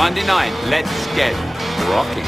Monday night, let's get rocking.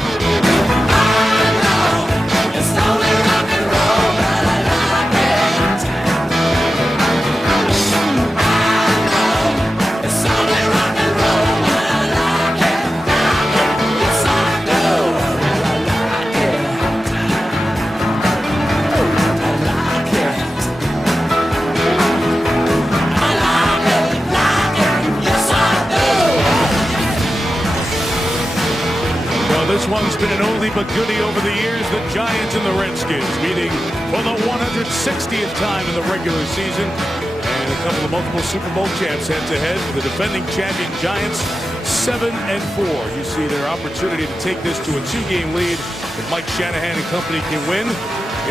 This one's been an oldie but goodie over the years. The Giants and the Redskins meeting for the 160th time in the regular season. And a couple of multiple Super Bowl champs head-to-head. The defending champion Giants, 7-4. You see their opportunity to take this to a two-game lead. If Mike Shanahan and company can win,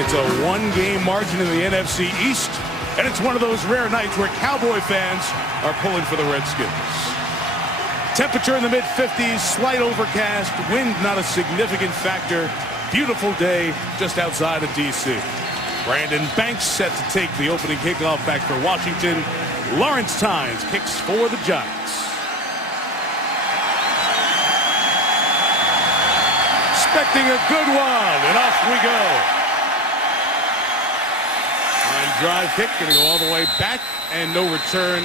it's a one-game margin in the NFC East. And it's one of those rare nights where Cowboy fans are pulling for the Redskins. Temperature in the mid-50s, slight overcast, wind not a significant factor. Beautiful day just outside of D.C. Brandon Banks set to take the opening kickoff back for Washington. Lawrence Tynes kicks for the Giants. Expecting a good one, and off we go. Line drive kick, going to go all the way back, and no return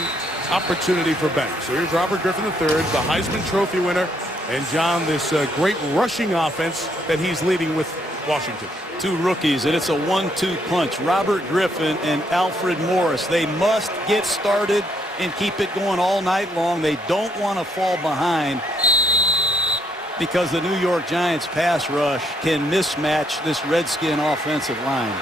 opportunity for Banks. So here's Robert Griffin III, the Heisman Trophy winner, and John, this great rushing offense that he's leading with Washington. Two rookies, and it's a 1-2 punch. Robert Griffin and Alfred Morris. They must get started and keep it going all night long. They don't want to fall behind because the New York Giants pass rush can mismatch this Redskin offensive line.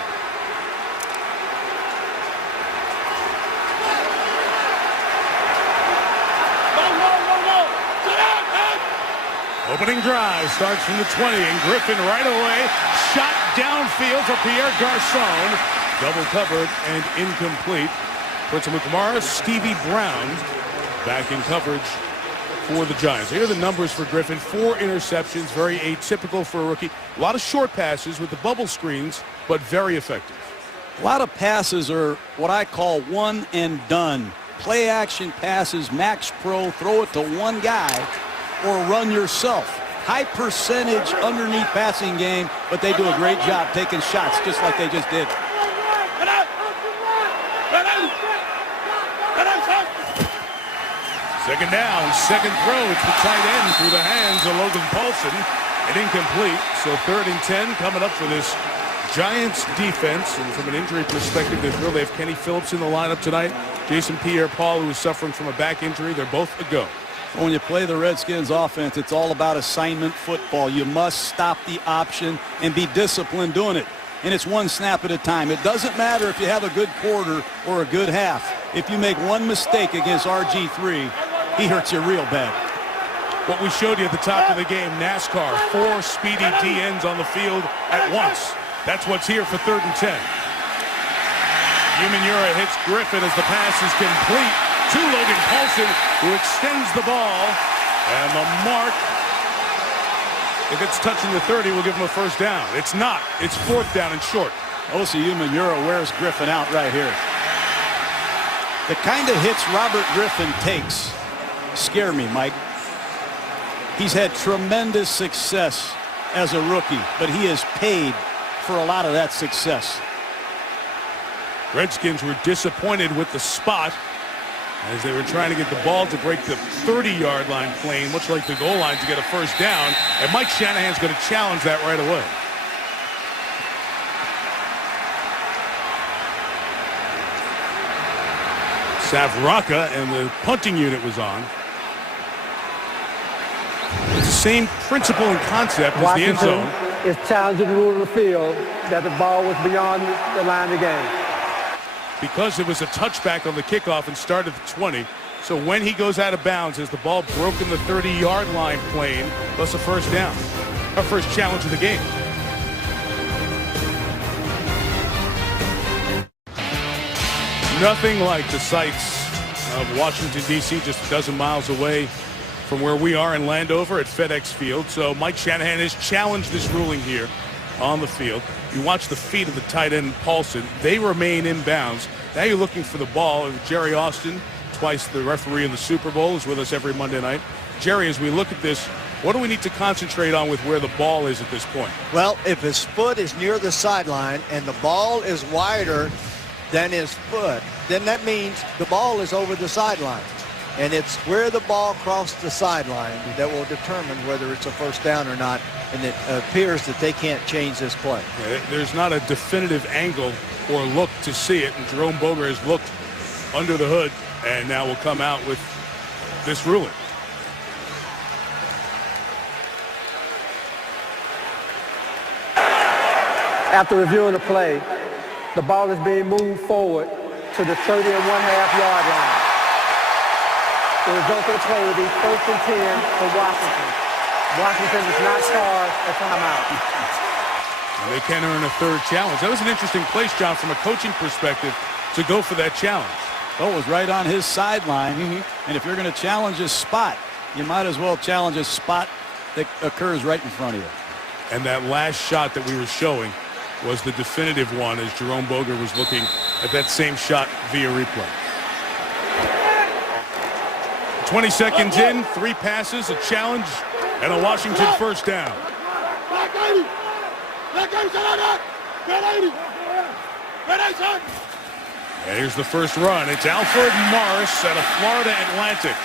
Opening drive starts from the 20, and Griffin right away. Shot downfield for Pierre Garçon. Double covered and incomplete. Prince Amukamara, Stevie Brown back in coverage for the Giants. Here are the numbers for Griffin. 4 interceptions, very atypical for a rookie. A lot of short passes with the bubble screens, but very effective. A lot of passes are what I call one and done. Play action passes, max pro, throw it to one guy, or run yourself. High percentage underneath passing game, but they do a great job taking shots just like they just did. Second down, second throw. It's the tight end through the hands of Logan Paulson, and incomplete. So 3rd and 10 coming up for this Giants defense. And from an injury perspective, they have Kenny Phillips in the lineup tonight. Jason Pierre-Paul, who is suffering from a back injury. They're both a go. When you play the Redskins offense, it's all about assignment football. You must stop the option and be disciplined doing it. And it's one snap at a time. It doesn't matter if you have a good quarter or a good half. If you make one mistake against RG3, he hurts you real bad. What we showed you at the top of the game, NASCAR, 4 speedy DNs on the field at once. That's what's here for 3rd and 10. Umanura hits Griffin as the pass is complete to Logan Paulson, who extends the ball, and the mark, if it's touching the 30, will give him a first down. It's not. It's 4th down and short. Osi Umanura wears Griffin out right here. The kind of hits Robert Griffin takes scare me, Mike. He's had tremendous success as a rookie, but he is paid for a lot of that success. Redskins were disappointed with the spot as they were trying to get the ball to break the 30-yard line plane, much like the goal line, to get a first down. And Mike Shanahan's going to challenge that right away. Savraka and the punting unit was on. It's the same principle and concept as the end zone. Is challenging the rule of the field that the ball was beyond the line of the game. Because it was a touchback on the kickoff and started at the 20. So when he goes out of bounds, has the ball broken the 30-yard line plane, plus a first down. Our first challenge of the game. Nothing like the sights of Washington, D.C., just a dozen miles away from where we are in Landover at FedEx Field. So Mike Shanahan has challenged this ruling here on the field. You watch the feet of the tight end Paulson. They remain in bounds. Now you're looking for the ball. Jerry Austin, twice the referee in the Super Bowl, is with us every Monday night. Jerry, as we look at this, what do we need to concentrate on with where the ball is at this point? Well, if his foot is near the sideline and the ball is wider than his foot, then that means the ball is over the sideline. And it's where the ball crossed the sideline that will determine whether it's a first down or not. And it appears that they can't change this play. Yeah, there's not a definitive angle or look to see it. And Jerome Boger has looked under the hood and now will come out with this ruling. After reviewing the play, the ball is being moved forward to the 30.5-yard line. The result of the play will be 1st and 10 for Washington. Washington does not charge a timeout. And they can earn a third challenge. That was an interesting place, John, from a coaching perspective, to go for that challenge. Oh, it was right on his sideline. And if you're going to challenge a spot, you might as well challenge a spot that occurs right in front of you. And that last shot that we were showing was the definitive one as Jerome Boger was looking at that same shot via replay. 20 seconds in, 3 passes, a challenge, and a Washington first down. And here's the first run. It's Alfred Morris out of Florida Atlantic.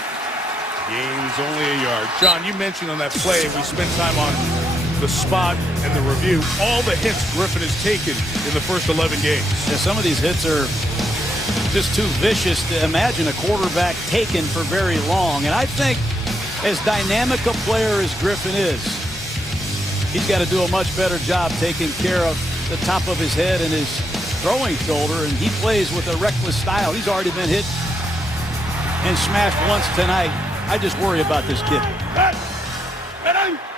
Gains only a yard. John, you mentioned on that play, we spent time on the spot and the review. All the hits Griffin has taken in the first 11 games. Yeah, some of these hits are just too vicious to imagine a quarterback taken for very long. And I think as dynamic a player as Griffin is, he's got to do a much better job taking care of the top of his head and his throwing shoulder. And he plays with a reckless style. He's already been hit and smashed once tonight. I just worry about this kid.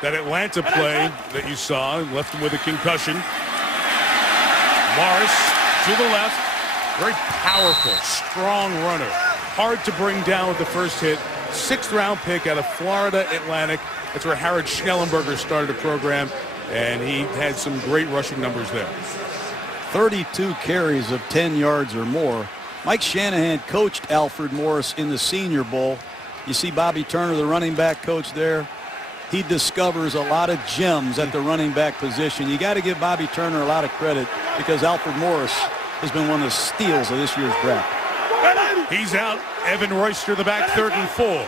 That Atlanta play that you saw left him with a concussion. Morris to the left. Very powerful, strong runner. Hard to bring down with the first hit. 6th-round pick out of Florida Atlantic. That's where Howard Schnellenberger started a program, and he had some great rushing numbers there. 32 carries of 10 yards or more. Mike Shanahan coached Alfred Morris in the Senior Bowl. You see Bobby Turner, the running back coach there. He discovers a lot of gems at the running back position. You got to give Bobby Turner a lot of credit because Alfred Morris has been one of the steals of this year's draft. He's out. Evan Royster, the back, 3rd and 4. And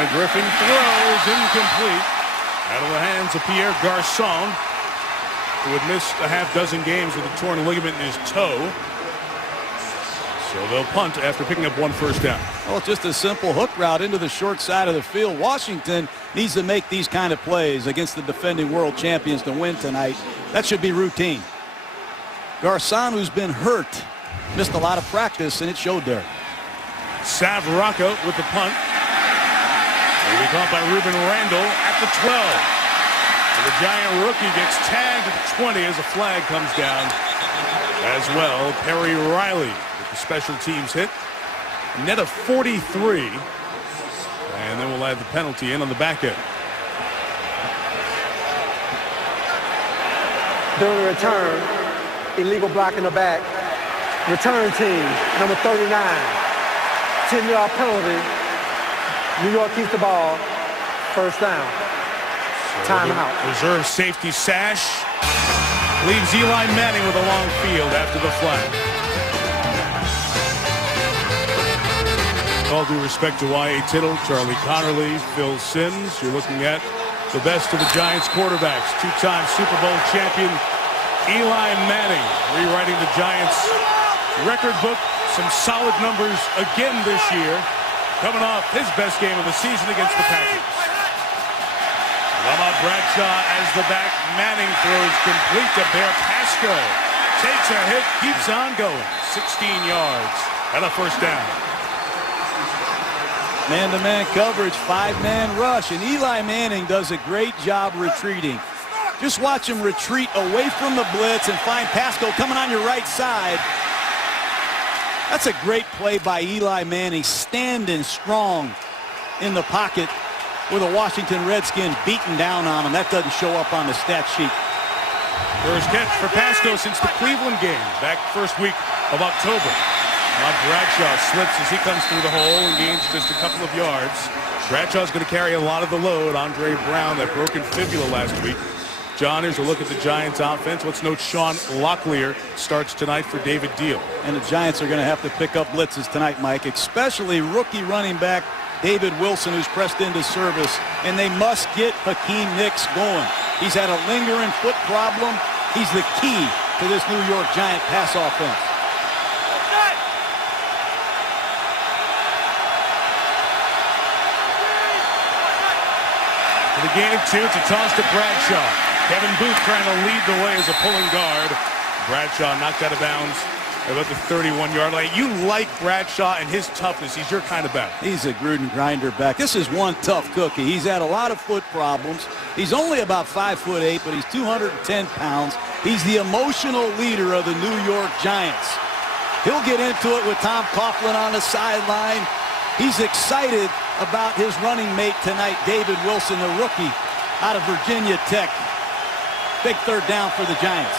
a Griffin throw is incomplete. Out of the hands of Pierre Garçon, who had missed a half dozen games with a torn ligament in his toe. So they'll punt after picking up 1 first down. Well, it's just a simple hook route into the short side of the field. Washington needs to make these kind of plays against the defending world champions to win tonight. That should be routine. Garçon, who's been hurt, missed a lot of practice, and it showed there. Sav Rocca with the punt. Will be caught by Ruben Randall at the 12. And the Giant rookie gets tagged at the 20 as a flag comes down. As well, Perry Riley with the special teams hit. Net of 43. And then we'll add the penalty in on the back end. During the return, illegal block in the back. Return team, number 39. 10-yard penalty. New York keeps the ball. First down. Timeout. Reserve safety Sash leaves Eli Manning with a long field after the flag. All due respect to Y.A. Tittle, Charlie Connerly, Phil Simms, you're looking at the best of the Giants quarterbacks. 2-time Super Bowl champion Eli Manning rewriting the Giants record book. Some solid numbers again this year, coming off his best game of the season against the Packers. Lamont Bradshaw as the back. Manning throws complete to Bear Pasco. Takes a hit, keeps on going. 16 yards and a first down. Man-to-man coverage, 5-man rush, and Eli Manning does a great job retreating. Just watch him retreat away from the blitz and find Pasco coming on your right side. That's a great play by Eli Manning, standing strong in the pocket with a Washington Redskins beating down on him. That doesn't show up on the stat sheet. First catch for Pasco since the Cleveland game back first week of October. Bradshaw slips as he comes through the hole and gains just a couple of yards. Bradshaw's going to carry a lot of the load. Andre Brown, that broken fibula last week. John, here's a look at the Giants offense. Let's note Sean Locklear starts tonight for David Deal. And the Giants are going to have to pick up blitzes tonight, Mike, especially rookie running back David Wilson, who's pressed into service. And they must get Hakeem Nicks going. He's had a lingering foot problem. He's the key to this New York Giant pass offense. The gain of 2. It's a toss to Bradshaw. Kevin Booth trying to lead the way as a pulling guard. Bradshaw knocked out of bounds about the 31-yard line. You like Bradshaw and his toughness. He's your kind of back. He's a Gruden grinder back. This is one tough cookie. He's had a lot of foot problems. He's only about 5'8", but he's 210 pounds. He's the emotional leader of the New York Giants. He'll get into it with Tom Coughlin on the sideline. He's excited about his running mate tonight, David Wilson, the rookie out of Virginia Tech. Big third down for the Giants.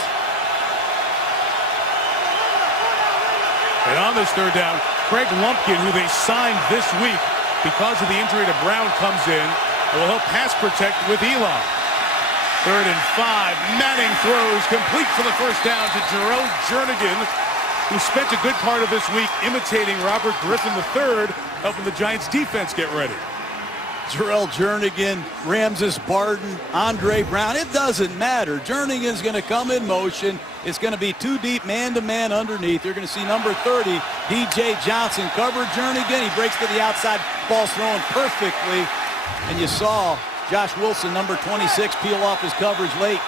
And on this third down, Craig Lumpkin, who they signed this week because of the injury to Brown, comes in and will help pass protect with Eli. 3rd and 5. Manning throws complete for the first down to Jarrell Jernigan, who spent a good part of this week imitating Robert Griffin III, helping the Giants defense get ready. Jarrell Jernigan, Ramses Barden, Andre Brown. It doesn't matter. Jernigan's going to come in motion. It's going to be 2 deep, man-to-man underneath. You're going to see number 30, D.J. Johnson, cover Jernigan. He breaks to the outside. Ball's thrown perfectly. And you saw Josh Wilson, number 26, peel off his coverage late.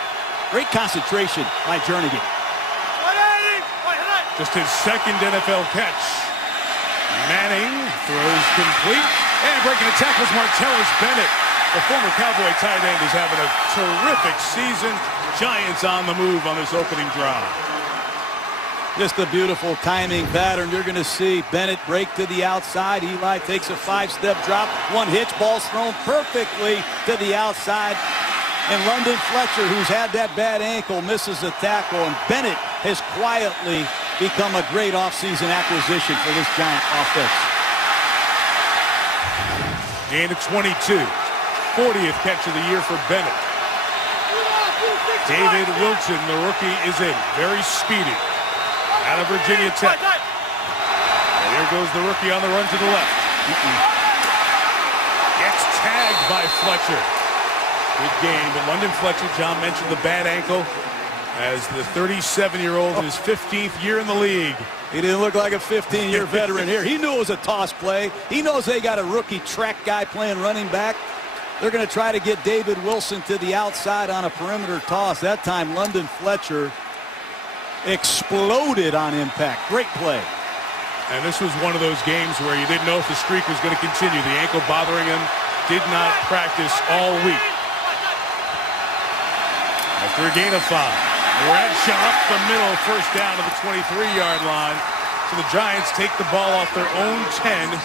Great concentration by Jernigan. Just his second NFL catch. Manning throws complete. And breaking the tackles, Martellus Bennett. The former Cowboy tight end is having a terrific season. Giants on the move on this opening drive. Just a beautiful timing pattern. You're going to see Bennett break to the outside. Eli takes a 5-step drop. One hitch, ball's thrown perfectly to the outside. And London Fletcher, who's had that bad ankle, misses a tackle. And Bennett has quietly become a great offseason acquisition for this Giant offense. Gain of 22. 40th catch of the year for Bennett. David Wilson, the rookie, is in. Very speedy. Out of Virginia Tech. And here goes the rookie on the run to the left. Gets tagged by Fletcher. Good game, but London Fletcher, John mentioned the bad ankle as the 37-year-old in his 15th year in the league. He didn't look like a 15-year veteran here. He knew it was a toss play. He knows they got a rookie track guy playing running back. They're going to try to get David Wilson to the outside on a perimeter toss. That time, London Fletcher exploded on impact. Great play. And this was one of those games where you didn't know if the streak was going to continue. The ankle bothering him, did not practice all week. After a gain of 5. Bradshaw up the middle, first down to the 23-yard line. So the Giants take the ball off their own 10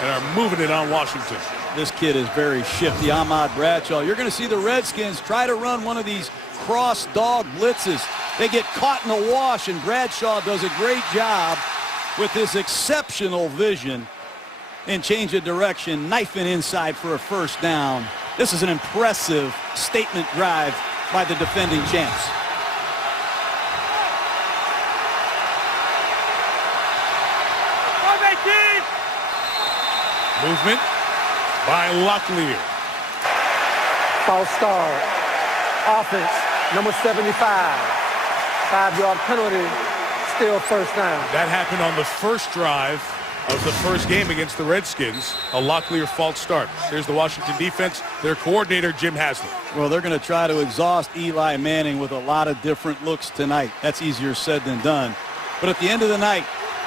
and are moving it on Washington. This kid is very shifty, Ahmad Bradshaw. You're going to see the Redskins try to run one of these cross dog blitzes. They get caught in the wash, and Bradshaw does a great job with his exceptional vision and change of direction, knifing inside for a first down. This is an impressive statement drive by the defending champs. Movement by Locklear. False start. Offense, number 75. 5-yard penalty, still first down. That happened on the first drive of the first game against the Redskins. A Locklear false start. There's the Washington defense. Their coordinator, Jim Haslett. Well, they're going to try to exhaust Eli Manning with a lot of different looks tonight. That's easier said than done. But at the end of the night,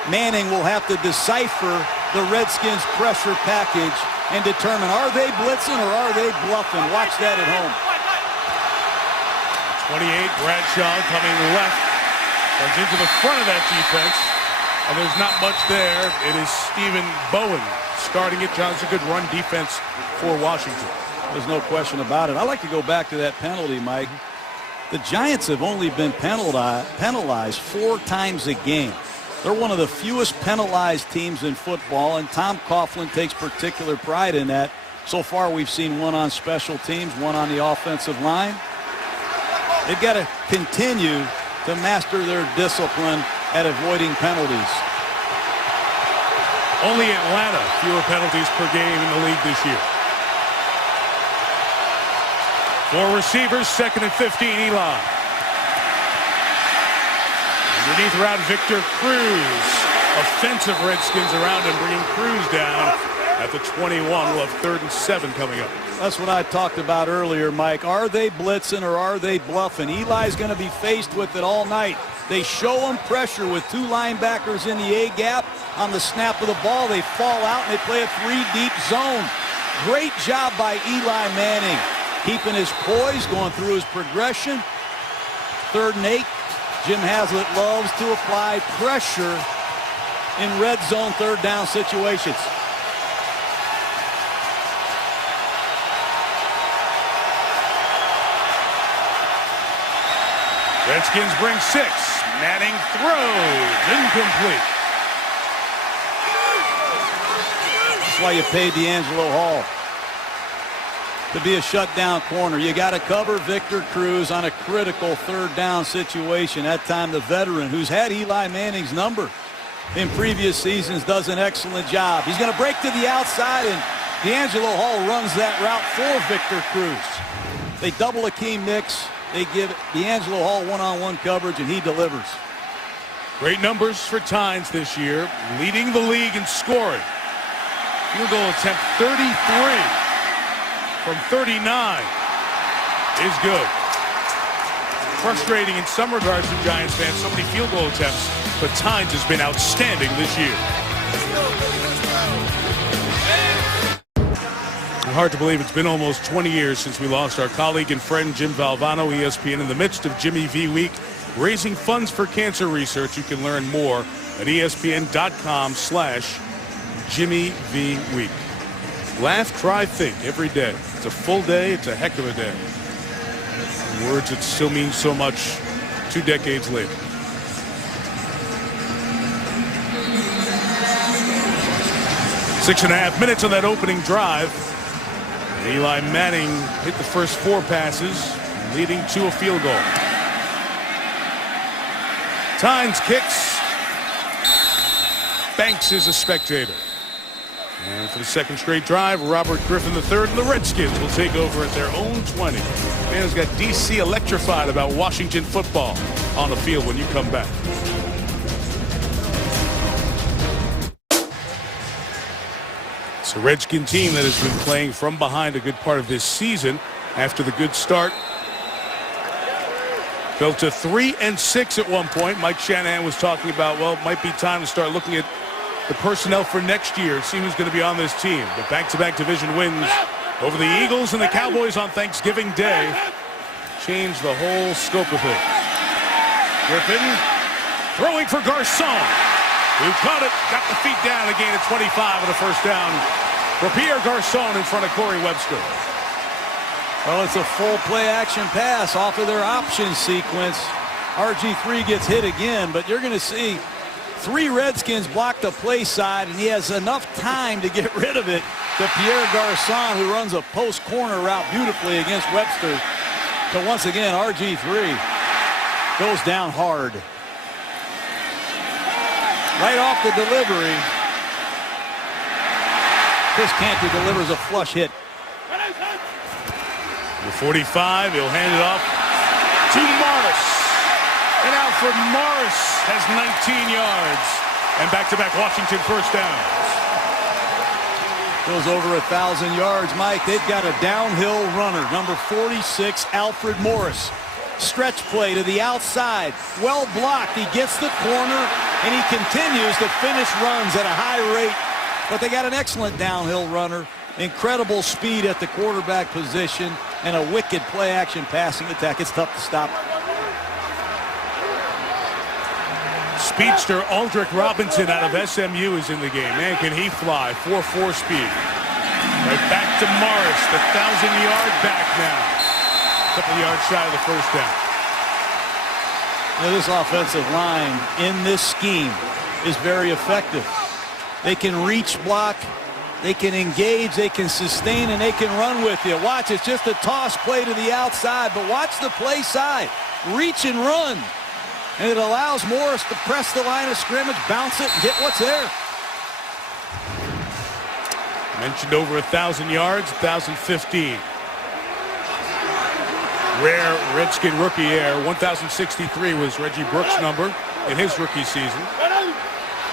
Manning will have to decipher the Redskins pressure package and determine, are they blitzing or are they bluffing? Watch that at home. 28, Bradshaw coming left. Comes into the front of that defense. And there's not much there. It is Stephen Bowen starting it. John's a good run defense for Washington. There's no question about it. I like to go back to that penalty, Mike. The Giants have only been penalized 4 times a game. They're one of the fewest penalized teams in football, and Tom Coughlin takes particular pride in that. So far, we've seen one on special teams, one on the offensive line. They've got to continue to master their discipline at avoiding penalties. Only Atlanta fewer penalties per game in the league this year. 4 receivers, 2nd and 15, Eli. Underneath route, Victor Cruz. Offensive Redskins around him, bringing Cruz down at the 21. We'll have 3rd and 7 coming up. That's what I talked about earlier, Mike. Are they blitzing or are they bluffing? Eli's going to be faced with it all night. They show him pressure with 2 linebackers in the A-gap. On the snap of the ball, they fall out and they play a 3-deep zone. Great job by Eli Manning, keeping his poise, going through his progression. 3rd and 8. Jim Haslett loves to apply pressure in red zone 3rd down situations. Redskins bring 6. Manning throws. Incomplete. That's why you paid D'Angelo Hall to be a shutdown corner. You got to cover Victor Cruz on a critical 3rd down situation. That time the veteran who's had Eli Manning's number in previous seasons does an excellent job. He's going to break to the outside, and D'Angelo Hall runs that route for Victor Cruz. They double Akeem Nicks. They give D'Angelo Hall one-on-one coverage, and he delivers. Great numbers for Tynes this year, leading the league in scoring. Field goal attempt 33 from 39 is good. Frustrating in some regards for Giants fans, so many field goal attempts, but Tynes has been outstanding this year. Hard to believe it's been almost 20 years since we lost our colleague and friend Jim Valvano, ESPN, in the midst of Jimmy V Week, raising funds for cancer research. You can learn more at ESPN.com/Jimmy V Week. Laugh, cry, think every day. It's a full day. It's a heck of a day. Words that still mean so much 2 decades later. Six and a half minutes on that opening drive. Eli Manning hit the first 4 passes, leading to a field goal. Tynes kicks. Banks is a spectator. And for the 2nd straight drive, Robert Griffin III and the Redskins will take over at their own 20. Man has got DC electrified about Washington football on the field when you come back. It's a Redskin team that has been playing from behind a good part of this season after the good start. Fell to 3-6 at one point. Mike Shanahan was talking about, well, it might be time to start looking at the personnel for next year, see who's going to be on this team. The back-to-back division wins over the Eagles and the Cowboys on Thanksgiving Day changed the whole scope of things. Griffin throwing for Garcon, who caught it, got the feet down, a gain of 25 and a first down for Pierre Garcon in front of Corey Webster. Well, it's a full play action pass off of their option sequence. RG3 gets hit again, but you're going to see 3 Redskins block the play side, and he has enough time to get rid of it to Pierre Garcon, who runs a post corner route beautifully against Webster. So once again, RG3 goes down hard. Right off the delivery, Chris Canty delivers a flush hit. The 45, he'll hand it off to Morris. And Alfred Morris has 19 yards. And back-to-back Washington first downs. Goes over 1,000 yards, Mike. They've got a downhill runner, number 46, Alfred Morris. Stretch play to the outside. Well blocked. He gets the corner, and he continues to finish runs at a high rate. But they got an excellent downhill runner. Incredible speed at the quarterback position, and a wicked play-action passing attack. It's tough to stop. Speedster Aldrick Robinson out of SMU is in the game. Man, can he fly. 4.4 speed. Right back to Morris, the 1,000-yard back now. A couple yards shy of the first down. Now, this offensive line in this scheme is very effective. They can reach block, they can engage, they can sustain, and they can run with you. Watch, it's just a toss play to the outside, but watch the play side. Reach and run. And it allows Morris to press the line of scrimmage, bounce it, and get what's there. Mentioned over 1,000 yards, 1,015. Rare Redskin rookie air. 1,063 was Reggie Brooks' number in his rookie season.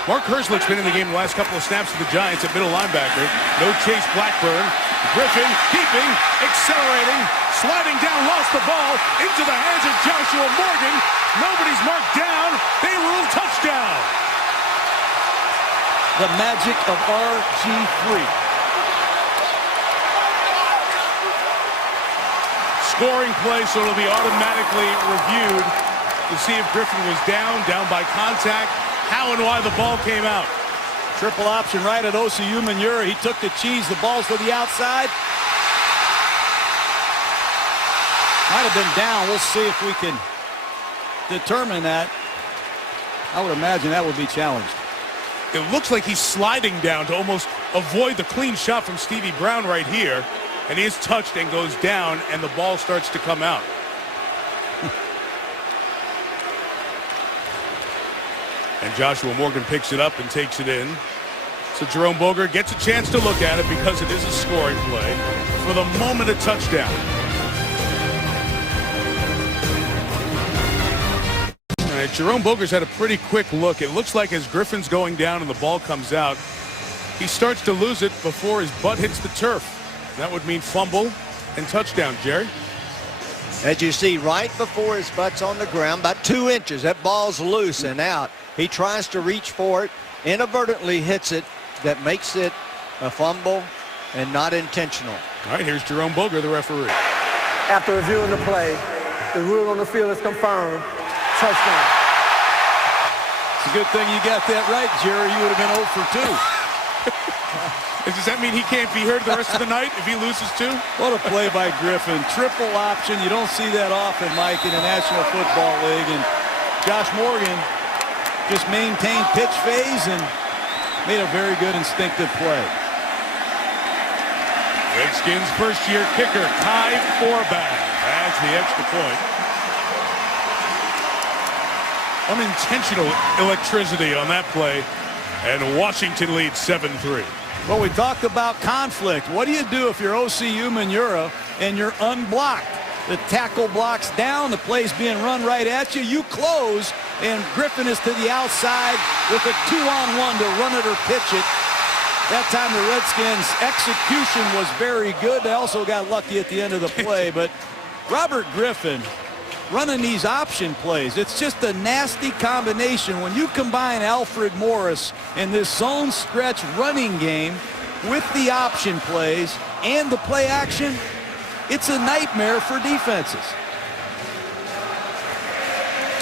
Mark Herzlich's been in the game the last couple of snaps for the Giants at middle linebacker. No Chase Blackburn. Griffin keeping, accelerating, sliding down, lost the ball into the hands of Joshua Morgan. Nobody's marked down. They rule touchdown. The magic of RG3. Scoring play, so it'll be automatically reviewed to see if Griffin was down by contact, how and why the ball came out. Triple option right at OCU Manura. He took the cheese. The ball's to the outside. Might have been down. We'll see if we can determine that. I would imagine that would be challenged. It looks like he's sliding down to almost avoid the clean shot from Stevie Brown right here. And he is touched and goes down, and the ball starts to come out. And Joshua Morgan picks it up and takes it in. So Jerome Boger gets a chance to look at it because it is a scoring play. For the moment, a touchdown. All right, Jerome Boger's had a pretty quick look. It looks like as Griffin's going down and the ball comes out, he starts to lose it before his butt hits the turf. That would mean fumble and touchdown, Jerry. As you see, right before his butt's on the ground, about 2 inches, that ball's loose and out. He tries to reach for it, inadvertently hits it. That makes it a fumble and not intentional. All right, here's Jerome Boger, the referee. After reviewing the play, the rule on the field is confirmed. Touchdown. It's a good thing you got that right, Jerry. You would have been 0 for 2. Does that mean he can't be here the rest of the night if he loses 2? What a play by Griffin. Triple option. You don't see that often, Mike, in the National Football League. And Josh Morgan just maintained pitch phase and made a very good instinctive play. Redskins first-year kicker, Kai Forbach, adds the extra point. Unintentional electricity on that play, and Washington leads 7-3. Well, we talked about conflict. What do you do if you're OCU Manura and you're unblocked? The tackle blocks down, the play's being run right at you. You close, and Griffin is to the outside with a 2-on-1 to run it or pitch it. That time the Redskins' execution was very good. They also got lucky at the end of the play, but Robert Griffin running these option plays, it's just a nasty combination. When you combine Alfred Morris in this zone stretch running game with the option plays and the play action, it's a nightmare for defenses.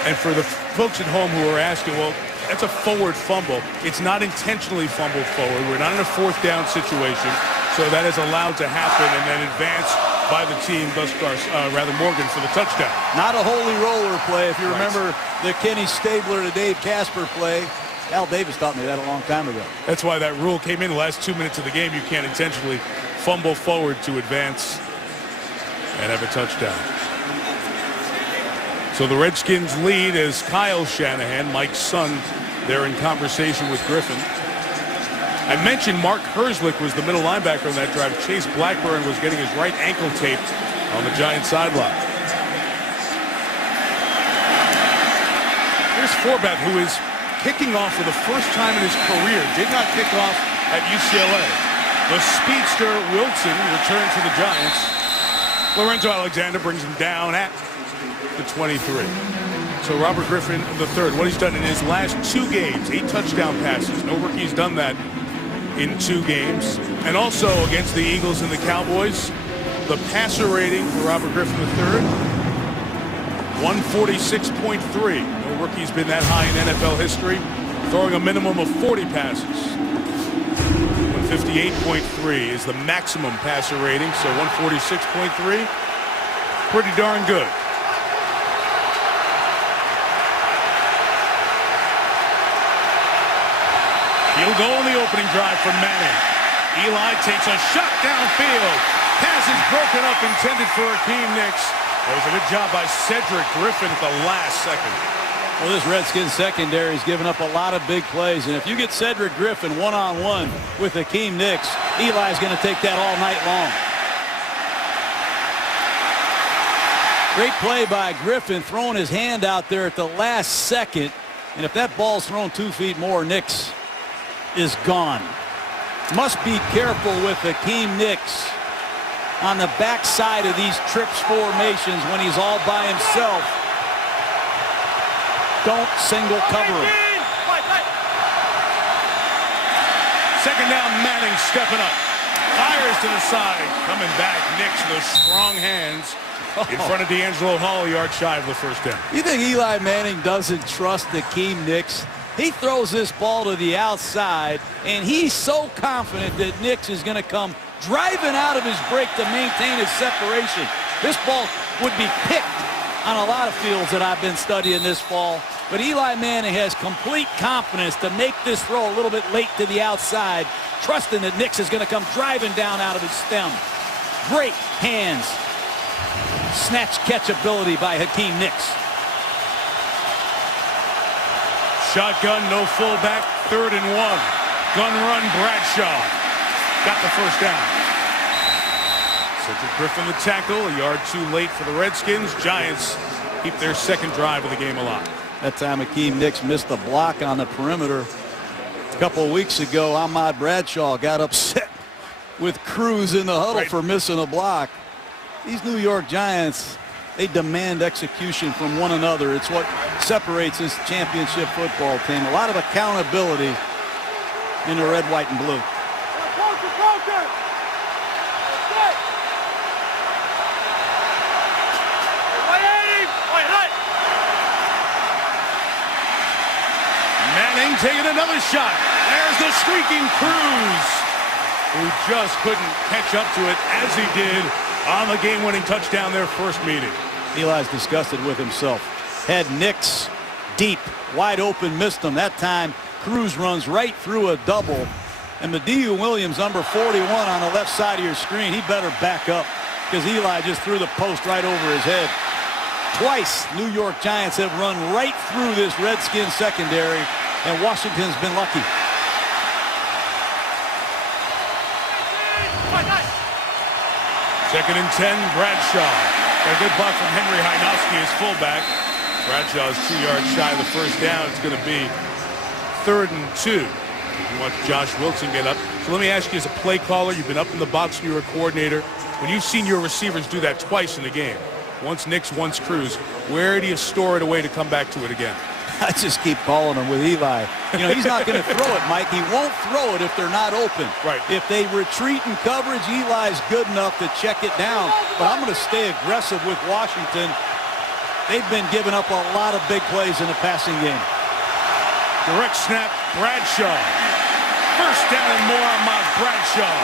And for the folks at home who are asking, well, that's a forward fumble. It's not intentionally fumbled forward. We're not in a fourth down situation, so that is allowed to happen and then advance by the team, thus Morgan for the touchdown. Not a holy roller play. If you remember the Kenny Stabler to Dave Casper play, Al Davis taught me that a long time ago. That's why that rule came in the last 2 minutes of the game. You can't intentionally fumble forward to advance and have a touchdown. So the Redskins lead as Kyle Shanahan, Mike's son, they're in conversation with Griffin. I mentioned Mark Herzlich was the middle linebacker on that drive. Chase Blackburn was getting his right ankle taped on the Giants sideline. Here's Forbach, who is kicking off for the first time in his career. Did not kick off at UCLA. The speedster Wilson returns to the Giants. Lorenzo Alexander brings him down at the 23. So Robert Griffin III, what he's done in his last 2 games, 8 touchdown passes. No rookie's done that in 2 games. And also against the Eagles and the Cowboys, the passer rating for Robert Griffin III, 146.3. No rookie's been that high in NFL history, throwing a minimum of 40 passes. 158.3 is the maximum passer rating, so 146.3, pretty darn good. Field goal in the opening drive for Manning. Eli takes a shot downfield. Pass is broken up, intended for Akeem Nicks. That was a good job by Cedric Griffin at the last second. Well, this Redskins secondary is giving up a lot of big plays, and if you get Cedric Griffin one-on-one with Akeem Nicks, Eli's going to take that all night long. Great play by Griffin, throwing his hand out there at the last second, and if that ball's thrown 2 feet more, Nicks is gone. Must be careful with Akeem Nicks on the backside of these trips formations when he's all by himself. Don't single cover him. Second down, Manning stepping up. Fires to the side. Coming back, Nicks with those strong hands in front of D'Angelo Hall, yard shy of the first down. You think Eli Manning doesn't trust Akeem Nicks? He throws this ball to the outside, and he's so confident that Nicks is going to come driving out of his break to maintain his separation. This ball would be picked on a lot of fields that I've been studying this fall. But Eli Manning has complete confidence to make this throw a little bit late to the outside, trusting that Nicks is going to come driving down out of his stem. Great hands. Snatch catch ability by Akeem Nicks. Shotgun, no fullback, 3rd and 1. Gun run, Bradshaw. Got the first down. Cedric Griffin the tackle, a yard too late for the Redskins. Giants keep their second drive of the game alive. That time Akeem Nicks missed the block on the perimeter. A couple of weeks ago, Ahmad Bradshaw got upset with Cruz in the huddle for missing a block. These New York Giants, they demand execution from one another. It's what separates this championship football team. A lot of accountability in the red, white, and blue. Manning taking another shot. There's the streaking Cruz, who just couldn't catch up to it as he did on the game-winning touchdown their first meeting. Eli's disgusted with himself. Had Nicks deep, wide open, missed him. That time, Cruz runs right through a double. And Mediu Williams, number 41 on the left side of your screen, he better back up because Eli just threw the post right over his head. Twice, New York Giants have run right through this Redskins secondary, and Washington's been lucky. Second and 10, Bradshaw. A good block from Henry Hynowski as fullback. Bradshaw's 2 yards shy of the first down. It's going to be 3rd and 2. You watch Josh Wilson get up. So let me ask you, as a play caller, you've been up in the box and you're a coordinator. When you've seen your receivers do that twice in the game, once Nicks, once Cruz, where do you store it away to come back to it again? I just keep calling him with Eli. You know, he's not going to throw it, Mike. He won't throw it if they're not open. Right. If they retreat in coverage, Eli's good enough to check it down. But I'm going to stay aggressive with Washington. They've been giving up a lot of big plays in the passing game. Direct snap, Bradshaw. First down and more on Bradshaw.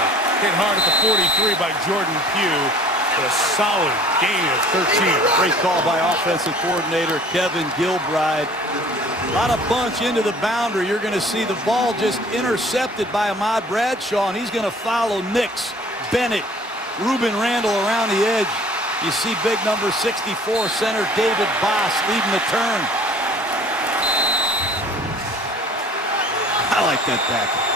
Hit hard at the 43 by Jordan Pugh. A solid gain of 13. Great call by offensive coordinator Kevin Gilbride. A lot of bunch into the boundary. You're going to see the ball just intercepted by Ahmad Bradshaw, and he's going to follow Nicks, Bennett, Ruben Randall around the edge. You see big number 64 center David Boss leading the turn. I like that back.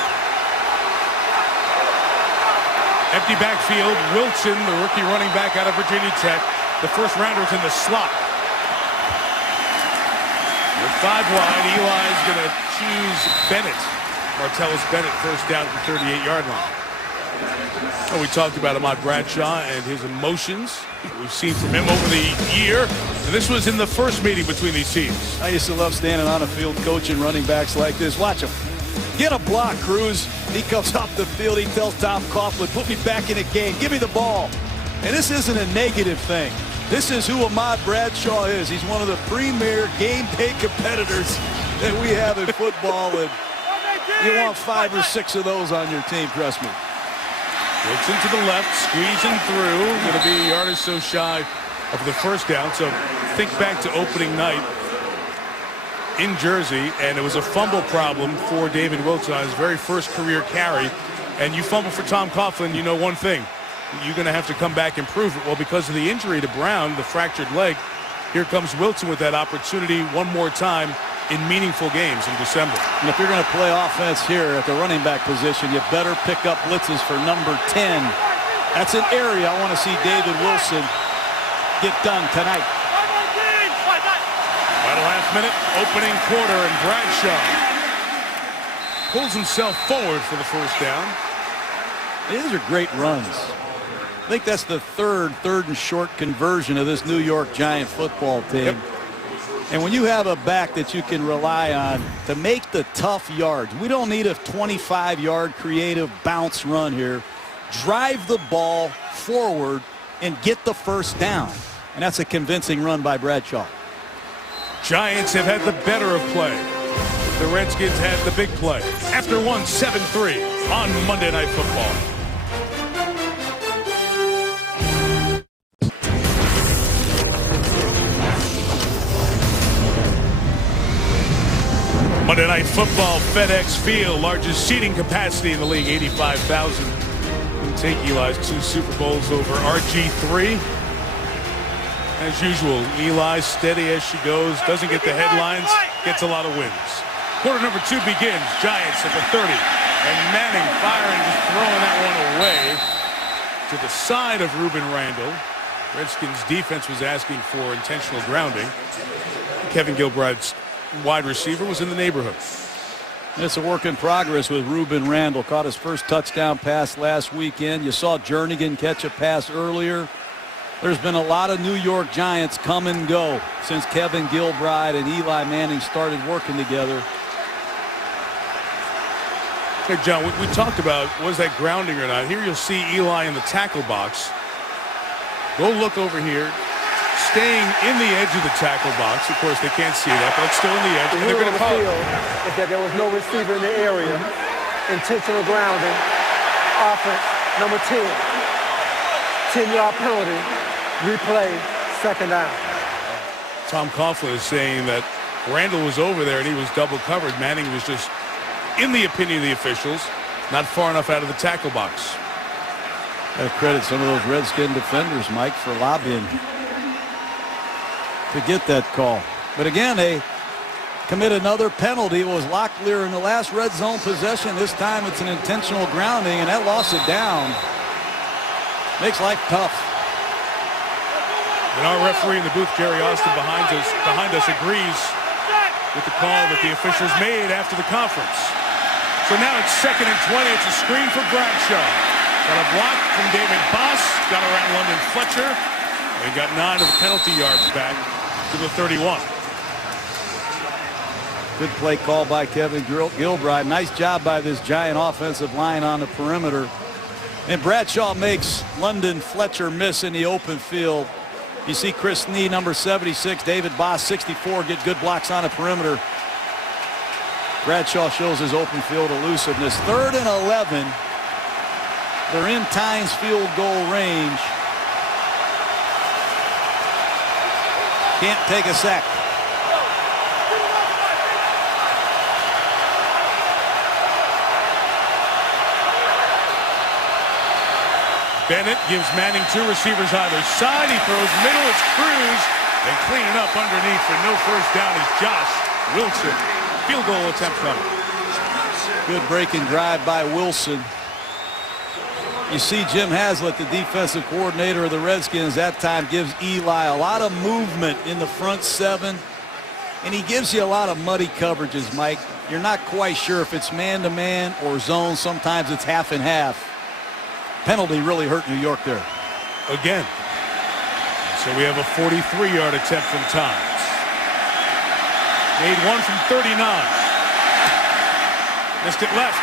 Empty backfield. Wilson, the rookie running back out of Virginia Tech. The first rounder's in the slot. With 5 wide, Eli's going to choose Bennett. Martellus Bennett, first down at the 38-yard line. Well, we talked about Ahmad Bradshaw and his emotions we've seen from him over the year. And this was in the first meeting between these teams. I used to love standing on a field coaching running backs like this. Watch him. Get a block, Cruz. He comes off the field. He tells Tom Coughlin, put me back in the game. Give me the ball. And this isn't a negative thing. This is who Ahmad Bradshaw is. He's one of the premier game day competitors that we have in football. And you want 5 or 6 of those on your team, trust me. Wilson to the left, squeezing through. Going to be a yard or so shy of the first down. So think back to opening night. in Jersey, and it was a fumble problem for David Wilson on his very first career carry. And you fumble for Tom Coughlin, you know one thing. You're going to have to come back and prove it. Well, because of the injury to Brown, the fractured leg, here comes Wilson with that opportunity one more time in meaningful games in December. And if you're going to play offense here at the running back position, you better pick up blitzes for number 10. That's an area I want to see David Wilson get done tonight. Final half minute, opening quarter, and Bradshaw pulls himself forward for the first down. These are great runs. I think that's the third and short conversion of this New York Giant football team. Yep. And when you have a back that you can rely on to make the tough yards, we don't need a 25-yard creative bounce run here. Drive the ball forward and get the first down. And that's a convincing run by Bradshaw. Giants have had the better of play. The Redskins had the big play. After one, 7-3 on Monday Night Football. Monday Night Football, FedEx Field, largest seating capacity in the league, 85,000. Can take Eli's 2 Super Bowls over RG3. As usual, Eli steady as she goes, doesn't get the headlines, gets a lot of wins. Quarter number 2 begins. Giants at the 30. And Manning firing, just throwing that one away to the side of Ruben Randall. Redskins defense was asking for intentional grounding. Kevin Gilbride's wide receiver was in the neighborhood. It's a work in progress with Ruben Randall. Caught his first touchdown pass last weekend. You saw Jernigan catch a pass earlier. There's been a lot of New York Giants come and go since Kevin Gilbride and Eli Manning started working together. Hey, John, we talked about was that grounding or not. Here you'll see Eli in the tackle box. Go look over here. Staying in the edge of the tackle box. Of course, they can't see that, but it's still in the edge. And they're going to call it. Is that there was no receiver in the area. Intentional grounding. Offense, number 10. 10-yard penalty. Replay, second down. Tom Coughlin is saying that Randall was over there and he was double covered. Manning was just, in the opinion of the officials, not far enough out of the tackle box. I credit some of those Redskin defenders, Mike, for lobbying to get that call. But again, they commit another penalty. It was Locklear in the last red zone possession. This time it's an intentional grounding, and that lost it down. Makes life tough. And our referee in the booth, Jerry Austin, behind us agrees with the call that the officials made after the conference. So now it's 2nd and 20. It's a screen for Bradshaw. Got a block from David Boss. Got around London Fletcher. They got 9 of the penalty yards back to the 31. Good play call by Kevin Gilbride. Nice job by this Giant offensive line on the perimeter. And Bradshaw makes London Fletcher miss in the open field. You see Chris Snee, number 76, David Boss, 64, get good blocks on the perimeter. Bradshaw shows his open field elusiveness. 3rd and 11. They're in Tynes field goal range. Can't take a sack. Bennett gives Manning 2 receivers either side. He throws middle. It's Cruz. And cleaning up underneath for no first down is Josh Wilson. Field goal attempt coming. Good breaking drive by Wilson. You see Jim Haslett, the defensive coordinator of the Redskins, that time gives Eli a lot of movement in the front 7. And he gives you a lot of muddy coverages, Mike. You're not quite sure if it's man-to-man or zone. Sometimes it's half and half. Penalty really hurt New York there. Again. So we have a 43-yard attempt from Tynes. Made 1 from 39. Missed it left.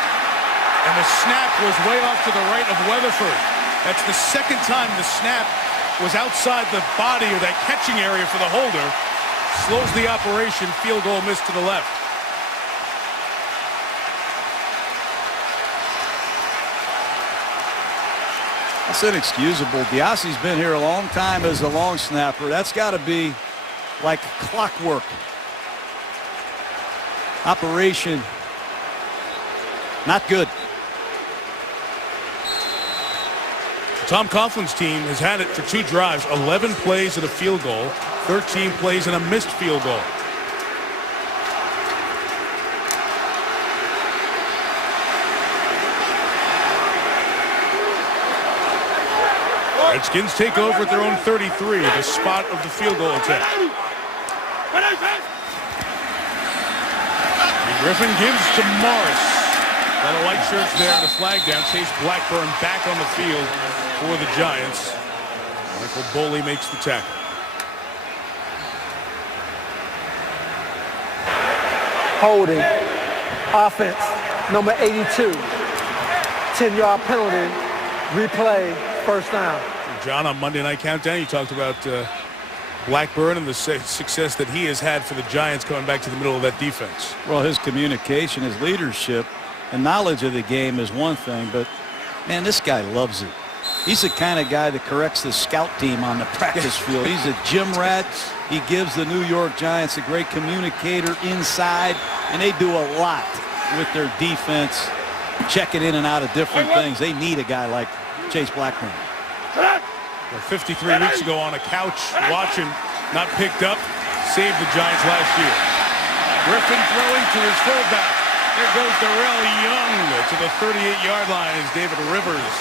And the snap was way off to the right of Weatherford. That's the second time the snap was outside the body or that catching area for the holder. Slows the operation. Field goal missed to the left. That's inexcusable. Diassi's been here a long time as a long snapper. That's got to be like clockwork. operation, not good. Tom Coughlin's team has had it for 2 drives, 11 plays and a field goal, 13 plays and a missed field goal. Redskins take over at their own 33, the spot of the field goal attempt. And Griffin gives to Morris. A lot of white shirts there and a flag down. Chase Blackburn back on the field for the Giants. Michael Boley makes the tackle. Holding. Offense. Number 82. 10-yard penalty. Replay. First down. John, on Monday Night Countdown, you talked about Blackburn and the success that he has had for the Giants coming back to the middle of that defense. Well, his communication, his leadership, and knowledge of the game is one thing, but, man, this guy loves it. He's the kind of guy that corrects the scout team on the practice field. He's a gym rat. He gives the New York Giants a great communicator inside, and they do a lot with their defense, checking in and out of different things. They need a guy like Chase Blackburn. 53 weeks ago on a couch watching, not picked up, saved the Giants last year. Griffin throwing to his fullback. There goes Darrell Young to the 38-yard line as David Rivers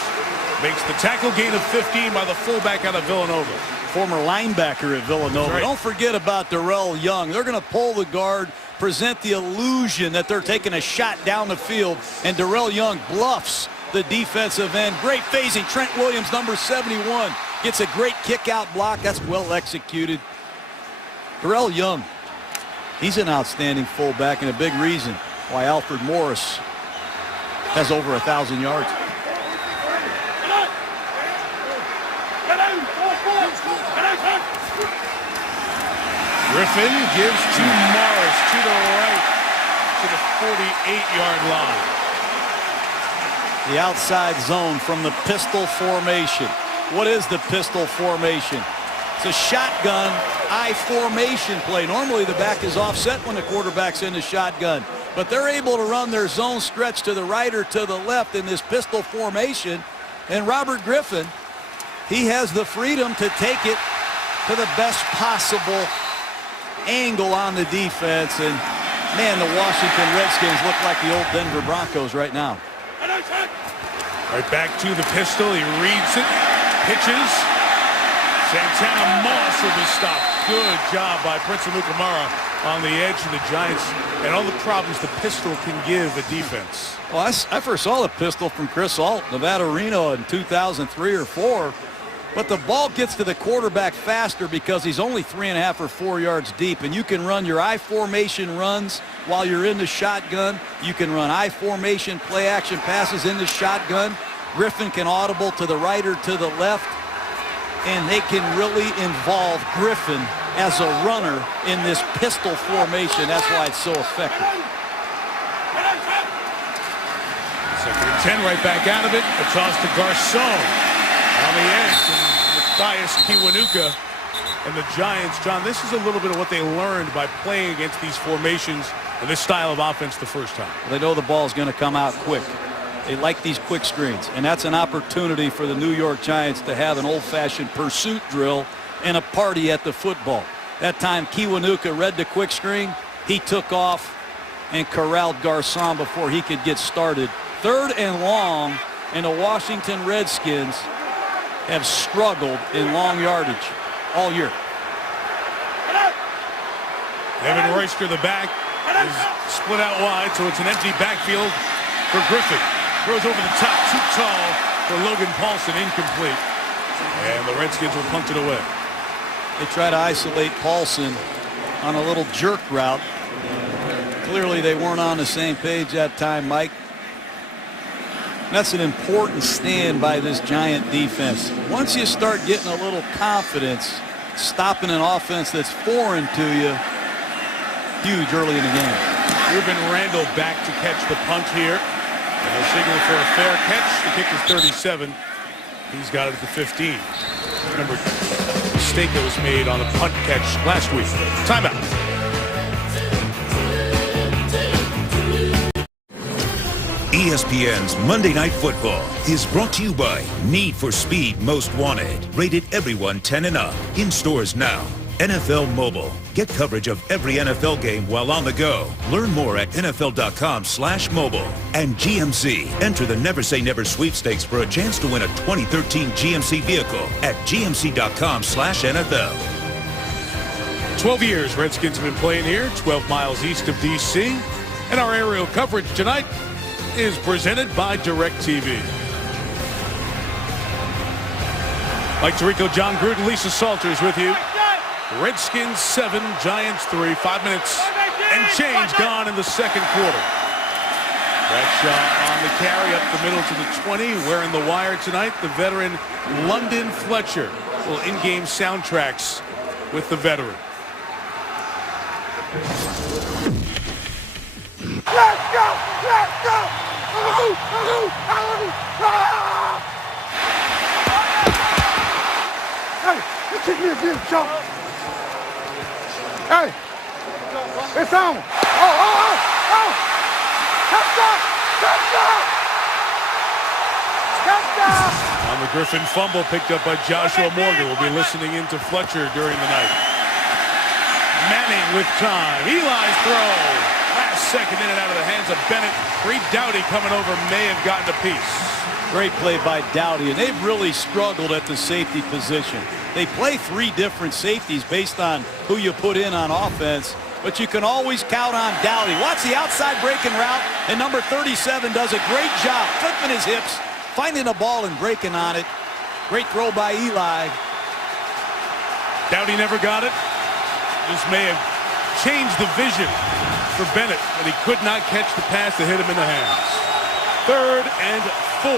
makes the tackle gain of 15 by the fullback out of Villanova. Former linebacker at Villanova. Right. Don't forget about Darrell Young. They're going to pull the guard, present the illusion that they're taking a shot down the field, and Darrell Young bluffs the defensive end. Great phasing. Trent Williams, number 71, gets a great kick-out block. That's well executed. Darrell Young, he's an outstanding fullback and a big reason why Alfred Morris has over 1,000 yards. Griffin gives to Morris to the right to the 48-yard line. The outside zone from the pistol formation. What is the pistol formation? It's a shotgun I formation play. Normally the back is offset when the quarterback's in the shotgun, but they're able to run their zone stretch to the right or to the left in this pistol formation. And Robert Griffin, he has the freedom to take it to the best possible angle on the defense. And man, the Washington Redskins look like the old Denver Broncos right now. Right back to the pistol. He reads it, pitches. Santana Moss will be stopped. Good job by Prince Amukamara on the edge of the Giants and all the problems the pistol can give a defense. Well, I first saw the pistol from Chris Alt, Nevada Reno in 2003 or 4. But the ball gets to the quarterback faster because he's only 3.5 or 4 yards deep, and you can run your I formation runs while you're in the shotgun. You can run I formation play action passes in the shotgun. Griffin can audible to the right or to the left, and they can really involve Griffin as a runner in this pistol formation. That's why it's so effective. 2nd and 10, right back out of it. A toss to Garcon. On the edge, and Matthias Kiwanuka and the Giants. John, this is a little bit of what they learned by playing against these formations and this style of offense the first time. They know the ball is going to come out quick. They like these quick screens, and that's an opportunity for the New York Giants to have an old-fashioned pursuit drill and a party at the football. That time Kiwanuka read the quick screen. He took off and corralled Garcon before he could get started. 3rd and long, and the Washington Redskins have struggled in long yardage all year. Evan Royster, the back, is split out wide, so it's an empty backfield for Griffin. Throws over the top, too tall for Logan Paulson, incomplete. And the Redskins will punt it away. They try to isolate Paulson on a little jerk route. Clearly they weren't on the same page that time, Mike. That's an important stand by this Giant defense. Once you start getting a little confidence, stopping an offense that's foreign to you, huge early in the game. Ruben Randall back to catch the punt here. And they'll signal for a fair catch. The kick is 37. He's got it at the 15. Remember, the mistake that was made on a punt catch last week. Timeout. ESPN's Monday Night Football is brought to you by Need for Speed Most Wanted. Rated everyone 10 and up. In stores now. NFL Mobile. Get coverage of every NFL game while on the go. Learn more at NFL.com/mobile. And GMC. Enter the Never Say Never sweepstakes for a chance to win a 2013 GMC vehicle at GMC.com/NFL. 12 years Redskins have been playing here, 12 miles east of D.C. And our aerial coverage tonight is presented by DirecTV. Mike Tirico, John Gruden, Lisa Salters with you. Redskins 7, Giants 3, 5 minutes and change gone in the second quarter. Bradshaw on the carry up the middle to the 20. Wearing the wire tonight, the veteran London Fletcher. Little in-game soundtracks with the veteran. Let's go! Let's go! Hey, you kick me again, Joe. Hey, it's on. Oh. Touchdown! On the Griffin fumble picked up by Joshua Morgan. We'll be listening into Fletcher during the night. Manning with time. Eli's throw. Last second in and out of the hands of Bennett. Reed Doughty coming over may have gotten a piece. Great play by Doughty, and they've really struggled at the safety position. They play 3 different safeties based on who you put in on offense, but you can always count on Doughty. Watch the outside breaking route, and number 37 does a great job flipping his hips, finding a ball and breaking on it. Great throw by Eli. Doughty never got it. This may have changed the vision for Bennett, but he could not catch the pass that hit him in the hands. 3rd and 4.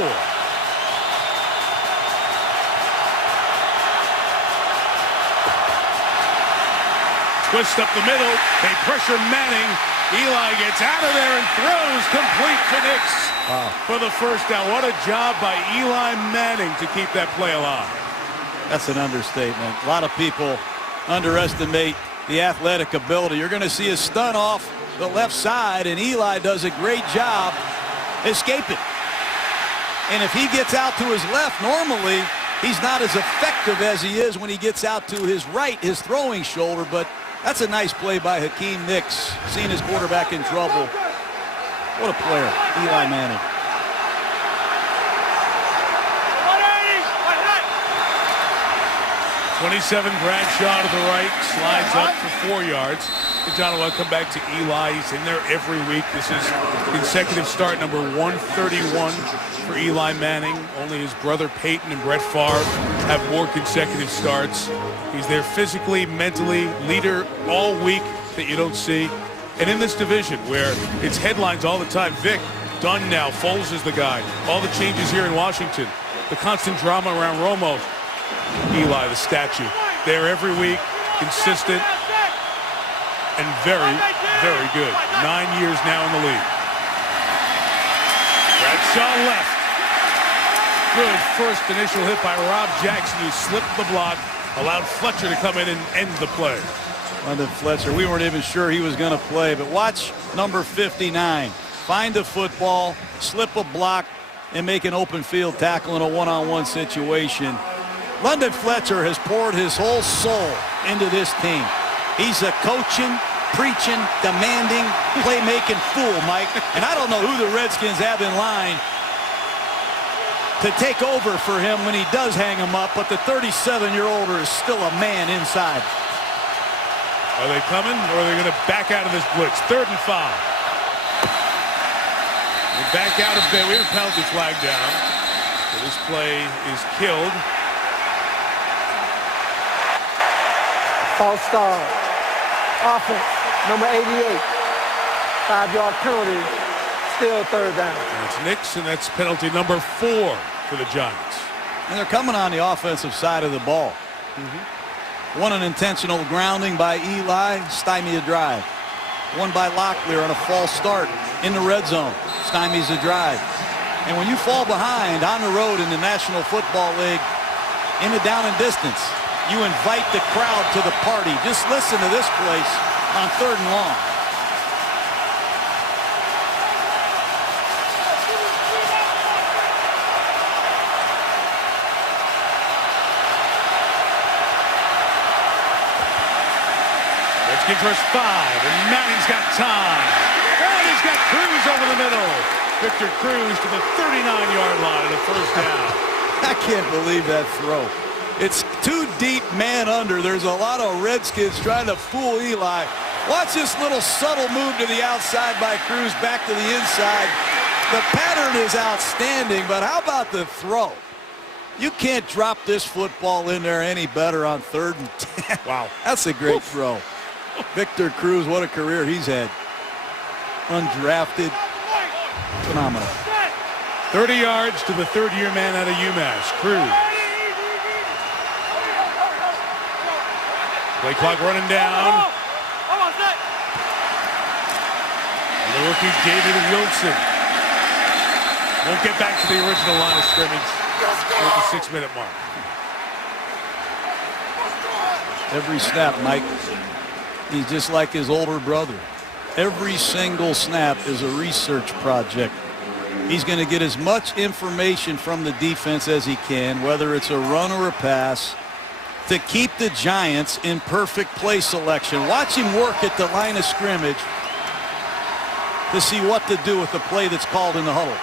Twist up the middle. They pressure Manning. Eli gets out of there and throws complete to Nix for the first down. What a job by Eli Manning to keep that play alive. That's an understatement. A lot of people underestimate the athletic ability. You're going to see a stunt off the left side, and Eli does a great job escaping. And if he gets out to his left, normally he's not as effective as he is when he gets out to his right, his throwing shoulder. But that's a nice play by Hakeem Nicks, seeing his quarterback in trouble. What a player, Eli Manning. 27, Bradshaw to the right, slides up for 4 yards. John, I want to come back to Eli. He's in there every week. This is consecutive start number 131 for Eli Manning. Only his brother Peyton and Brett Favre have more consecutive starts. He's there physically, mentally, leader all week that you don't see. And in this division where it's headlines all the time, Vic, done now, Foles is the guy. All the changes here in Washington, the constant drama around Romo. Eli, the statue, there every week, consistent, and very, very good. 9 years now in the league. Bradshaw left. Good first initial hit by Rob Jackson, who slipped the block, allowed Fletcher to come in and end the play. London Fletcher, we weren't even sure he was going to play, but watch number 59. Find a football, slip a block, and make an open field tackle in a one-on-one situation. London Fletcher has poured his whole soul into this team. He's a coaching, preaching, demanding, playmaking fool, Mike. And I don't know who the Redskins have in line to take over for him when he does hang him up, but the 37-year-older is still a man inside. Are they coming, or are they going to back out of this blitz? 3rd and 5. They back out of there. We have a penalty flag down. So this play is killed. False start. Offense, number 88. 5-yard penalty. Still 3rd down. That's Nix, and that's penalty number 4 for the Giants. And they're coming on the offensive side of the ball. One unintentional grounding by Eli, stymie a drive. One by Locklear on a false start in the red zone, stymies a drive. And when you fall behind on the road in the National Football League, in the down and distance, you invite the crowd to the party. Just listen to this place on 3rd and long. Redskins versus 5, and Manning's got time. And he's got Cruz over the middle. Victor Cruz to the 39-yard line and a first down. I can't believe that throw. It's too deep, man under. There's a lot of Redskins trying to fool Eli. Watch this little subtle move to the outside by Cruz back to the inside. The pattern is outstanding, but how about the throw? You can't drop this football in there any better on 3rd and 10. Wow. That's a great throw. Victor Cruz, what a career he's had. Undrafted. Phenomenal. 30 yards to the third-year man out of UMass, Cruz. Play clock running down. And the rookie David Wilson won't get back to the original line of scrimmage at the 6-minute mark. Every snap, Mike. He's just like his older brother. Every single snap is a research project. He's going to get as much information from the defense as he can, whether it's a run or a pass, to keep the Giants in perfect play selection. Watch him work at the line of scrimmage to see what to do with the play that's called in the huddle.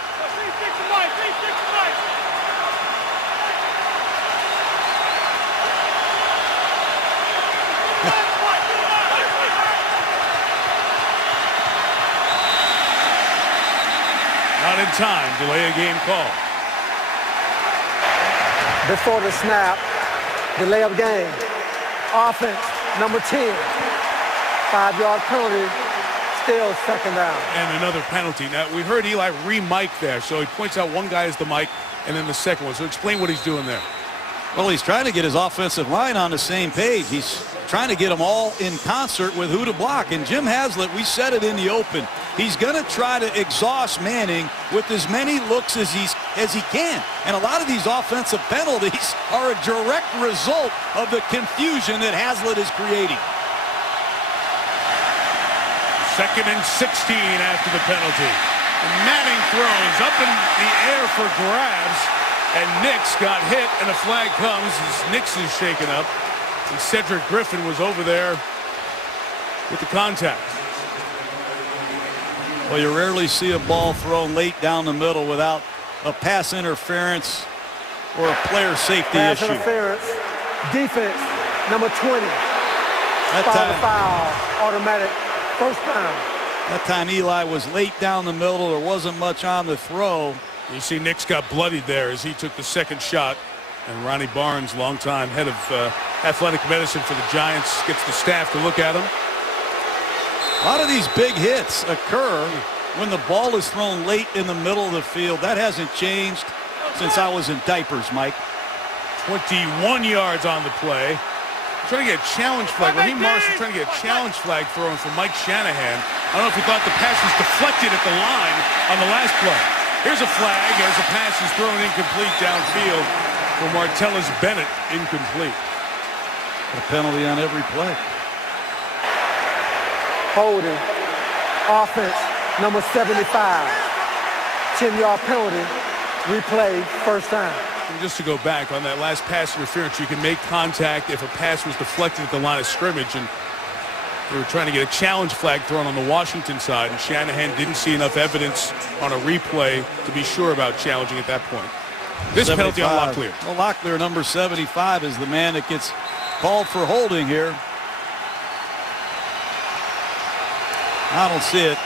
Not in time. Delay a game call. Before the snap, delay of game. Offense, number 10. 5-yard penalty, still second down. And another penalty. Now, we heard Eli re-mic there, so he points out one guy is the mic and then the second one. So explain what he's doing there. Well, he's trying to get his offensive line on the same page. He's trying to get them all in concert with who to block. And Jim Haslett, we said it in the open, he's going to try to exhaust Manning with as many looks as he can. And a lot of these offensive penalties are a direct result of the confusion that Haslett is creating. 2nd and 16 after the penalty. And Manning throws up in the air for grabs. And Nix got hit, and a flag comes as Nix is shaken up. And Cedric Griffin was over there with the contact. Well, you rarely see a ball thrown late down the middle without a pass interference or a player safety Pass issue. interference. Defense, number 20. Foul, automatic, first down. That time Eli was late down the middle. There wasn't much on the throw. You see Nix got bloodied there as he took the second shot. And Ronnie Barnes, longtime head of athletic medicine for the Giants, gets the staff to look at him. A lot of these big hits occur when the ball is thrown late in the middle of the field. That hasn't changed since I was in diapers, Mike. 21 yards on the play. Trying to get a challenge flag. Raheem Morris was trying to get a challenge flag thrown from Mike Shanahan. I don't know if he thought the pass was deflected at the line on the last play. Here's a flag as the pass is thrown incomplete downfield for Martellus Bennett, incomplete. A penalty on every play. Holding. Offense, number 75. 10-yard penalty. Replay, first down. And just to go back on that last pass interference, you can make contact if a pass was deflected at the line of scrimmage. And they were trying to get a challenge flag thrown on the Washington side, and Shanahan didn't see enough evidence on a replay to be sure about challenging at that point. This 75. penalty on Locklear. Well, Locklear, number 75, is the man that gets called for holding here. I don't see it.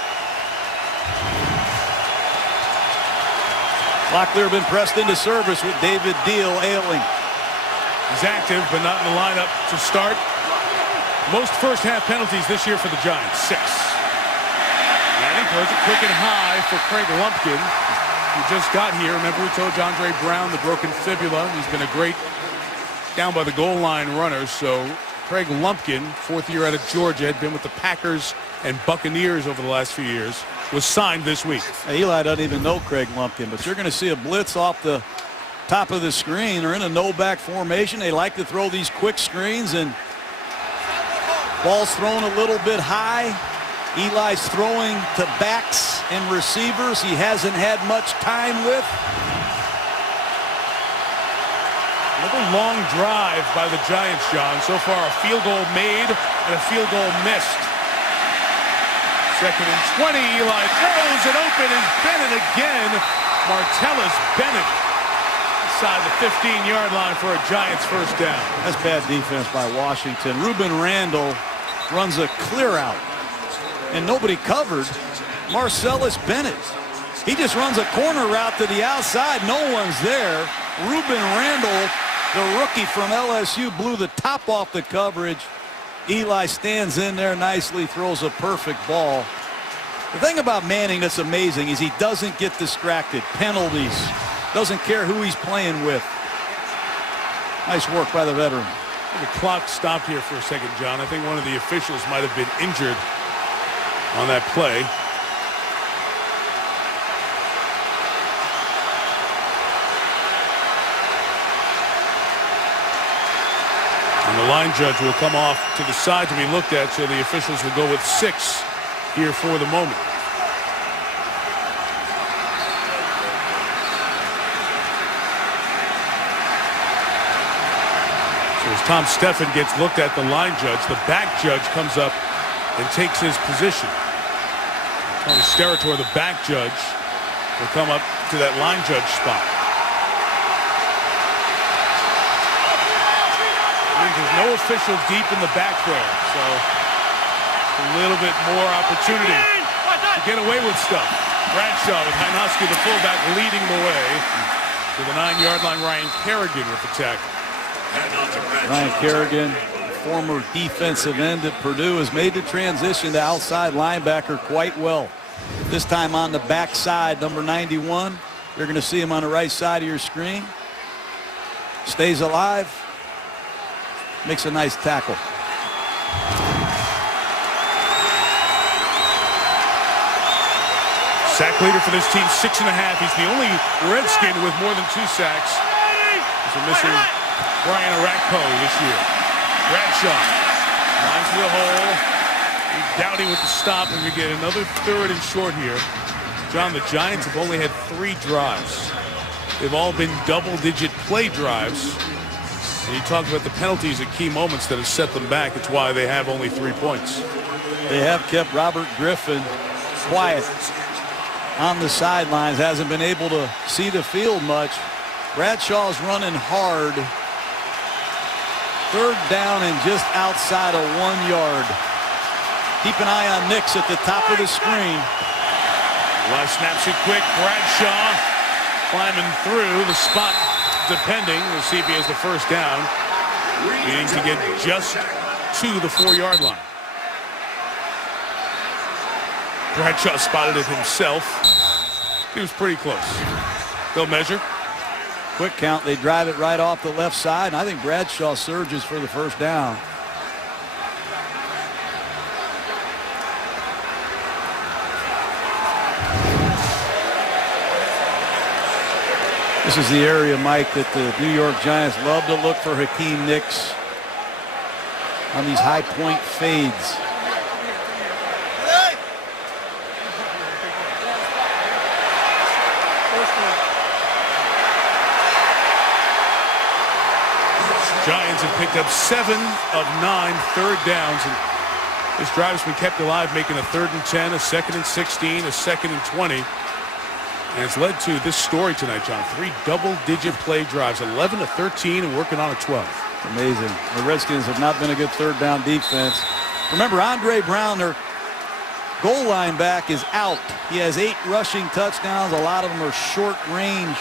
Locklear been pressed into service with David Deal ailing. He's active, but not in the lineup to start. Most first-half penalties this year for the Giants, 6. Manning throws it quick and high for Craig Lumpkin, who just got here. Remember we told Andre Brown the broken fibula. He's been a great down-by-the-goal line runner. So Craig Lumpkin, 4th year out of Georgia, had been with the Packers and Buccaneers over the last few years, was signed this week. Eli doesn't even know Craig Lumpkin, but you're going to see a blitz off the top of the screen. They're in a no-back formation. They like to throw these quick screens, and ball's thrown a little bit high. Eli's throwing to backs and receivers he hasn't had much time with. Another long drive by the Giants, John. So far, a field goal made and a field goal missed. 2nd and 20. Eli throws it open. Is Bennett again. Martellus Bennett inside the 15-yard line for a Giants first down. That's bad defense by Washington. Ruben Randall runs a clear out, and nobody covered Martellus Bennett. He just runs a corner route to the outside. No one's there. Ruben Randall, the rookie from LSU, blew the top off the coverage. Eli stands in there nicely, throws a perfect ball. The thing about Manning that's amazing is he doesn't get distracted. Penalties. Doesn't care who he's playing with. Nice work by the veteran. The clock stopped here for a second, John. I think one of the officials might have been injured on that play. And the line judge will come off to the side to be looked at, so the officials will go with 6 here for the moment. So as Tom Steffen gets looked at, the line judge, the back judge comes up and takes his position. Tony Steratore, the back judge, will come up to that line judge spot. There's no official deep in the back there, so a little bit more opportunity to get away with stuff. Bradshaw with Hynoski, the fullback, leading the way to the 9-yard line. Ryan Kerrigan with the tackle. Ryan Kerrigan, former defensive end at Purdue, has made the transition to outside linebacker quite well. This time on the backside, number 91. You're going to see him on the right side of your screen. Stays alive. Makes a nice tackle. Sack leader for this team, 6.5. He's the only Redskin with more than 2 sacks. He's missing Brian Arakpo this year. Bradshaw lines to the hole. Dowdy with the stop, and we get another 3rd and short here. John, the Giants have only had 3 drives. They've all been double-digit play drives. And you talk about the penalties at key moments that have set them back. It's why they have only 3 points. They have kept Robert Griffin quiet on the sidelines. Hasn't been able to see the field much. Bradshaw's running hard. 3rd down and just outside of 1 yard. Keep an eye on Nix at the top of the screen. Eli snaps it quick. Bradshaw climbing through the spot. Depending, we'll see if he has the first down. Needing to get just to the 4-yard line. Bradshaw spotted it himself. He was pretty close. They'll measure. Quick count. They drive it right off the left side, and I think Bradshaw surges for the first down. This is the area, Mike, that the New York Giants love to look for Hakeem Nicks on these high point fades. Giants have picked up 7 of 9 3rd downs, and this drive has been kept alive, making a 3rd and 10, a 2nd and 16, a 2nd and 20. And it's led to this story tonight, John. 3 double-digit play drives, 11 to 13, and working on a 12. Amazing. The Redskins have not been a good 3rd down defense. Remember, Andre Brown, their goal line back, is out. He has 8 rushing touchdowns. A lot of them are short-range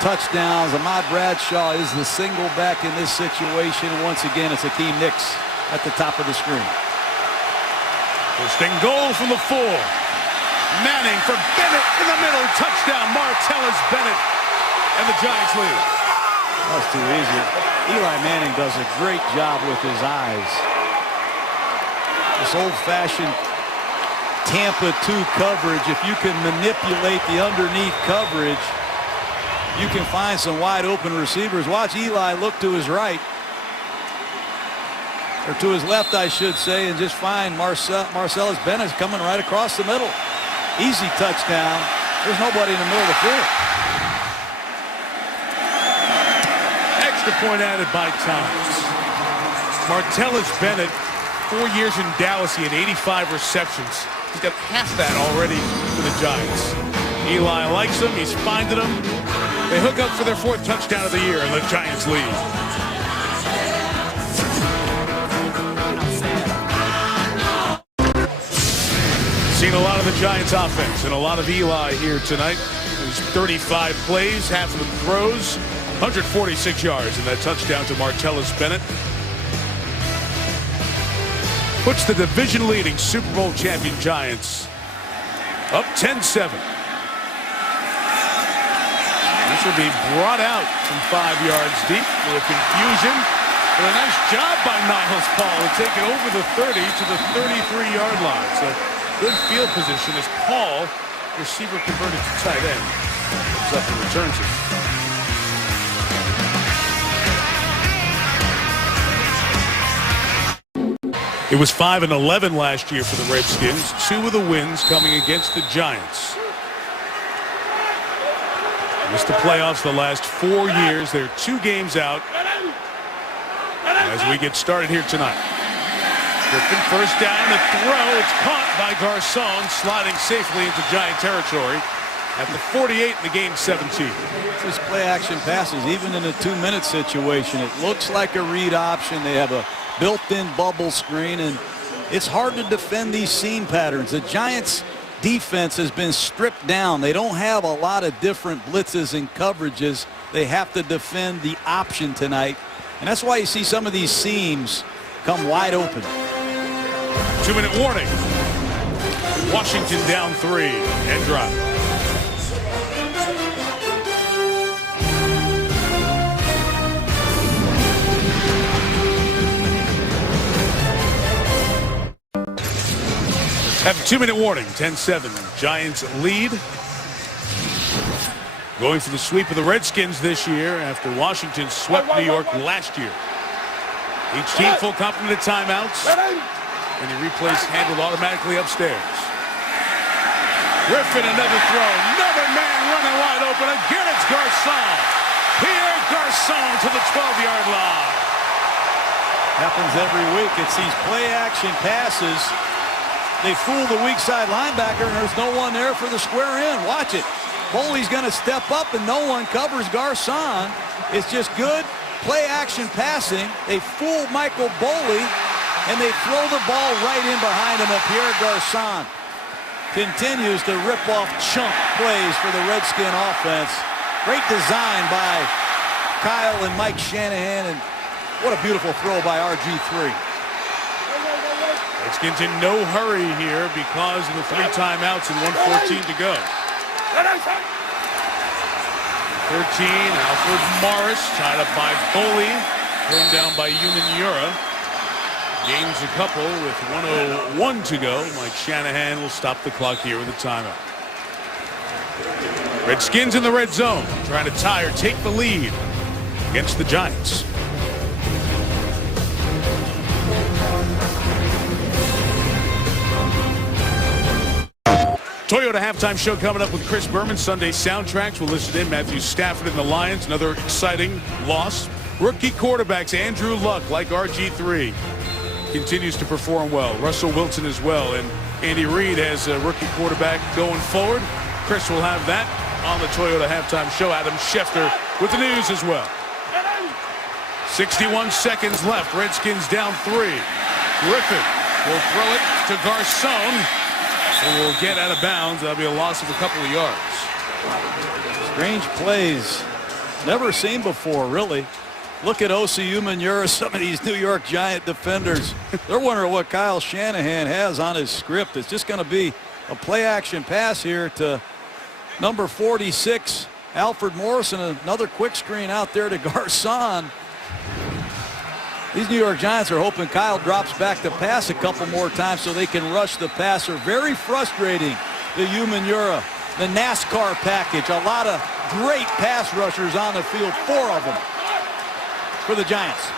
touchdowns. Ahmad Bradshaw is the single back in this situation. And once again, it's Hakeem Nicks at the top of the screen. First and goal from the 4. Manning for Bennett in the middle. Touchdown, Martellus Bennett. And the Giants lead. That's too easy. Eli Manning does a great job with his eyes. This old-fashioned Tampa 2 coverage, if you can manipulate the underneath coverage, you can find some wide open receivers. Watch Eli look to his right, or to his left, I should say, and just find Martellus Bennett coming right across the middle. Easy touchdown. There's nobody in the middle of the field. extra point added by Thomas. Martellus Bennett, 4 years in Dallas, he had 85 receptions. He's got half that already for the Giants. Eli likes him. He's finding them. They hook up for their 4th touchdown of the year, and the Giants lead. Seen a lot of the Giants offense and a lot of Eli here tonight. There's 35 plays, half of them throws, 146 yards, and that touchdown to Martellus Bennett puts the division-leading Super Bowl champion Giants up 10-7. This will be brought out from 5 yards deep with a confusion. But a nice job by Niles Paul to take it over the 30 to the 33-yard line. So good field position as Paul, receiver converted to tight end, comes up and returns it. It was 5-11 last year for the Redskins. 2 of the wins coming against the Giants. Missed the playoffs the last 4 years. They're 2 games out as we get started here tonight. Griffin first down, the throw. It's caught by Garcon, sliding safely into Giant territory at the 48 in the game 17. This play action passes, even in a 2-minute situation. It looks like a read option. They have a built-in bubble screen, and it's hard to defend these seam patterns. The Giants defense has been stripped down. They don't have a lot of different blitzes and coverages. They have to defend the option tonight, and that's why you see some of these seams come wide open. 2-minute warning. Washington down 3 and drop. Have a 2-minute warning. 10-7. Giants lead. Going for the sweep of the Redskins this year after Washington swept New York last year. Each team full complement of timeouts. And the replays handled automatically upstairs. Griffin, another throw. Another man running wide open. Again, it's Garcon. Pierre Garcon to the 12-yard line. Happens every week. It's these play-action passes. They fool the weak side linebacker, and there's no one there for the square in. Watch it. Boley's going to step up, and no one covers Garcon. It's just good play-action passing. They fool Michael Boley, and they throw the ball right in behind him. And Pierre Garcon continues to rip off chunk plays for the Redskin offense. Great design by Kyle and Mike Shanahan, and what a beautiful throw by RG3. Redskins in no hurry here because of the 3 timeouts and 1:14 to go. 13, Alfred Morris tied up by Boley, thrown down by Umanura. Gains a couple with 1:01 to go. Mike Shanahan will stop the clock here with a timeout. Redskins in the red zone, trying to tie or take the lead against the Giants. Toyota halftime show coming up with Chris Berman. Sunday soundtracks. We'll listen in Matthew Stafford and the Lions. Another exciting loss. Rookie quarterbacks Andrew Luck, like RG3, continues to perform well. Russell Wilson as well. And Andy Reid has a rookie quarterback going forward. Chris will have that on the Toyota halftime show. Adam Schefter with the news as well. 61 seconds left. Redskins down 3. Griffin will throw it to Garcon. And will get out of bounds. That'll be a loss of a couple of yards. Strange plays. Never seen before, really. Look at O.C. Umanura, some of these New York Giant defenders. They're wondering what Kyle Shanahan has on his script. It's just going to be a play-action pass here to number 46, Alfred Morris, and another quick screen out there to Garcon. These New York Giants are hoping Kyle drops back to pass a couple more times so they can rush the passer. Very frustrating, the Umanura, the NASCAR package. A lot of great pass rushers on the field, 4 of them for the Giants.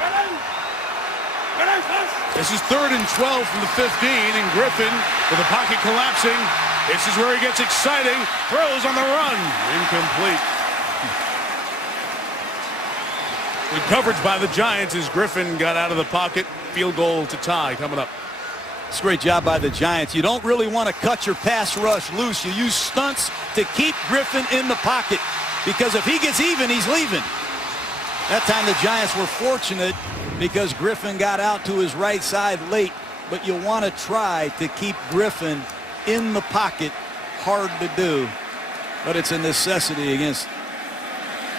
This is 3rd and 12 from the 15, and Griffin with the pocket collapsing. This is where he gets exciting. Throws on the run. Incomplete. Good coverage by the Giants as Griffin got out of the pocket. Field goal to tie coming up. It's a great job by the Giants. You don't really want to cut your pass rush loose. You use stunts to keep Griffin in the pocket, because if he gets even, he's leaving. That time the Giants were fortunate because Griffin got out to his right side late, but you want to try to keep Griffin in the pocket. Hard to do, but it's a necessity against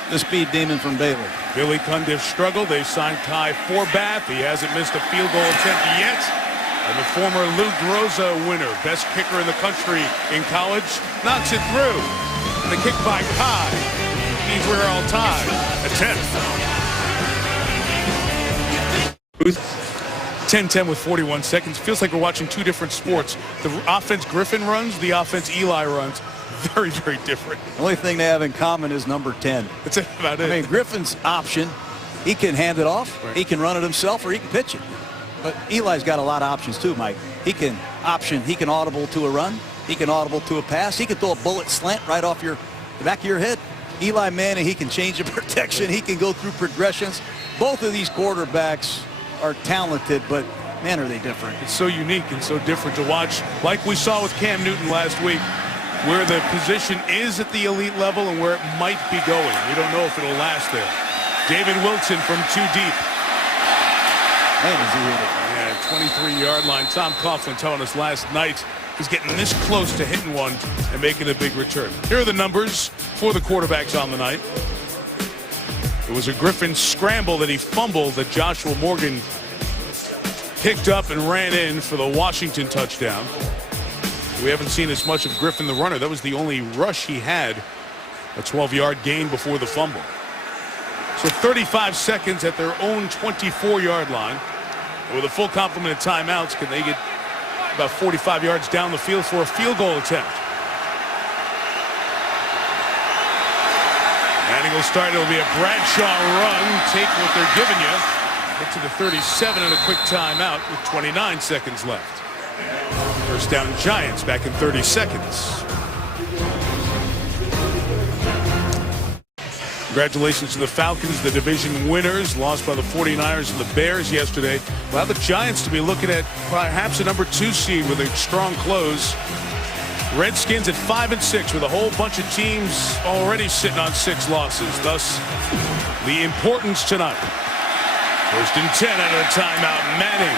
the speed demon from Baylor. Billy Cundiff struggled. They signed Ty Forbath. He hasn't missed a field goal attempt yet. And the former Lou Groza winner, best kicker in the country in college, knocks it through. And the kick by Kai means we're all tied at 10. 10-10 with 41 seconds. Feels like we're watching two different sports. The offense Griffin runs, the offense Eli runs. Very, very different. The only thing they have in common is number 10. That's about it. I mean, Griffin's option, he can hand it off, right. He can run it himself, or he can pitch it. But Eli's got a lot of options too, Mike. He can audible to a run, he can audible to a pass, he can throw a bullet slant right off the back of your head. Eli Manning, he can change the protection, he can go through progressions. Both of these quarterbacks are talented, but man, are they different. It's so unique and so different to watch, like we saw with Cam Newton last week, where the position is at the elite level and where it might be going. We don't know if it'll last there. David Wilson from too deep. Man, is he hit it. Yeah, 23-yard line. Tom Coughlin telling us last night he's getting this close to hitting one and making a big return. Here are the numbers for the quarterbacks on the night. It was a Griffin scramble that he fumbled that Joshua Morgan picked up and ran in for the Washington touchdown. We haven't seen as much of Griffin the runner. That was the only rush he had. A 12-yard gain before the fumble. So 35 seconds at their own 24-yard line. And with a full complement of timeouts, can they get about 45 yards down the field for a field goal attempt? Manning will start. It'll be a Bradshaw run. Take what they're giving you. Get to the 37 and a quick timeout with 29 seconds left. First down Giants back in 30 seconds. Congratulations to the Falcons, the division winners, lost by the 49ers and the Bears yesterday. Well, the Giants to be looking at perhaps a number 2 seed with a strong close. Redskins at 5-6 with a whole bunch of teams already sitting on 6 losses. Thus, the importance tonight. First and 10 out of the timeout. Manning.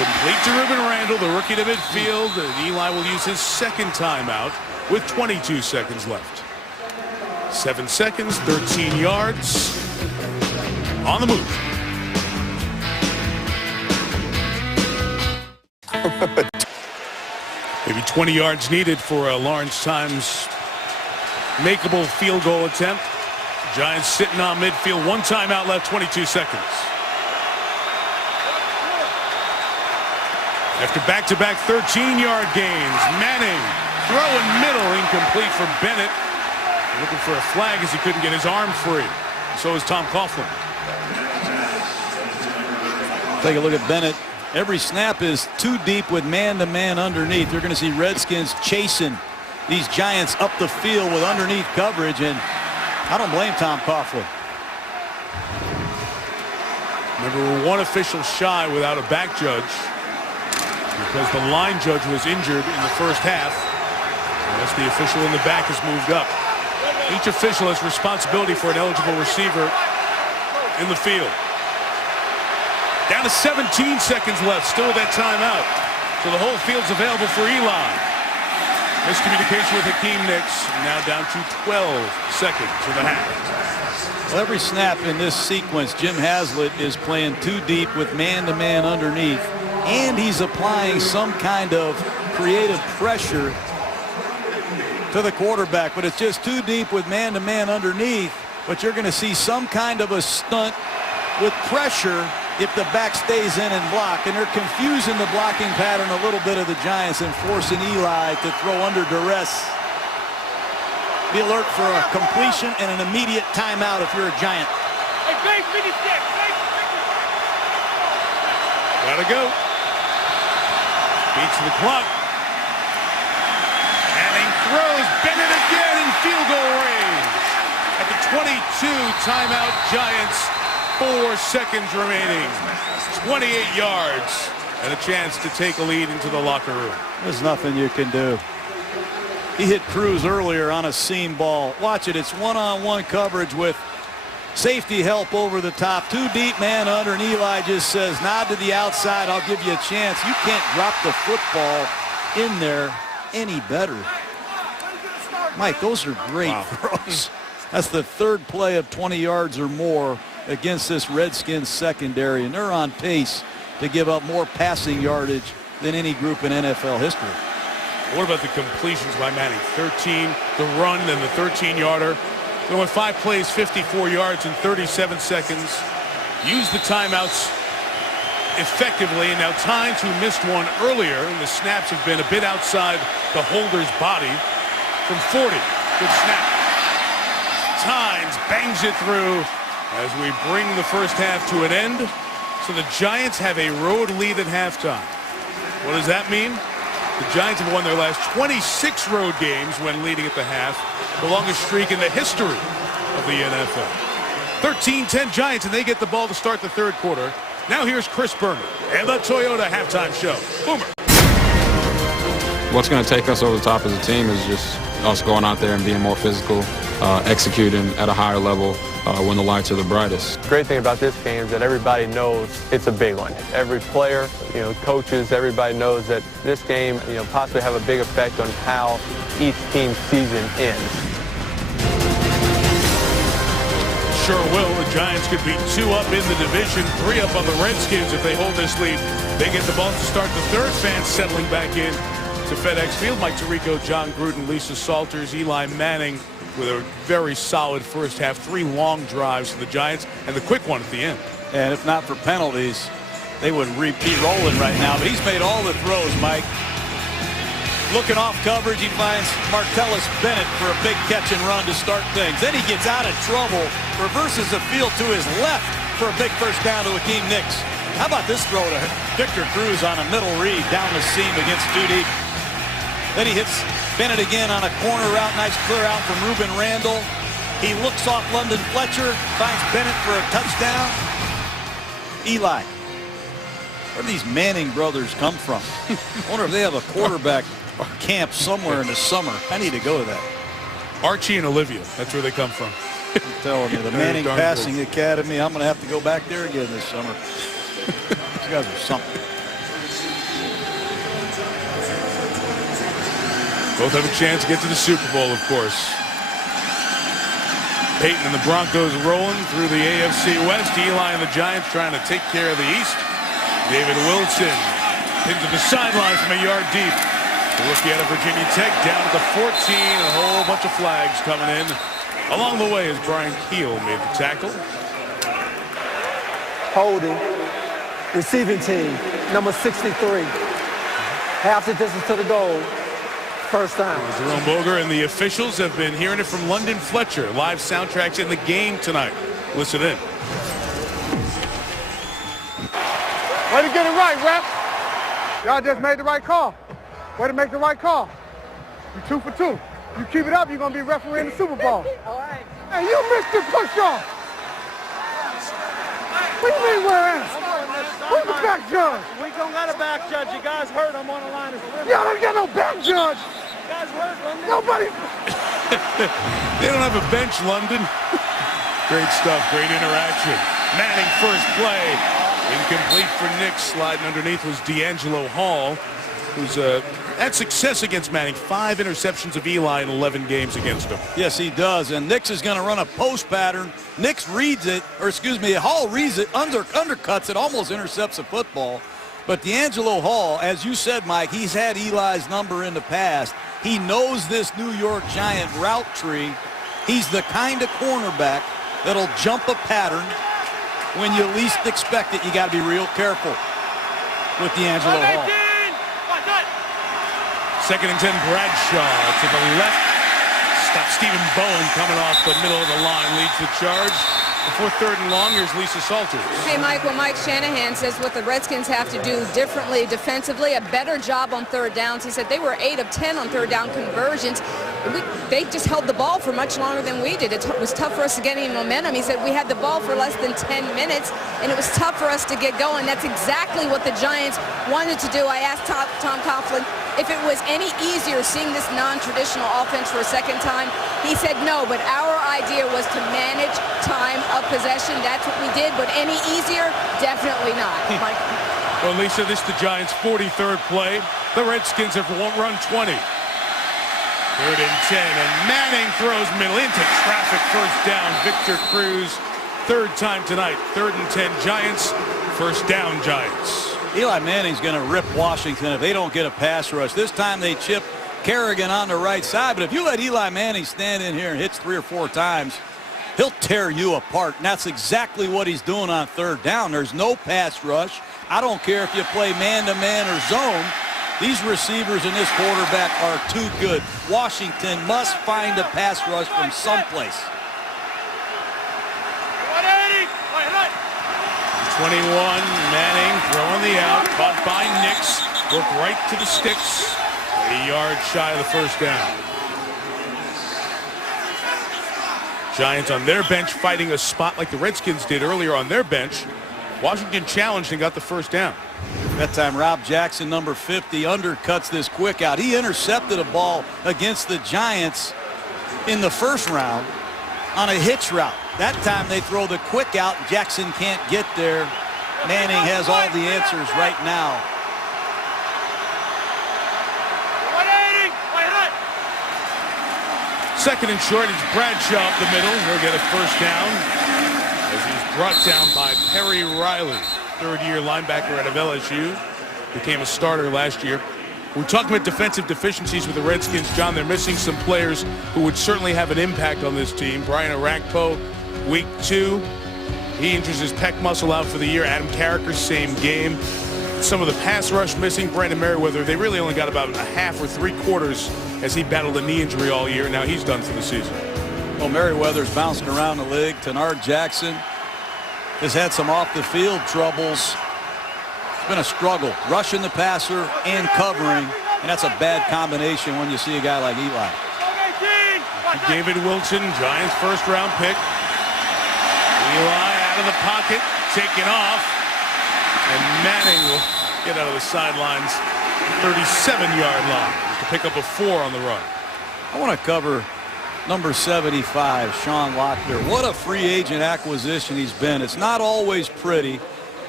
Complete to Ruben Randall, the rookie to midfield. And Eli will use his second timeout with 22 seconds left. 7 seconds, 13 yards. On the move. Maybe 20 yards needed for Lawrence Times' makeable field goal attempt. Giants sitting on midfield. 1 timeout left, 22 seconds. After back-to-back 13-yard gains, Manning throwing middle, incomplete for Bennett. Looking for a flag as he couldn't get his arm free. So is Tom Coughlin. Take a look at Bennett. Every snap is too deep with man-to-man underneath. You're going to see Redskins chasing these Giants up the field with underneath coverage, and I don't blame Tom Coughlin. Remember, we're 1 official shy without a back judge because the line judge was injured in the first half. Unless the official in the back has moved up. Each official has responsibility for an eligible receiver in the field. Down to 17 seconds left, still with that timeout. So the whole field's available for Eli. Miscommunication with Hakeem Nicks, now down to 12 seconds in the half. Well, every snap in this sequence, Jim Haslett is playing too deep with man-to-man underneath, and he's applying some kind of creative pressure to the quarterback, but it's just too deep with man-to-man underneath. But you're going to see some kind of a stunt with pressure if the back stays in and block, and they're confusing the blocking pattern a little bit of the Giants and forcing Eli to throw under duress. Be alert for a completion and an immediate timeout if you're a Giant. Gotta go. Beats the clock. Manning throws. Bennett again in field goal range at the timeout Giants. 4 seconds remaining. 28 yards. And a chance to take a lead into the locker room. There's nothing you can do. He hit Cruz earlier on a seam ball. Watch it. It's one-on-one coverage with safety help over the top. Too deep man under, and Eli just says, nod to the outside. I'll give you a chance. You can't drop the football in there any better. Mike, those are great throws. That's the third play of 20 yards or more against this Redskins secondary, and they're on pace to give up more passing yardage than any group in NFL history. What about the completions by Manning? 13, the run, and the 13-yarder. They went 5 plays, 54 yards in 37 seconds. Used the timeouts effectively, and now Tynes, who missed one earlier, and the snaps have been a bit outside the holder's body, from 40. Good snap. Tynes bangs it through as we bring the first half to an end. So the Giants have a road lead at halftime. What does that mean? The Giants have won their last 26 road games when leading at the half, the longest streak in the history of the NFL. 13-10 Giants, and they get the ball to start the third quarter. Now here's Chris Berman and the Toyota halftime show. Boomer. What's going to take us over the top as a team is just us going out there and being more physical, executing at a higher level when the lights are the brightest. The great thing about this game is that everybody knows it's a big one. Every player, coaches, everybody knows that this game, possibly have a big effect on how each team's season ends. Sure will. The Giants could be 2 up in the division, 3 up on the Redskins if they hold this lead. They get the ball to start the third. Fans settling back in to FedEx Field. Mike Tirico, John Gruden, Lisa Salters, Eli Manning with a very solid first half. 3 long drives for the Giants and the quick one at the end. And if not for penalties, they would be rolling right now. But he's made all the throws, Mike. Looking off coverage, he finds Martellus Bennett for a big catch and run to start things. Then he gets out of trouble, reverses the field to his left for a big first down to Akeem Nicks. How about this throw to Victor Cruz on a middle read down the seam against Duty? Then he hits Bennett again on a corner route. Nice clear out from Ruben Randall. He looks off London Fletcher, finds Bennett for a touchdown. Eli, where do these Manning brothers come from? I wonder if they have a quarterback camp somewhere in the summer. I need to go to that. Archie and Olivia, that's where they come from. I'm telling you, the Manning Passing Academy, I'm going to have to go back there again this summer. These guys are something. Both have a chance to get to the Super Bowl, of course. Peyton and the Broncos rolling through the AFC West. Eli and the Giants trying to take care of the East. David Wilson into the sideline from a yard deep. The rookie out of Virginia Tech down at the 14. A whole bunch of flags coming in. Along the way as Brian Keel made the tackle. Holding. Receiving team, number 63. Half the distance to the goal. First down. Jerome Boger and the officials have been hearing it from London Fletcher. Live soundtracks in the game tonight. Listen in. Way to get it right, ref. Y'all just made the right call. Way to make the right call. You 2 for 2. You keep it up, you're going to be refereeing the Super Bowl. All right. Hey, you missed the push-off. What do you mean where else? Who's the back judge? We don't got a back judge. You guys hurt. I'm on the line. Y'all don't get no back judge. You guys hurt, London. Nobody. They don't have a bench, London. Great stuff. Great interaction. Manning first play. Incomplete for Nicks. Sliding underneath was D'Angelo Hall, who's had success against Manning. 5 interceptions of Eli in 11 games against him. Yes, he does. And Nicks is going to run a post pattern. Nicks reads it, or excuse me, Hall reads it, undercuts it, almost intercepts the football. But D'Angelo Hall, as you said, Mike, he's had Eli's number in the past. He knows this New York Giant route tree. He's the kind of cornerback that'll jump a pattern when you least expect it. You got to be real careful with D'Angelo Hall. 2nd and 10, Bradshaw to the left. Stop Stephen Bowen coming off the middle of the line, leads the charge. Before 3rd and long, here's Lisa Salters. Hey, Mike, well, Mike Shanahan says what the Redskins have to do differently defensively, a better job on 3rd downs. He said they were 8 of 10 on 3rd down conversions. they just held the ball for much longer than we did. It was tough for us to get any momentum. He said we had the ball for less than 10 minutes, and it was tough for us to get going. That's exactly what the Giants wanted to do. I asked Tom Coughlin if it was any easier seeing this non-traditional offense for a second time. He said no, but our idea was to manage time of possession. That's what we did, but any easier? Definitely not. Mike. Well, Lisa, this is the Giants' 43rd play. The Redskins have run 20. 3rd and 10, and Manning throws middle into traffic. First down, Victor Cruz. 3rd time tonight. 3rd and 10, Giants. First down, Giants. Eli Manning's going to rip Washington if they don't get a pass rush. This time they chip Kerrigan on the right side, but if you let Eli Manning stand in here and hits 3 or 4 times, he'll tear you apart, and that's exactly what he's doing on 3rd down. There's no pass rush. I don't care if you play man-to-man or zone. These receivers and this quarterback are too good. Washington must find a pass rush from someplace. 21, Manning throwing the out, caught by Nix, worked right to the sticks, a yard shy of the first down. Giants on their bench fighting a spot like the Redskins did earlier on their bench. Washington challenged and got the first down. That time Rob Jackson, number 50, undercuts this quick out. He intercepted a ball against the Giants in the first round on a hitch route. That time they throw the quick out. Jackson can't get there. Manning has all the answers right now. 2nd and short, it's Bradshaw up the middle. He'll get a first down as he's brought down by Perry Riley, 3rd-year linebacker out of LSU. Became a starter last year. We're talking about defensive deficiencies with the Redskins, John. They're missing some players who would certainly have an impact on this team. Brian Orakpo, week 2. He injures his pec muscle out for the year. Adam Carricker, same game. Some of the pass rush missing. Brandon Merriweather, they really only got about a half or 3/4 as he battled a knee injury all year. Now he's done for the season. Well, Merriweather's bouncing around the league. Tenard Jackson has had some off-the-field troubles. It's been a struggle, rushing the passer and covering, and that's a bad combination when you see a guy like Eli. David Wilson, Giants' first-round pick. Eli out of the pocket, taken off, and Manning will get out of the sidelines, 37-yard line, to pick up a 4 on the run. I want to cover number 75, Sean Locklear. What a free agent acquisition he's been. It's not always pretty.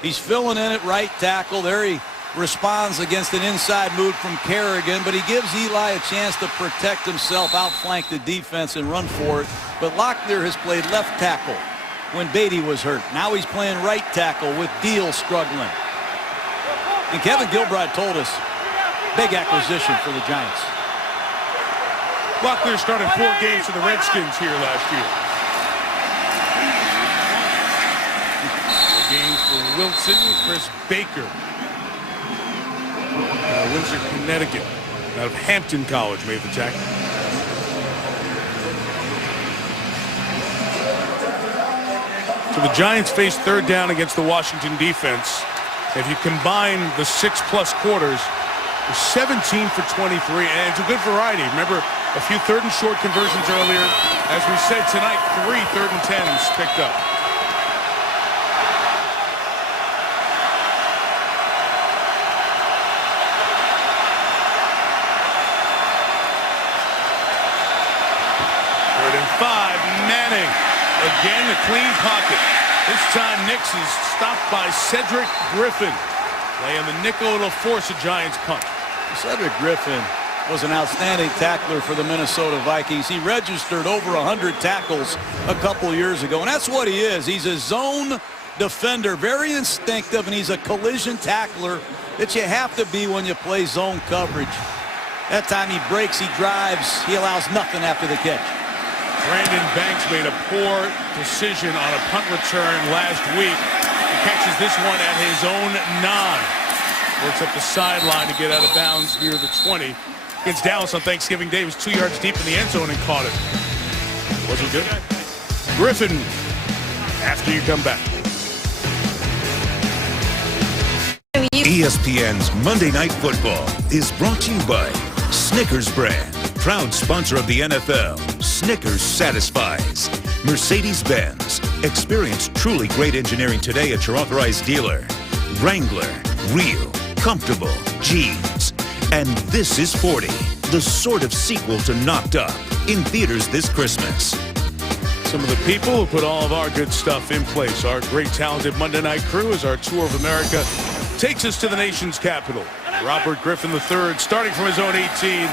He's filling in at right tackle. There he responds against an inside move from Kerrigan, but he gives Eli a chance to protect himself, outflank the defense, and run for it. But Locklear has played left tackle when Beatty was hurt. Now he's playing right tackle with Deal struggling. And Kevin Gilbride told us, big acquisition for the Giants. Locklear started 4 games for the Redskins here last year. 4 games for Wilson, Chris Baker. Windsor, Connecticut. Out of Hampton College made the tackle. So the Giants face 3rd down against the Washington defense. If you combine the 6+ quarters, they're 17 for 23, and it's a good variety. Remember, a few 3rd and short conversions earlier. As we said tonight, 3 3rd and 10s picked up. Manning again, a clean pocket. This time Nix is stopped by Cedric Griffin. Laying the nickel, it'll force a Giants punt. Cedric Griffin was an outstanding tackler for the Minnesota Vikings. He registered over 100 tackles a couple years ago, and that's what he is. He's a zone defender, very instinctive, and he's a collision tackler that you have to be when you play zone coverage. That time he breaks, he drives, he allows nothing after the catch. Brandon Banks made a poor decision on a punt return last week. He catches this one at his own 9. Works up the sideline to get out of bounds near the 20. Against Dallas on Thanksgiving Day, he was 2 yards deep in the end zone and caught it. Wasn't good. Griffin, after you come back. ESPN's Monday Night Football is brought to you by Snickers Brand. proud sponsor of the NFL. Snickers satisfies. Mercedes-Benz. Experience truly great engineering today at your authorized dealer. Wrangler. Real. Comfortable. Jeans. And this is 40. The sort of sequel to Knocked Up. In theaters this Christmas. Some of the people who put all of our good stuff in place. Our great talented Monday Night Crew as our tour of America takes us to the nation's capital. Robert Griffin III starting from his own 18.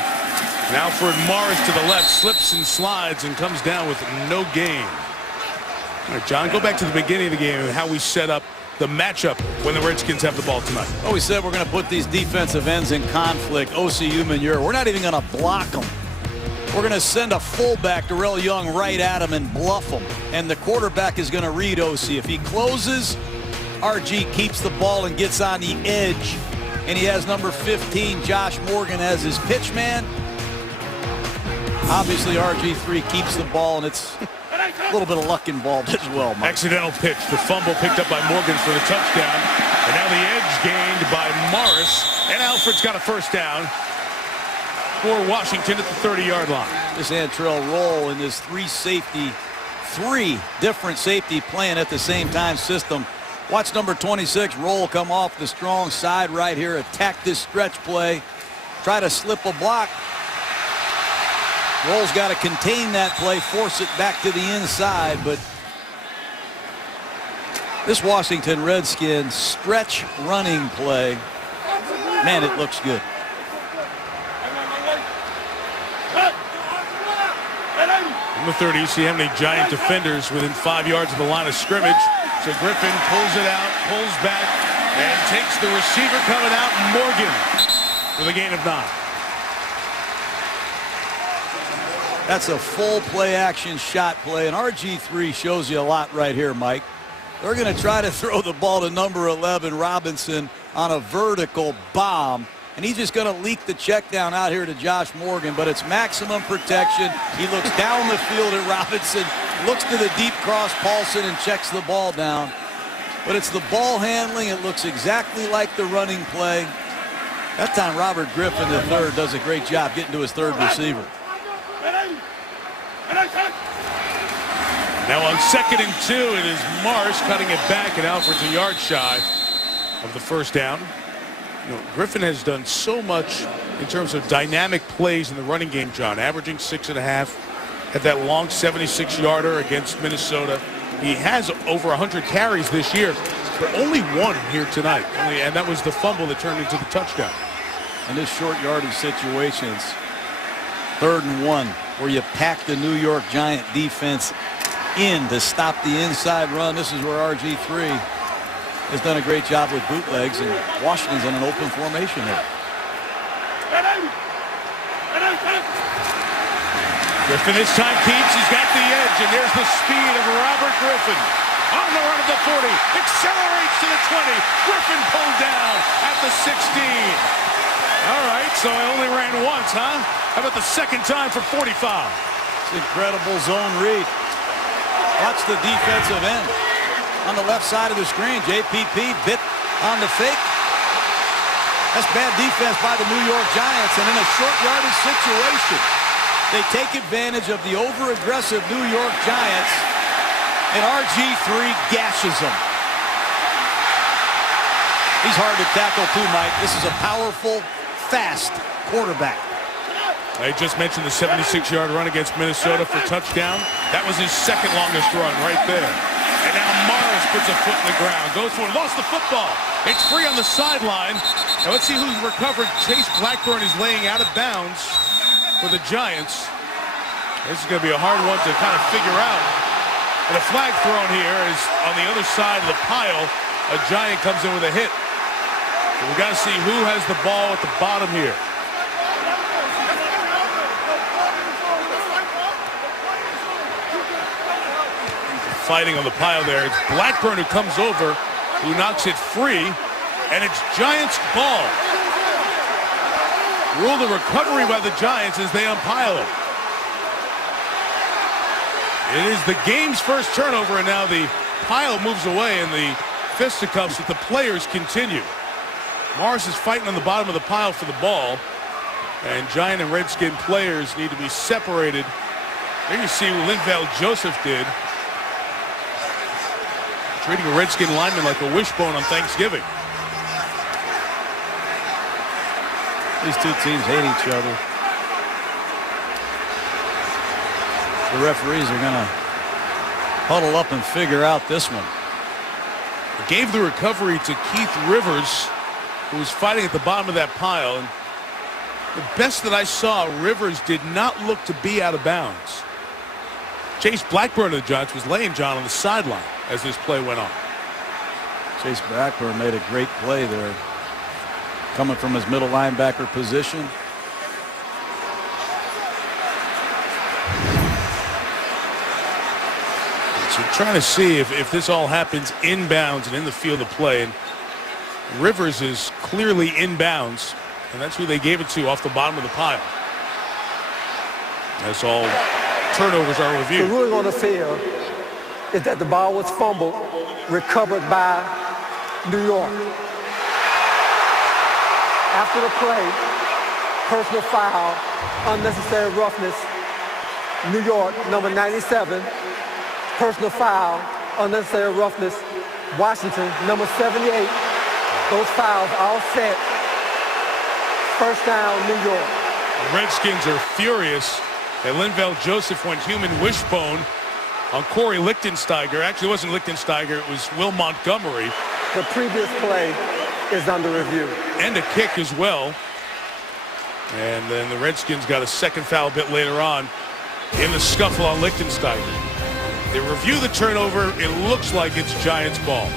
And Alfred Morris to the left slips and slides and comes down with no gain. All right, John, go back to the beginning of the game and how we set up the matchup when the Redskins have the ball tonight. Oh, we said we're going to put these defensive ends in conflict. O.C. Umenyiora, we're not even going to block them. We're going to send a fullback, Darrell Young, right at him and bluff him. And the quarterback is going to read O.C. If he closes, RG keeps the ball and gets on the edge. And he has number 15, Josh Morgan, as his pitch man. Obviously, RG3 keeps the ball, and it's a little bit of luck involved as well, Mike. Accidental pitch. The fumble picked up by Morgan for the touchdown. And now the edge gained by Morris. And Alfred's got a first down for Washington at the 30-yard line. This Antrell Roll in this three different safety playing at the same time system. Watch number 26, Roll, come off the strong side right here, attack this stretch play, try to slip a block. Roll's got to contain that play, force it back to the inside, but this Washington Redskins stretch running play, man, it looks good. In the 30, you see how many Giant defenders within 5 yards of the line of scrimmage. So Griffin pulls it out, pulls back, and takes the receiver coming out, Morgan, with a gain of 9. That's a full play action shot play, and RG3 shows you a lot right here, Mike. They're going to try to throw the ball to number 11, Robinson, on a vertical bomb. And he's just going to leak the check down out here to Josh Morgan, but it's maximum protection. He looks down the field at Robinson, looks to the deep cross Paulson, and checks the ball down. But it's the ball handling. It looks exactly like the running play. That time Robert Griffin III does a great job getting to his third receiver. Now on 2nd and 2, it is Morris cutting it back, and Alfred's a yard shy of the first down. You know, Griffin has done so much in terms of dynamic plays in the running game, John, averaging 6.5, had that long 76-yarder against Minnesota. He has over 100 carries this year, but only one here tonight, and that was the fumble that turned into the touchdown. In this short yardage situations, 3rd and 1, where you pack the New York Giant defense in to stop the inside run. This is where RG3 has done a great job with bootlegs, and Washington's in an open formation here. Griffin this time keeps. He's got the edge, and there's the speed of Robert Griffin. On the run of the 40, accelerates to the 20. Griffin pulled down at the 16. All right, so I only ran once, huh? How about the second time for 45? It's incredible zone read. Watch the defensive end. On the left side of the screen, JPP bit on the fake. That's bad defense by the New York Giants, and in a short yardage situation, they take advantage of the over-aggressive New York Giants, and RG3 gashes them. He's hard to tackle too, Mike. This is a powerful, fast quarterback. I just mentioned the 76-yard run against Minnesota for touchdown. That was his second longest run right there. And now Morris puts a foot in the ground, goes for it, lost the football. It's free on the sideline. Now let's see who's recovered. Chase Blackburn is laying out of bounds for the Giants. This is going to be a hard one to kind of figure out. And a flag thrown here is on the other side of the pile. A Giant comes in with a hit. So we got to see who has the ball at the bottom here. Fighting on the pile there. It's Blackburn who comes over, who knocks it free, and it's Giants ball. Rule the recovery by the Giants as they unpile it. It is the game's first turnover, and now the pile moves away, and the fisticuffs with the players continue. Morris is fighting on the bottom of the pile for the ball. And Giant and Redskin players need to be separated. There you see what Linval Joseph did. Treating a Redskin lineman like a wishbone on Thanksgiving. These two teams hate each other. The referees are going to huddle up and figure out this one. Gave the recovery to Keith Rivers, who was fighting at the bottom of that pile. And the best that I saw, Rivers did not look to be out of bounds. Chase Blackburn of the Giants was laying John on the sideline as this play went on. Chase Blackburn made a great play there, coming from his middle linebacker position. So trying to see if this all happens inbounds and in the field of play. And Rivers is clearly inbounds, and that's who they gave it to off the bottom of the pile. That's all turnovers are reviewed. The ruling on the field is that the ball was fumbled, recovered by New York. After the play, personal foul, unnecessary roughness, New York, number 97. Personal foul, unnecessary roughness, Washington, number 78. Those fouls all set. First down, New York. The Redskins are furious that Linval Joseph went human wishbone on Corey Lichtensteiger. Actually, it wasn't Lichtensteiger, it was Will Montgomery. The previous play is under review. And a kick as well. And then the Redskins got a second foul a bit later on in the scuffle on Lichtensteiger. They review the turnover. It looks like it's Giants ball.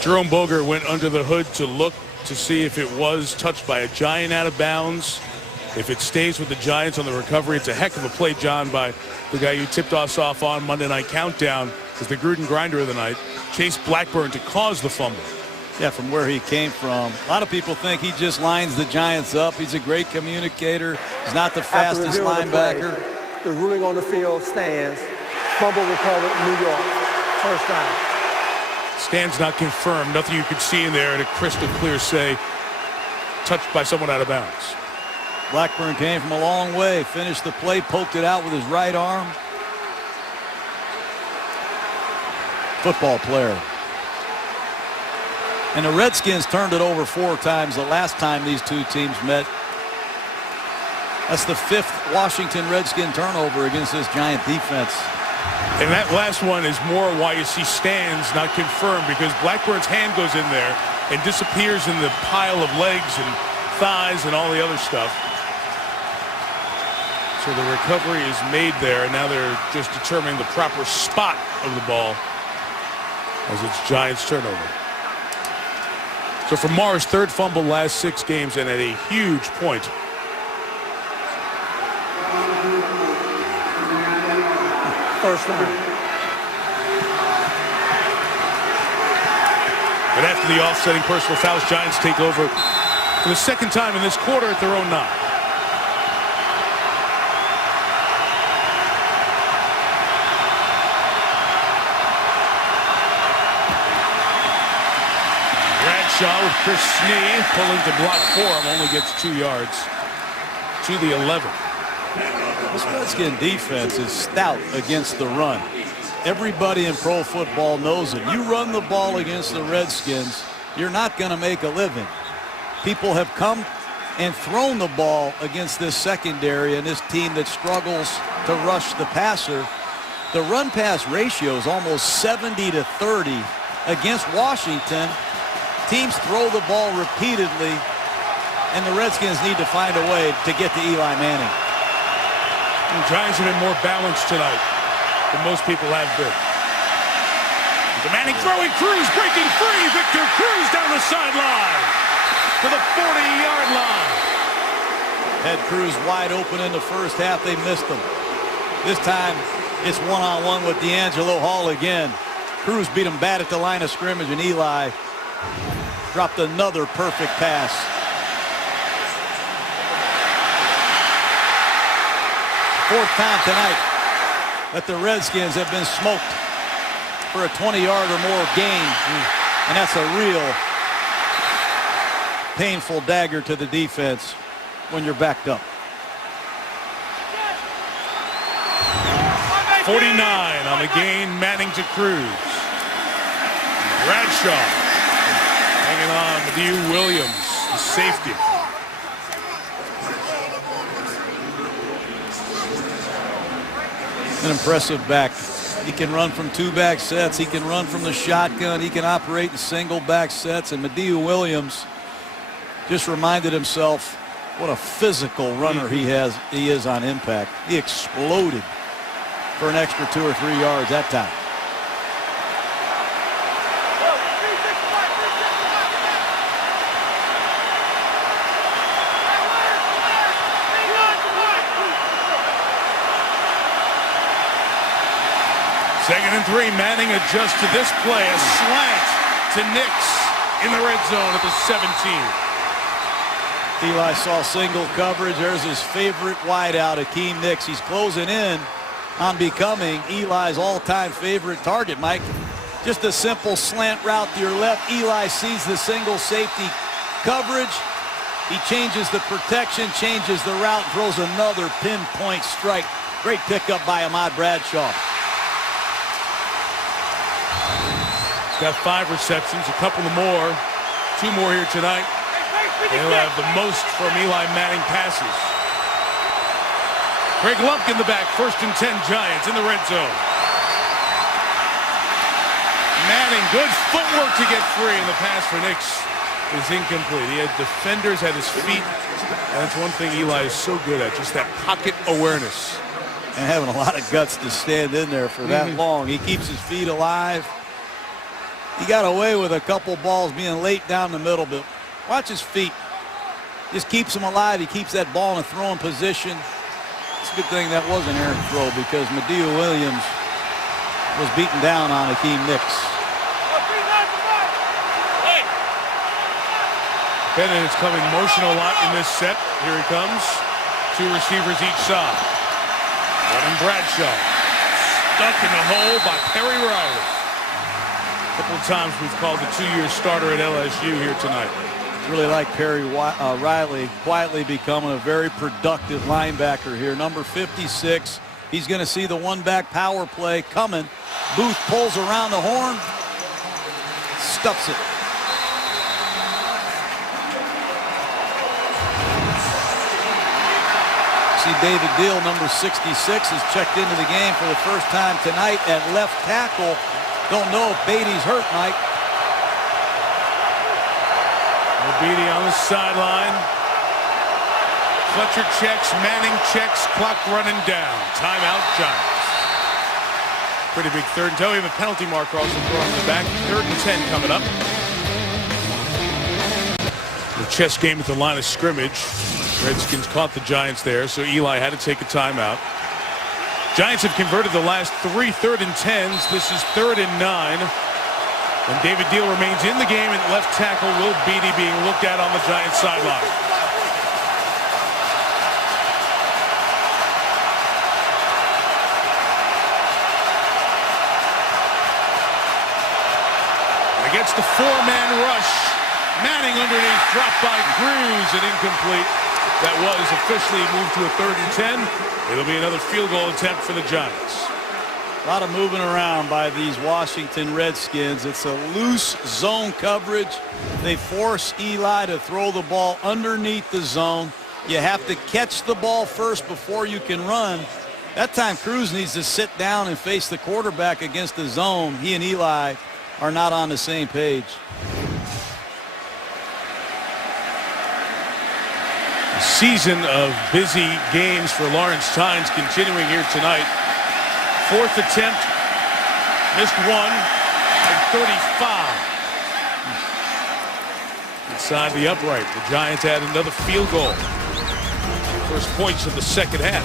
Jerome Boger went under the hood to look to see if it was touched by a Giant out of bounds. If it stays with the Giants on the recovery, it's a heck of a play, John, by the guy you tipped us off on Monday Night Countdown as the Gruden grinder of the night, Chase Blackburn, to cause the fumble. Yeah, from where he came from. A lot of people think he just lines the Giants up. He's a great communicator. He's not the fastest linebacker. The ruling on the field stands. Fumble recovered, New York. First down. Stands not confirmed. Nothing you could see in there to crystal clear say touched by someone out of bounds. Blackburn came from a long way. Finished the play, poked it out with his right arm. Football player. And the Redskins turned it over 4 times the last time these two teams met. That's the 5th Washington Redskin turnover against this Giant defense. And that last one is more why you see stands not confirmed, because Blackburn's hand goes in there and disappears in the pile of legs and thighs and all the other stuff. So the recovery is made there, and now they're just determining the proper spot of the ball as it's Giants turnover. So for Morris, 3rd fumble last 6 games, and at a huge point. First down. And after the offsetting personal fouls, Giants take over for the 2nd time in this quarter at their own 9. Bradshaw with Chris Snee pulling to block for him, only gets 2 yards to the 11. This Redskin defense is stout against the run. Everybody in pro football knows it. You run the ball against the Redskins, you're not going to make a living. People have come and thrown the ball against this secondary and this team that struggles to rush the passer. The run-pass ratio is almost 70-30 against Washington. Teams throw the ball repeatedly, and the Redskins need to find a way to get to Eli Manning. The Giants have been more balanced tonight than most people have been. The Manning throwing, Cruz breaking free. Victor Cruz down the sideline to the 40-yard line. Had Cruz wide open in the first half. They missed him. This time it's one-on-one with D'Angelo Hall again. Cruz beat him bad at the line of scrimmage, and Eli dropped another perfect pass. Fourth time tonight that the Redskins have been smoked for a 20-yard or more gain. And that's a real painful dagger to the defense when you're backed up. 49 on the gain. Manning to Cruz. Bradshaw hanging on. Mediu Williams, the safety. An impressive back. He can run from 2-back sets. He can run from the shotgun. He can operate in single-back sets. And Mediu Williams just reminded himself what a physical runner he is on impact. He exploded for an extra 2 or 3 yards that time. Second and 3. Manning adjusts to this play. A slant to Nix in the red zone at the 17. Eli saw single coverage. There's his favorite wideout, Akeem Nix. He's closing in on becoming Eli's all-time favorite target, Mike. Just a simple slant route to your left. Eli sees the single safety coverage. He changes the protection, changes the route, throws another pinpoint strike. Great pickup by Ahmad Bradshaw. He's got 5 receptions, a couple more. 2 more here tonight. He'll have the most from Eli Manning passes. Greg Lumpkin in the back. 1st and 10 Giants in the red zone. Manning, good footwork to get free, and the pass for Nix is incomplete. He had defenders at his feet. And that's one thing Eli is so good at, just that pocket awareness. And having a lot of guts to stand in there for that long. He keeps his feet alive. He got away with a couple balls being late down the middle, but watch his feet. Just keeps him alive. He keeps that ball in a throwing position. It's a good thing that was an errant throw because Mediu Williams was beaten down on Akeem Nix. Bennett is coming motion a lot in this set. Here he comes. 2 receivers each side. One in Bradshaw. Stuck in the hole by Perry Riley. A couple of times we've called the 2-year starter at LSU here tonight. Really like Perry Riley quietly becoming a very productive linebacker here. Number 56. He's going to see the 1-back power play coming. Booth pulls around the horn. Stuffs it. See David Deal, number 66, has checked into the game for the first time tonight at left tackle. Don't know if Beatty's hurt, Mike. Beatty on the sideline. Fletcher checks, Manning checks, clock running down. Timeout Giants. Pretty big 3rd and 10. We have a penalty marker also thrown in the back. 3rd and 10 coming up. The chess game at the line of scrimmage. Redskins caught the Giants there, so Eli had to take a timeout. Giants have converted the last 3 3rd and 10s. This is 3rd and 9. And David Deal remains in the game, and left tackle Will Beatty being looked at on the Giants sideline. Against the 4-man rush. Manning underneath, dropped by Cruz and incomplete. That was officially moved to a 3rd and 10. It'll be another field goal attempt for the Giants. A lot of moving around by these Washington Redskins. It's a loose zone coverage. They force Eli to throw the ball underneath the zone. You have to catch the ball first before you can run. That time Cruz needs to sit down and face the quarterback against the zone. He and Eli are not on the same page. A season of busy games for Lawrence Tynes continuing here tonight. 4th attempt, missed 1, and 35. Inside the upright, the Giants add another field goal. First points of the second half.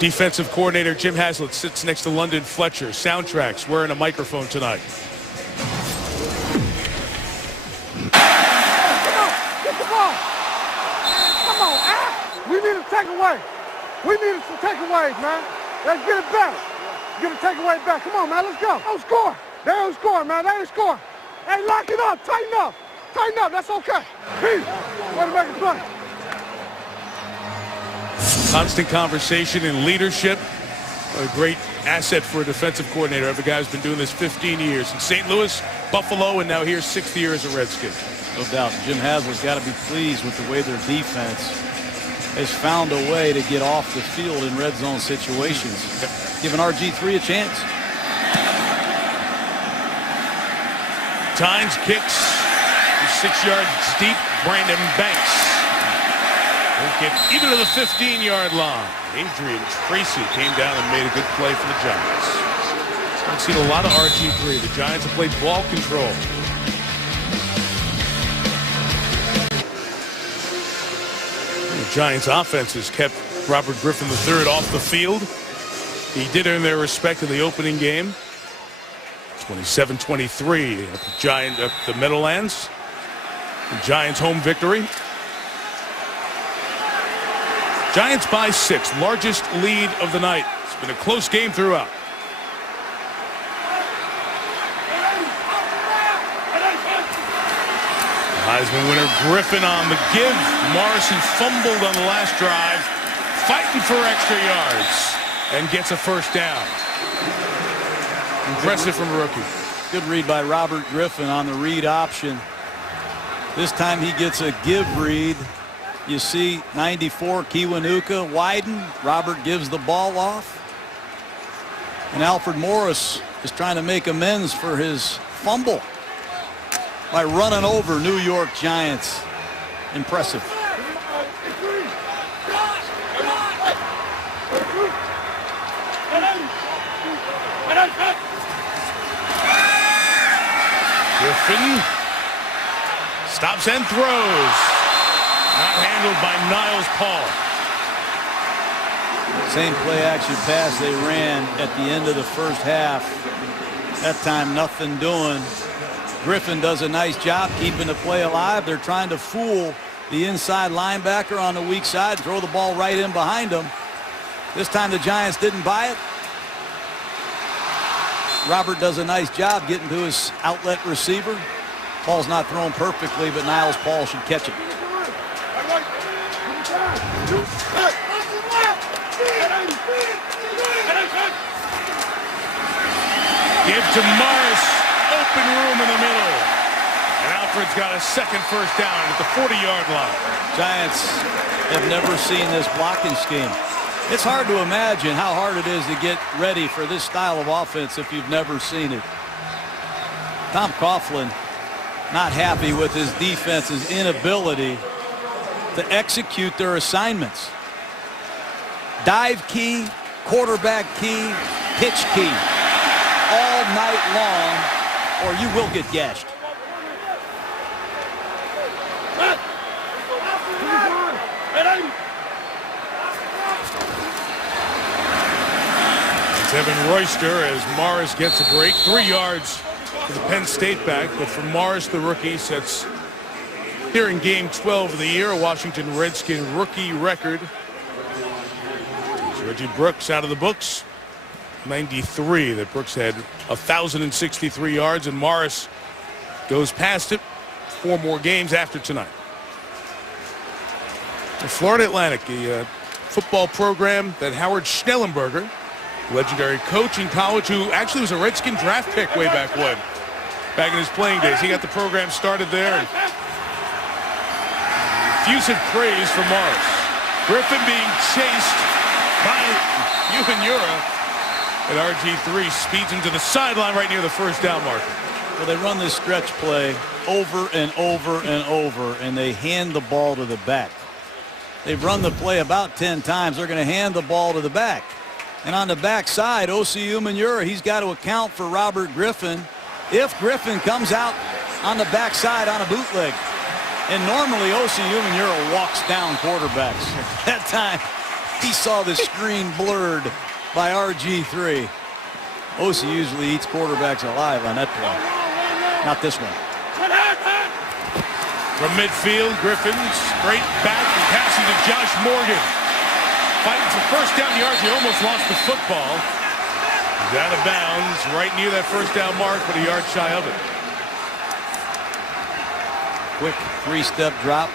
Defensive coordinator Jim Haslett sits next to London Fletcher. Soundtracks wearing a microphone tonight. We need to take away. We need some takeaways, man. Let's get it better. Get a takeaway back. Come on, man. Let's go. Don't score. They don't score, man. They ain't score. Hey, lock it up. Tighten up. Tighten up. That's okay. Peace. Way to make a play. Constant conversation and leadership. A great asset for a defensive coordinator. Every guy's been doing this 15 years. In St. Louis, Buffalo, and now here 6th year as a Redskin. No doubt. Jim Hasler's got to be pleased with the way their defense has found a way to get off the field in red zone situations. Giving RG3 a chance. Tynes kicks 6 yards deep. Brandon Banks will get even to the 15-yard line. Adrian Tracy came down and made a good play for the Giants. I've seen a lot of RG3. The Giants have played ball control. The Giants offense has kept Robert Griffin III off the field. He did earn their respect in the opening game. 27-23 at the Meadowlands. The Giants' home victory. Giants by 6, largest lead of the night. It's been a close game throughout. Heisman winner Griffin on the give. Morris, who fumbled on the last drive, fighting for extra yards and gets a first down. Impressive from a rookie. Good read by Robert Griffin on the read option. This time he gets a give read. You see 94 Kiwanuka widen. Robert gives the ball off. And Alfred Morris is trying to make amends for his fumble by running over New York Giants. Impressive. Griffin stops and throws. Not handled by Niles Paul. Same play action pass they ran at the end of the first half. That time nothing doing. Griffin does a nice job keeping the play alive. They're trying to fool the inside linebacker on the weak side, throw the ball right in behind him. This time the Giants didn't buy it. Robert does a nice job getting to his outlet receiver. Ball's not thrown perfectly, but Niles Paul should catch it. Give to Morris. Open room in the middle. And Alfred's got a second first down at the 40-yard line. Giants have never seen this blocking scheme. It's hard to imagine how hard it is to get ready for this style of offense if you've never seen it. Tom Coughlin not happy with his defense's inability to execute their assignments. Dive key, quarterback key, pitch key. All night long, or you will get gashed. It's Evan Royster as Morris gets a break. 3 yards for the Penn State back, but for Morris, the rookie, sets here in game 12 of the year, a Washington Redskin rookie record. Reggie Brooks out of the books. 93 that Brooks had 1,063 yards, and Morris goes past it 4 more games after tonight. The Florida Atlantic, a football program that Howard Schnellenberger, legendary coach in college, who actually was a Redskin draft pick way back in his playing days. He got the program started there. And effusive praise for Morris. Griffin being chased by Umanura. And RG3 speeds him to the sideline right near the first down marker. Well, they run this stretch play over and over and over, and they hand the ball to the back. They've run the play about 10 times. They're going to hand the ball to the back. And on the back side, O.C. Umanura, he's got to account for Robert Griffin if Griffin comes out on the back side on a bootleg. And normally O.C. Umanura walks down quarterbacks. That time, he saw the screen blurred by RG3. O.C. usually eats quarterbacks alive on that play. Not this one. From midfield, Griffin straight back and passing to Josh Morgan. Fighting for first down yards. He almost lost the football. He's out of bounds, right near that first down mark, but a yard shy of it. Quick three-step drop.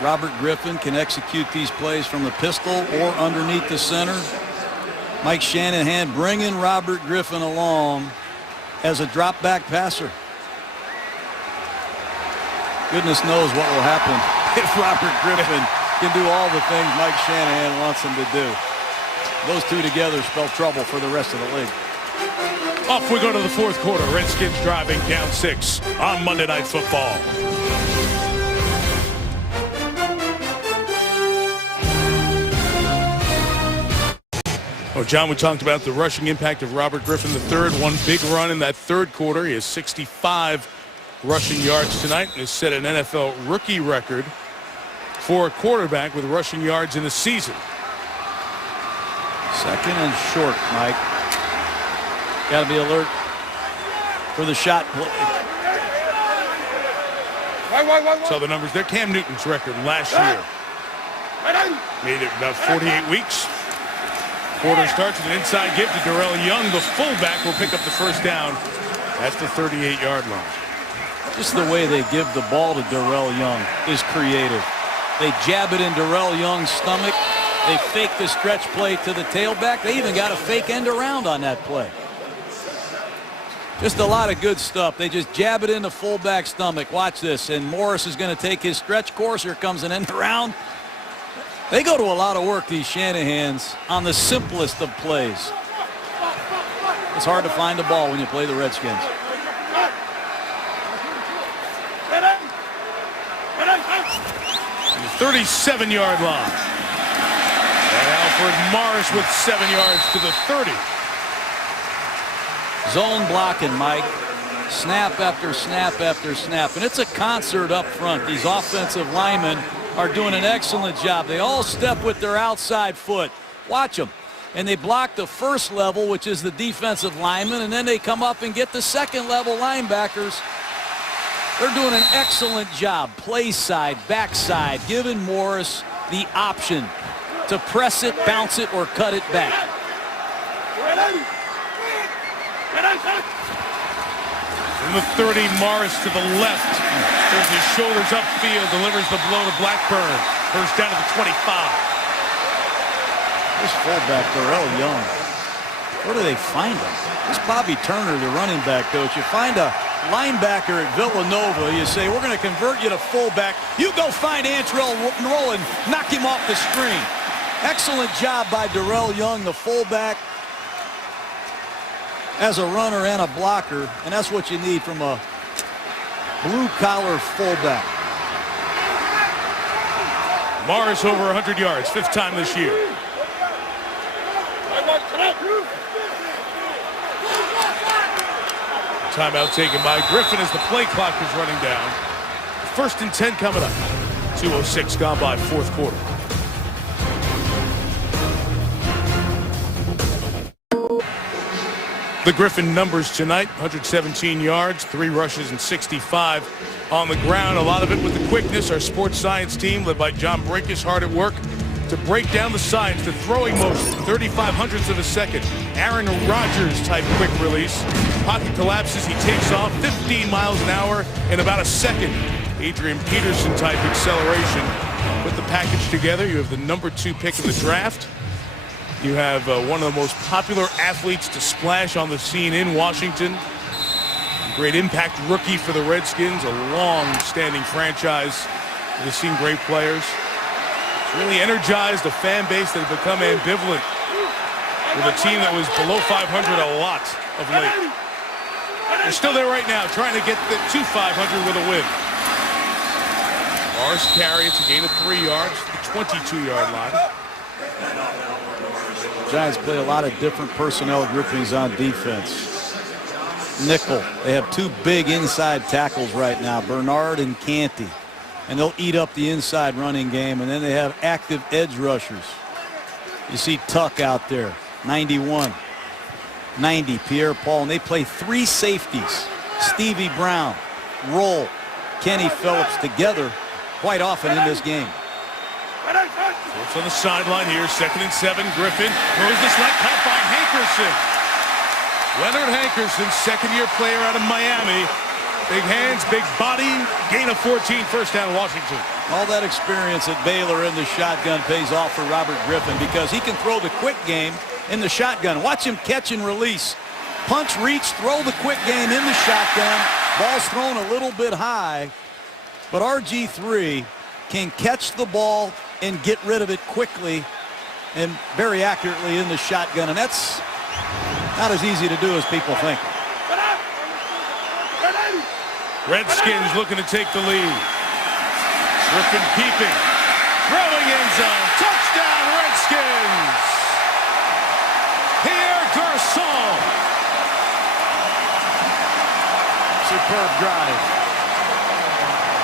Robert Griffin can execute these plays from the pistol or underneath the center. Mike Shanahan bringing Robert Griffin along as a drop-back passer. Goodness knows what will happen if Robert Griffin can do all the things Mike Shanahan wants him to do. Those two together spell trouble for the rest of the league. Off we go to the fourth quarter. Redskins driving down 6 on Monday Night Football. Oh, John, we talked about the rushing impact of Robert Griffin III. One big run in that third quarter. He has 65 rushing yards tonight and has set an NFL rookie record for a quarterback with rushing yards in the season. Second and short, Mike. Got to be alert for the shot play. So the numbers there. Cam Newton's record last year made it about 48 weeks. Quarter starts with an inside give to Darrell Young. The fullback will pick up the first down at the 38-yard line. Just the way they give the ball to Darrell Young is creative. They jab it in Darrell Young's stomach. They fake the stretch play to the tailback. They even got a fake end around on that play. Just a lot of good stuff. They just jab it in the fullback stomach. Watch this. And Morris is going to take his stretch course. Here comes an end around. They go to a lot of work, these Shanahans, on the simplest of plays. It's hard to find the ball when you play the Redskins. 37-yard line. And Alfred Morris with 7 yards to the 30. Zone blocking, Mike. Snap after snap after snap. And it's a concert up front. These offensive linemen are doing an excellent job. They all step with their outside foot. Watch them. And they block the first level, which is the defensive lineman, and then they come up and get the second level linebackers. They're doing an excellent job. Play side, backside, giving Morris the option to press it, bounce it, or cut it back. From the 30, Morris to the left. Turns his shoulders upfield, delivers the blow to Blackburn. First down to the 25. This fullback, Darrell Young, where do they find him? This Bobby Turner, the running back coach. You find a linebacker at Villanova, you say, we're going to convert you to fullback. You go find Antrell Roll and knock him off the screen. Excellent job by Darrell Young, the fullback, as a runner and a blocker, and that's what you need from a blue-collar fullback. Morris over 100 yards, 5th time this year. Timeout taken by Griffin as the play clock is running down. 1st and 10 coming up. 2:06 gone by, 4th quarter. The Griffin numbers tonight: 117 yards, 3 rushes, and 65 on the ground. A lot of it with the quickness. Our sports science team, led by John Brinkus, hard at work to break down the science. The throwing motion, 35/100ths of a second. Aaron Rodgers type quick release. Pocket collapses, he takes off 15 miles an hour in about a second. Adrian Peterson type acceleration. Put the package together, you have the number 2 pick in the draft. You have one of the most popular athletes to splash on the scene in Washington. Great impact rookie for the Redskins, a long-standing franchise that has seen great players. It's really energized a fan base that has become ambivalent with a team that was below 500 a lot of late. They're still there right now, trying to get to 500 with a win. Morris carry, it's a gain of 3 yards, the 22-yard line. Giants play a lot of different personnel groupings on defense. Nickel, they have 2 big inside tackles right now, Bernard and Canty. And they'll eat up the inside running game, and then they have active edge rushers. You see Tuck out there, 91, 90, Pierre Paul, and they play 3 safeties, Stevie Brown, Roll, Kenny Phillips together quite often in this game. It's on the sideline here, 2nd and 7. Griffin throws this left, caught by Hankerson. Leonard Hankerson, second-year player out of Miami. Big hands, big body, gain of 14, first down Washington. All that experience at Baylor in the shotgun pays off for Robert Griffin because he can throw the quick game in the shotgun. Watch him catch and release. Punch, reach, throw the quick game in the shotgun. Ball's thrown a little bit high, but RG3 can catch the ball and get rid of it quickly and very accurately in the shotgun, and that's not as easy to do as people think. Redskins looking to take the lead. Griffin keeping. Throwing end zone. Touchdown, Redskins! Pierre Garçon. Superb drive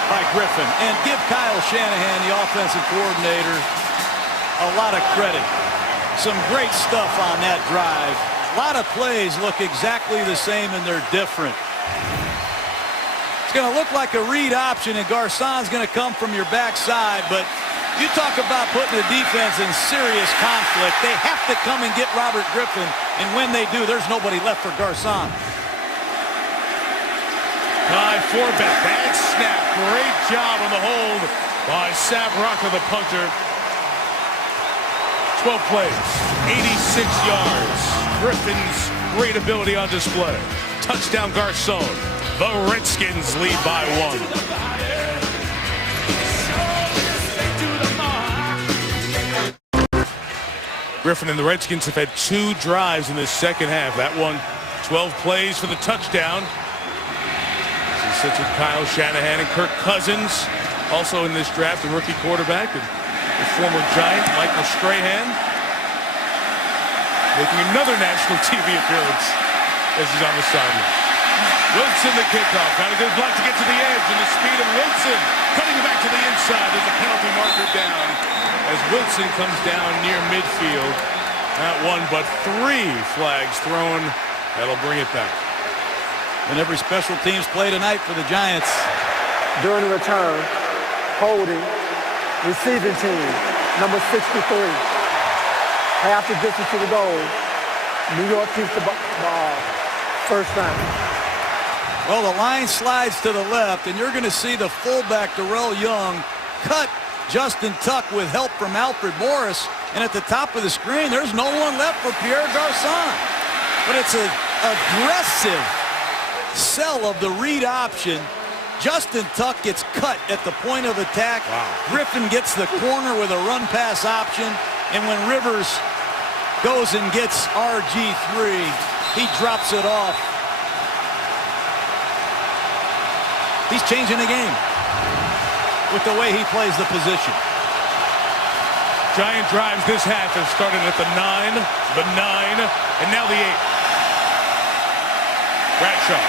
by Griffin. And give Kyle Shanahan, the offensive coordinator, a lot of credit. Some great stuff on that drive. A lot of plays look exactly the same and they're different. It's going to look like a read option, and Garçon's going to come from your backside, but you talk about putting the defense in serious conflict. They have to come and get Robert Griffin, and when they do, there's nobody left for Garçon. Kai Forbeck, bad snap. Great job on the hold by Sav Rocca, the punter. 12 plays, 86 yards. Griffin's great ability on display. Touchdown Garçon. The Redskins lead by 1. Griffin and the Redskins have had 2 drives in this second half. That one, 12 plays for the touchdown. He sits with Kyle Shanahan and Kirk Cousins. Also in this draft, the rookie quarterback and the former Giant, Michael Strahan, making another national TV appearance as he's on the sideline. Wilson the kickoff. Got a good block to get to the edge, and the speed of Wilson cutting back to the inside. There's a penalty marker down as Wilson comes down near midfield. Not 1 but 3 flags thrown. That'll bring it back. And every special teams play tonight for the Giants. During the return, holding, receiving team, number 63. Half the distance to the goal. New York keeps the ball. First down. Well, the line slides to the left, and you're going to see the fullback, Darrell Young, cut Justin Tuck with help from Alfred Morris. And at the top of the screen, there's no one left for Pierre Garçon. But it's an aggressive sell of the read option. Justin Tuck gets cut at the point of attack. Wow. Griffin gets the corner with a run-pass option. And when Rivers goes and gets RG3, he drops it off. He's changing the game with the way he plays the position. Giant drives this half have started at the 9, and now the 8. Bradshaw.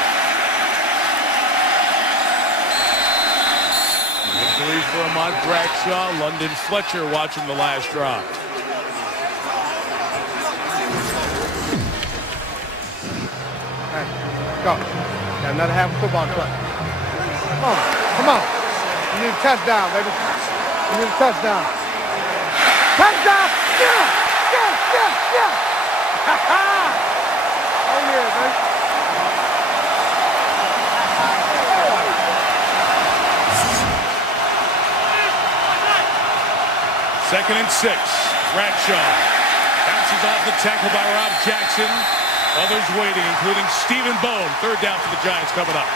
Victory for Ahmad Bradshaw. London Fletcher watching the last drive. Hey, go. Got another half of football club. Come on, come on. You need a touchdown, baby. You need a touchdown. Touchdown! Yeah! Yeah! Yeah! Yeah! Oh, yeah, baby. Second and 6. Bradshaw bounces off the tackle by Rob Jackson. Others waiting, including Stephen Bone. Third down for the Giants coming up.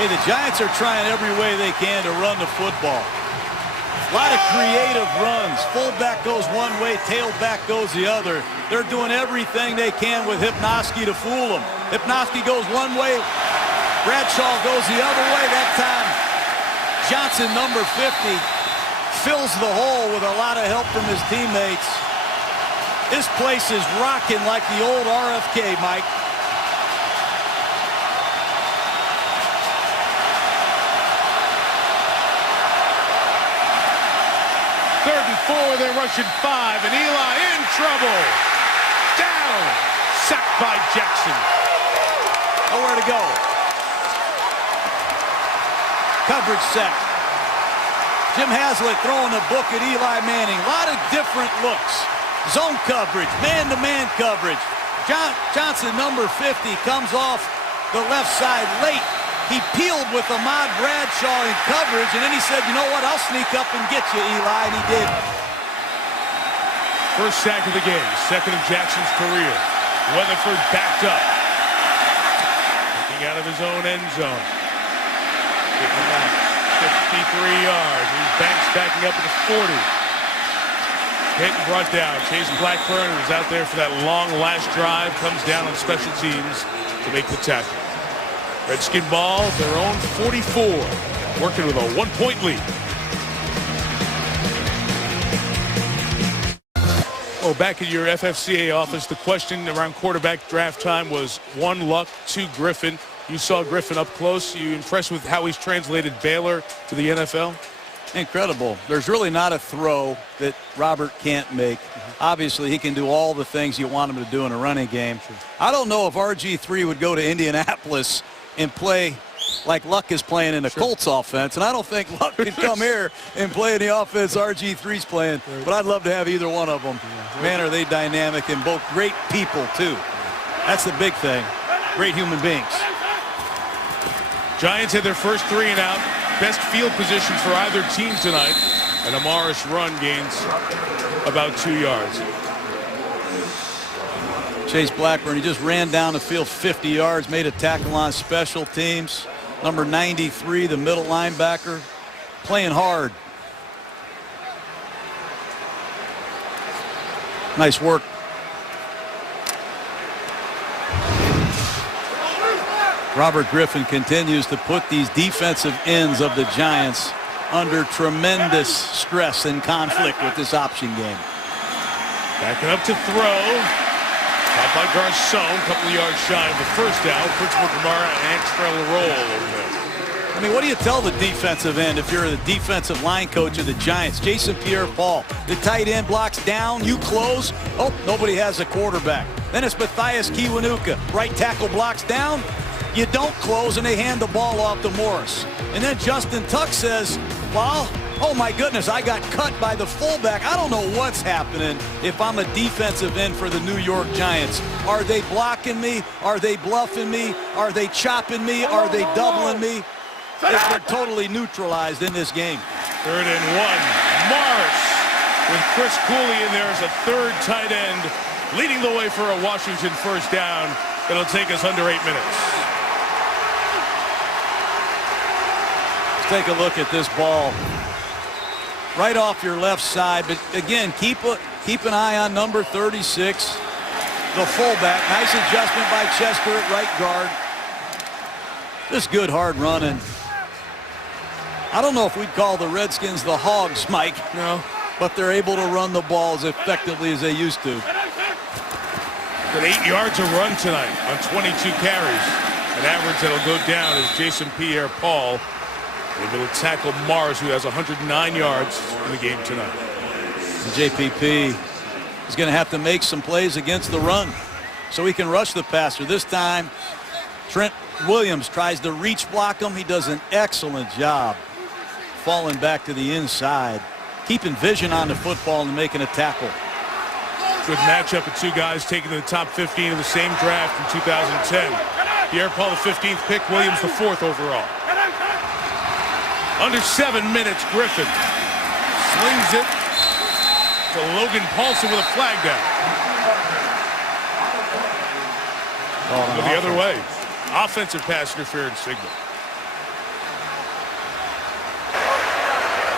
Hey, the Giants are trying every way they can to run the football. A lot of creative runs. Fullback goes one way, tailback goes the other. They're doing everything they can with Hypnoski to fool them. Hypnoski goes one way, Bradshaw goes the other way. That time, Johnson, number 50, fills the hole with a lot of help from his teammates. This place is rocking like the old RFK, Mike. Third and 4, they're rushing 5, and Eli in trouble. Down. Sacked by Jackson. Nowhere to go. Coverage sack. Jim Haslett throwing the book at Eli Manning. A lot of different looks. Zone coverage, man-to-man coverage. Johnson, number 50, comes off the left side late. He peeled with Ahmad Bradshaw in coverage, and then he said, you know what, I'll sneak up and get you, Eli, and he did. First sack of the game, second of Jackson's career. Weatherford backed up. Looking out of his own end zone. Kicking back 53 yards. He's Banks backing up at the 40. Hit and brought down. Chase Blackburn was out there for that long last drive. Comes down on special teams to make the tackle. Redskin ball, their own 44. Working with a 1-point lead. Oh, back at your FFCA office, the question around quarterback draft time was 1 Luck, 2 Griffin. You saw Griffin up close. You impressed with how he's translated Baylor to the NFL? Incredible. There's really not a throw that Robert can't make. Obviously, he can do all the things you want him to do in a running game. I don't know if RG3 would go to Indianapolis and play like Luck is playing in the Colts offense, and I don't think Luck could come here and play in the offense RG3's playing, but I'd love to have either one of them. Man, are they dynamic, and both great people, too. That's the big thing. Great human beings. Giants had their first 3 and out. Best field position for either team tonight, and a Morris run gains about 2 yards. Chase Blackburn, he just ran down the field 50 yards, made a tackle on special teams. Number 93, the middle linebacker, playing hard. Nice work. Robert Griffin continues to put these defensive ends of the Giants under tremendous stress and conflict with this option game. Backing up to throw. Caught by Garcon, a couple of yards shy of the first down. Prince Mukamara and Trell roll over there. I mean, what do you tell the defensive end if you're the defensive line coach of the Giants? Jason Pierre-Paul, the tight end blocks down, you close. Oh, nobody has a quarterback. Then it's Matthias Kiwanuka, right tackle blocks down. You don't close, and they hand the ball off to Morris. And then Justin Tuck says, well, oh my goodness, I got cut by the fullback. I don't know what's happening if I'm a defensive end for the New York Giants. Are they blocking me? Are they bluffing me? Are they chopping me? Are they doubling me? They're totally neutralized in this game. 3rd and 1. Morris with Chris Cooley in there as a third tight end, leading the way for a Washington first down. It'll take us under 8 minutes. Take a look at this ball. Right off your left side, but again, keep an eye on number 36, the fullback. Nice adjustment by Chester at right guard. Just good hard running. I don't know if we'd call the Redskins the Hogs, Mike. No. But they're able to run the ball as effectively as they used to. Got 8 yards a run tonight on 22 carries. An average that'll go down is Jason Pierre-Paul, able to tackle Morris, who has 109 yards in the game tonight. The JPP is going to have to make some plays against the run so he can rush the passer. This time, Trent Williams tries to reach block him. He does an excellent job falling back to the inside, keeping vision on the football and making a tackle. Good matchup of 2 guys taken to the top 15 of the same draft in 2010. Pierre-Paul, the 15th pick, Williams, the 4th overall. Under 7 minutes, Griffin slings it to Logan Paulson with a flag down. Go the other way. Offensive pass interference signal.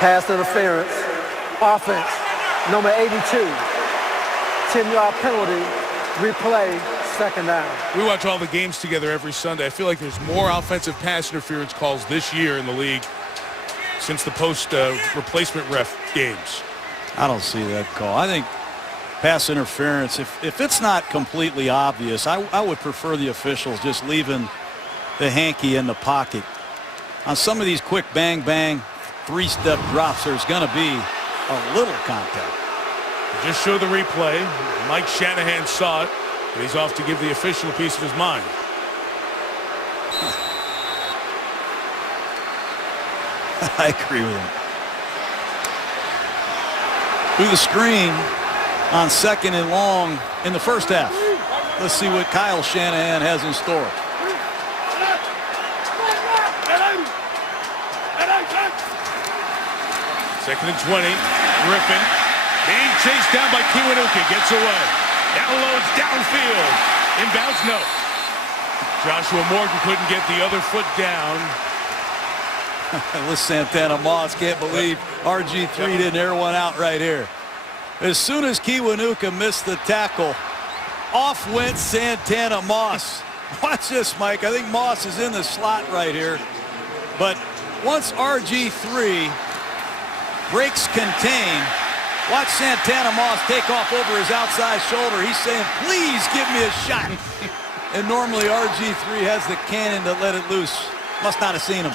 Pass interference. Offense. Number 82. 10-yard penalty. Replay. 2nd down. We watch all the games together every Sunday. I feel like there's more offensive pass interference calls this year in the league since the post-replacement ref games. I don't see that call. I think pass interference, if it's not completely obvious, I would prefer the officials just leaving the hanky in the pocket. On some of these quick bang-bang 3-step drops, there's going to be a little contact. Just show the replay. Mike Shanahan saw it, and he's off to give the official a piece of his mind. I agree with him. Through the screen on 2nd and long in the first half. Let's see what Kyle Shanahan has in store. Second and 20. Griffin being chased down by Kiwanuka. Gets away. Downloads downfield. Inbounds, no. Joshua Morgan couldn't get the other foot down. With Santana Moss, can't believe RG3 didn't air one out right here. As soon as Kiwanuka missed the tackle, off went Santana Moss. Watch this, Mike. I think Moss is in the slot right here. But once RG3 breaks contain, watch Santana Moss take off over his outside shoulder. He's saying, please give me a shot. And normally RG3 has the cannon to let it loose. Must not have seen him.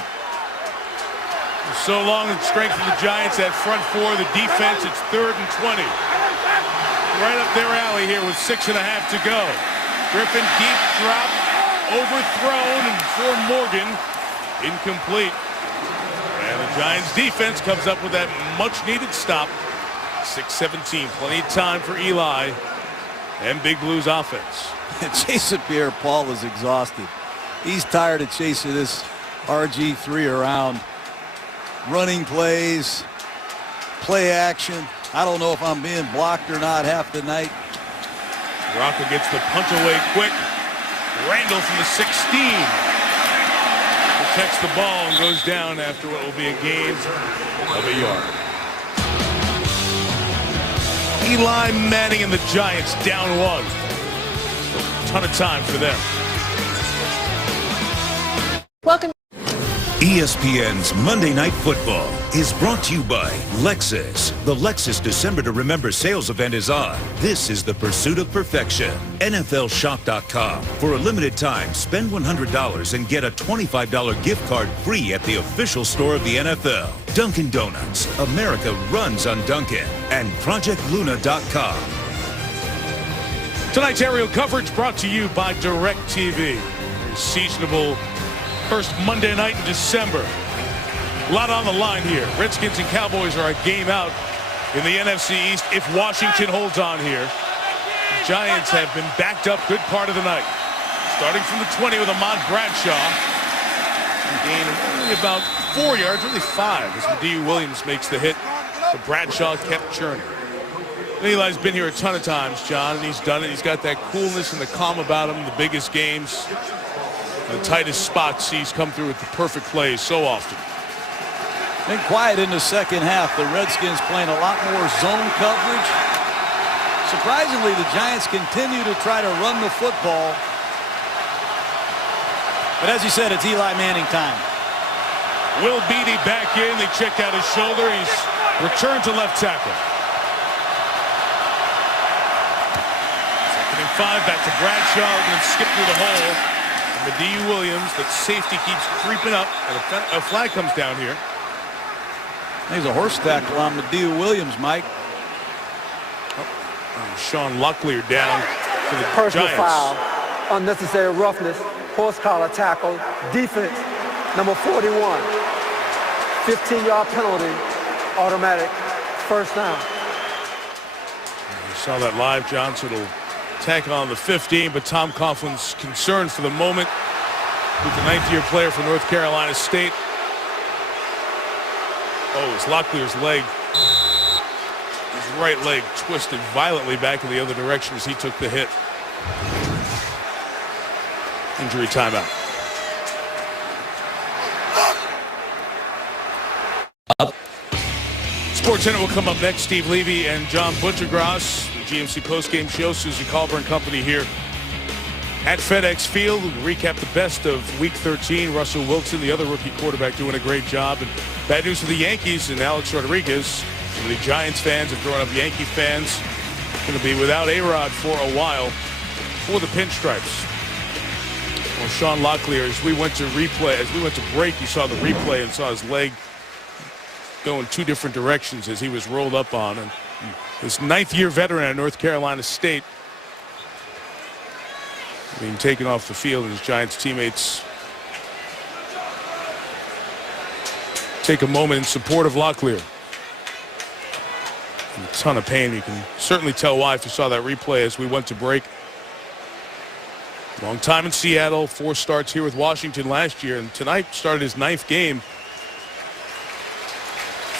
So long and strength of the Giants at front four. The defense, it's 3rd and 20. Right up their alley here with 6.5 to go. Griffin deep drop, overthrown, and for Morgan, incomplete. And the Giants defense comes up with that much-needed stop. 6:17, plenty of time for Eli and Big Blue's offense. Jason Pierre-Paul is exhausted. He's tired of chasing this RG3 around. Running plays, play action. I don't know if I'm being blocked or not half the night. Rocca gets the punt away quick. Randall from the 16 protects the ball and goes down after what will be a gain of a yard. Eli Manning and the Giants down 1. A ton of time for them. Welcome. ESPN's Monday Night Football is brought to you by Lexus. The Lexus December to Remember sales event is on. This is the pursuit of perfection. NFLShop.com. For a limited time, spend $100 and get a $25 gift card free at the official store of the NFL. Dunkin' Donuts. America runs on Dunkin'. And ProjectLuna.com. Tonight's aerial coverage brought to you by DirecTV. Seasonable first Monday night in December. A lot on the line here. Redskins and Cowboys are a game out in the NFC East if Washington holds on here. The Giants have been backed up good part of the night. Starting from the 20 with Ahmad Bradshaw. Gain of only about 4 yards, really 5 as Mediu Williams makes the hit. But Bradshaw kept churning. Eli's been here a ton of times, John, and he's done it. He's got that coolness and the calm about him. The biggest games, the tightest spots, he's come through with the perfect plays so often. Been quiet in the second half. The Redskins playing a lot more zone coverage. Surprisingly, the Giants continue to try to run the football. But as you said, it's Eli Manning time. Will Beatty back in. They checked out his shoulder. He's returned to left tackle. 2nd and 5. Back to Bradshaw. Going to skip through the hole. Mediu Williams, that safety keeps creeping up, and a flag comes down here. There's a horse tackle on Mediu Williams, Mike. Sean Locklear down for the Personal Giants. foul, unnecessary roughness, horse collar tackle, defense, number 41. 15-yard penalty, automatic, first down. You saw that live, John, so it'll tackle on the 15, but Tom Coughlin's concerned for the moment with the 9th-year player for North Carolina State. Oh, it's Locklear's leg. His right leg twisted violently back in the other direction as he took the hit. Injury timeout. SportsCenter will come up next. Steve Levy and John Butchergross, the GMC postgame show. Susie Colburn Company here at FedEx Field. We'll recap the best of Week 13. Russell Wilson, the other rookie quarterback, doing a great job. And bad news for the Yankees and Alex Rodriguez. The Giants fans have grown up Yankee fans. Going to be without A-Rod for a while for the Pinstripes. Well, Sean Locklear, as we went to break, you saw the replay and saw his leg go in 2 different directions as he was rolled up on. And this 9th-year veteran at North Carolina State being taken off the field, and his Giants teammates take a moment in support of Locklear. In a ton of pain. You can certainly tell why if you saw that replay as we went to break. Long time in Seattle, 4 starts here with Washington last year, and tonight started his 9th game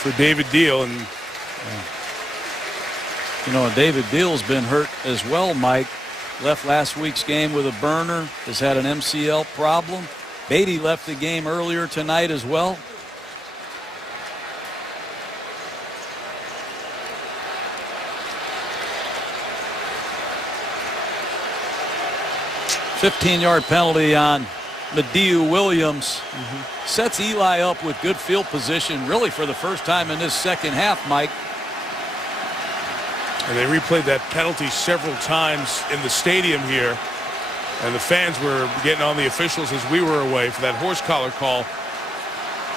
for David Deal. And you know, David Deal's been hurt as well, Mike. Left last week's game with a burner, has had an MCL problem. Beatty left the game earlier tonight as well. $15-yard penalty on Mediu Williams. Sets Eli up with good field position really for the first time in this second half, Mike. And they replayed that penalty several times in the stadium here. And the fans were getting on the officials as we were away for that horse collar call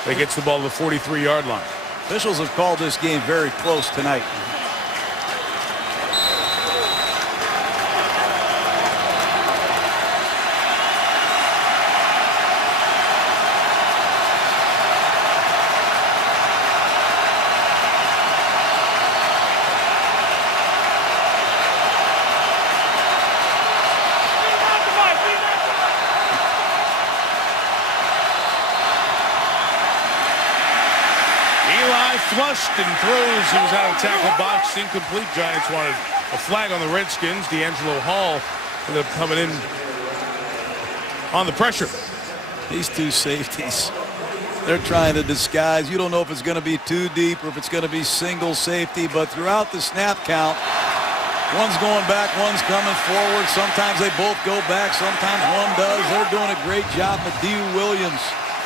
that gets the ball to the 43-yard line. Officials have called this game very close tonight. Flushed and throws. He was out of the tackle box. Incomplete. Giants wanted a flag on the Redskins. D'Angelo Hall ended up coming in on the pressure. These two safeties, they're trying to disguise. You don't know if it's going to be too deep or if it's going to be single safety, but throughout the snap count, one's going back, one's coming forward. Sometimes they both go back. Sometimes one does. They're doing a great job. Mediu Williams,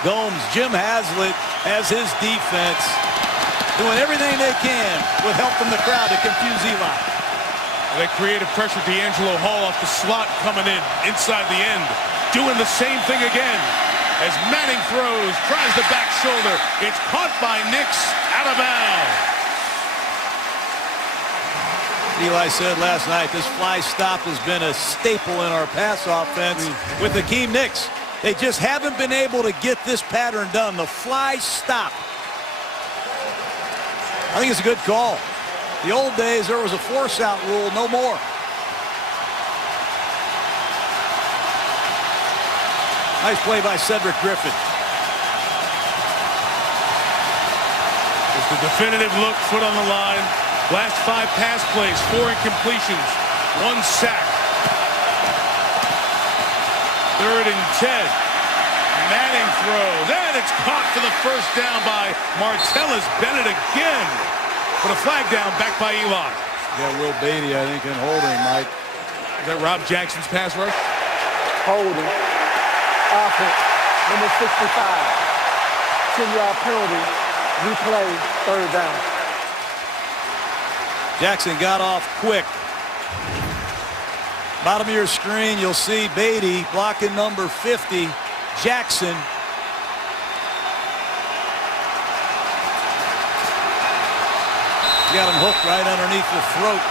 Gomes, Jim Haslett has his defense doing everything they can with help from the crowd to confuse Eli. They created pressure. D'Angelo Hall off the slot coming in inside the end. Doing the same thing again as Manning throws, tries the back shoulder. It's caught by Nix, out of bounds. Eli said last night this fly stop has been a staple in our pass offense with Akeem Nix. They just haven't been able to get this pattern done. The fly stop. I think it's a good call. The old days, there was a force out rule, no more. Nice play by Cedric Griffin. It's the definitive look, foot on the line. Last 5 pass plays, 4 incompletions, 1 sack. 3rd and 10. Manning throws, and it's caught for the first down by Martellus Bennett again. But a flag down, back by Eli. Yeah, Will Beatty, I think, can hold him, Mike. Is that Rob Jackson's pass rush? Holding. Offense, number 65. 10-yard penalty. Replay, 3rd down. Jackson got off quick. Bottom of your screen, you'll see Beatty blocking number 50. Jackson. Got him hooked right underneath the throat.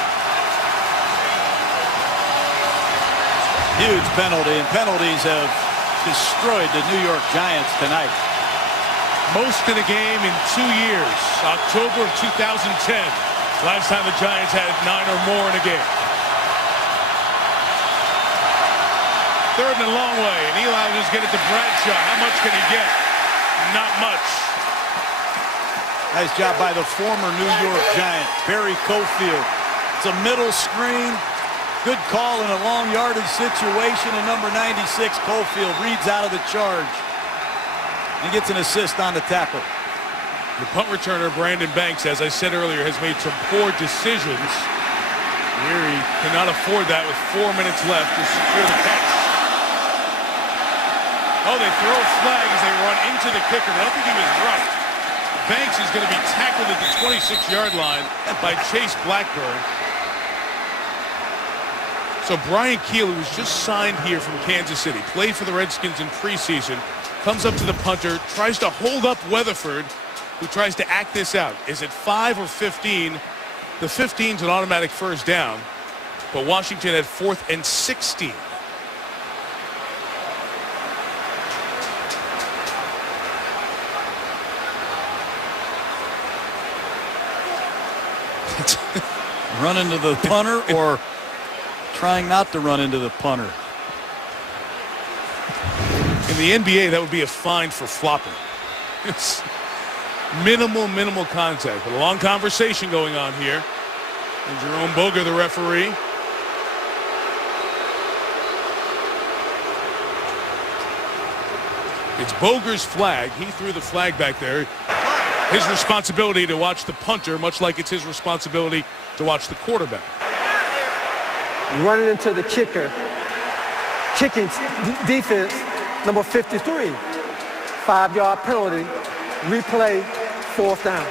Huge penalty, and penalties have destroyed the New York Giants tonight. Most in a game in 2 years. October of 2010. Last time the Giants had 9 or more in a game. 3rd and a long way, and Eli will just get it to Bradshaw. How much can he get? Not much. Nice job by the former New York Giant, Barry Cofield. It's a middle screen. Good call in a long yardage situation, and number 96, Cofield, reads out of the charge and gets an assist on the tackle. The punt returner, Brandon Banks, as I said earlier, has made some poor decisions. Here he cannot afford that with 4 minutes left to secure the catch. Oh, they throw a flag as they run into the kicker, but I don't think he was roughed. Banks is going to be tackled at the 26-yard line by Chase Blackburn. So Brian Keel, who was just signed here from Kansas City, played for the Redskins in preseason, comes up to the punter, tries to hold up Weatherford, who tries to act this out. Is it 5 or 15? The 15's an automatic first down, but Washington had 4th and 16. Run into the punter or trying not to run into the punter. In the NBA, that would be a fine for flopping. It's minimal contact. But a long conversation going on here. And Jerome Boger, the referee. It's Boger's flag. He threw the flag back there. His responsibility to watch the punter, much like it's his responsibility to watch the quarterback. Running into the kicker. Kicking defense, number 53. 5-yard penalty. Replay, 4th down.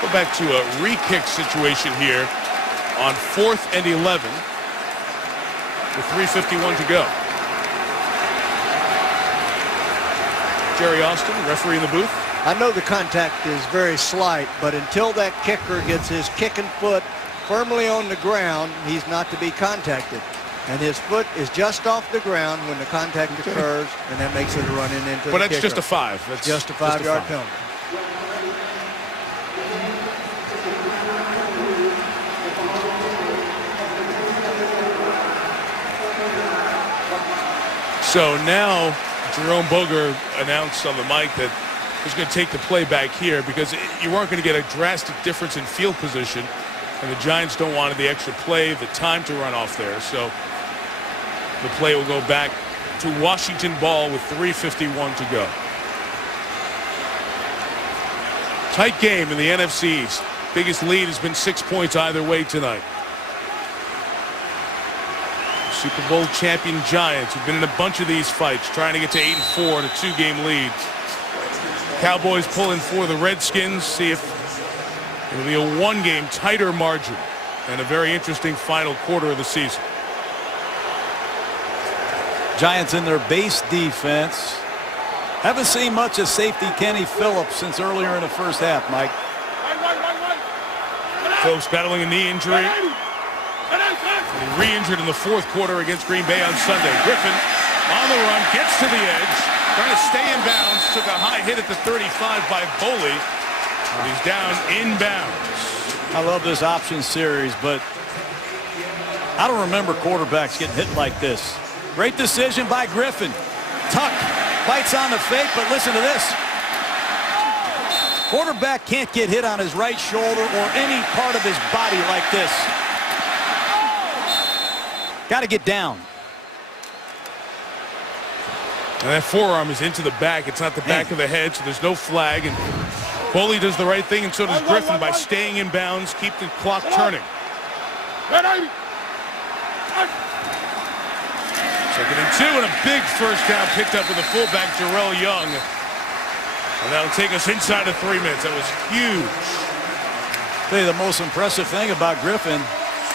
Go back to a re-kick situation here on 4th and 11 with 3:51 to go. Jerry Austin, referee in the booth. I know the contact is very slight, but until that kicker gets his kicking foot firmly on the ground, he's not to be contacted. And his foot is just off the ground when the contact occurs, and that makes it a run-in into the kicker. But that's just a 5. That's just a 5-yard penalty. So now Jerome Boger announced on the mic that he's going to take the play back here because you weren't going to get a drastic difference in field position, and the Giants don't want the extra play, the time to run off there. So the play will go back to Washington ball with 3:51 to go. Tight game in the NFC East. Biggest lead has been 6 points either way tonight. Super Bowl champion Giants have been in a bunch of these fights trying to get to 8-4 in a 2-game lead. Cowboys pulling for the Redskins. See if it'll be a 1-game tighter margin and a very interesting final quarter of the season. Giants in their base defense. Haven't seen much of safety Kenny Phillips since earlier in the first half, Mike. Phillips battling a knee injury. He re-injured in the 4th quarter against Green Bay on Sunday. Griffin on the run, gets to the edge, trying to stay in bounds, took a high hit at the 35 by Boley. He's down inbounds. I love this option series, but I don't remember quarterbacks getting hit like this. Great decision by Griffin. Tuck bites on the fake, but listen to this. Quarterback can't get hit on his right shoulder or any part of his body like this. Got to get down. And that forearm is into the back. It's not the back of the head, so there's no flag. And Boley does the right thing, and so does Griffin by staying in bounds, keep the clock turning. 2nd and 2, and a big first down picked up with the fullback, Jarrell Young. And that'll take us inside of 3 minutes. That was huge. I'll tell you the most impressive thing about Griffin,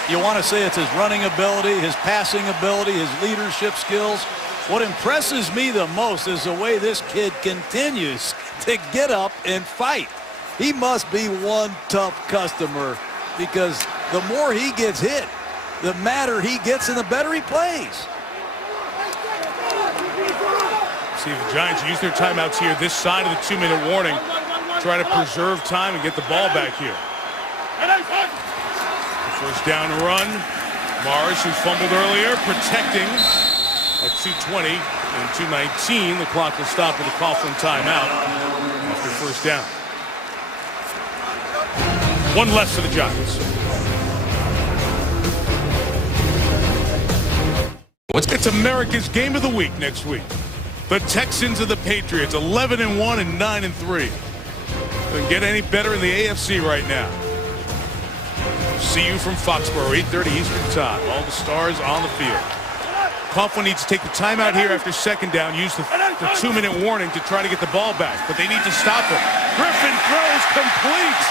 you want to say it's his running ability, his passing ability, his leadership skills. What impresses me the most is the way this kid continues to get up and fight. He must be one tough customer because the more he gets hit, the madder he gets and the better he plays. See if the Giants use their timeouts here this side of the 2-minute warning. Try to preserve time and get the ball back here. First down run. Morris, who fumbled earlier, protecting at 2:20 and 2:19. The clock will stop with a call from timeout after first down. 1 left for the Giants. It's America's Game of the Week next week. The Texans and the Patriots, 11-1 and 9-3. Doesn't get any better in the AFC right now. See you from Foxborough, 8:30 Eastern Time. All the stars on the field. Coughlin needs to take the timeout here after 2nd down. Use the 2-minute warning to try to get the ball back, but they need to stop him. Griffin throws complete.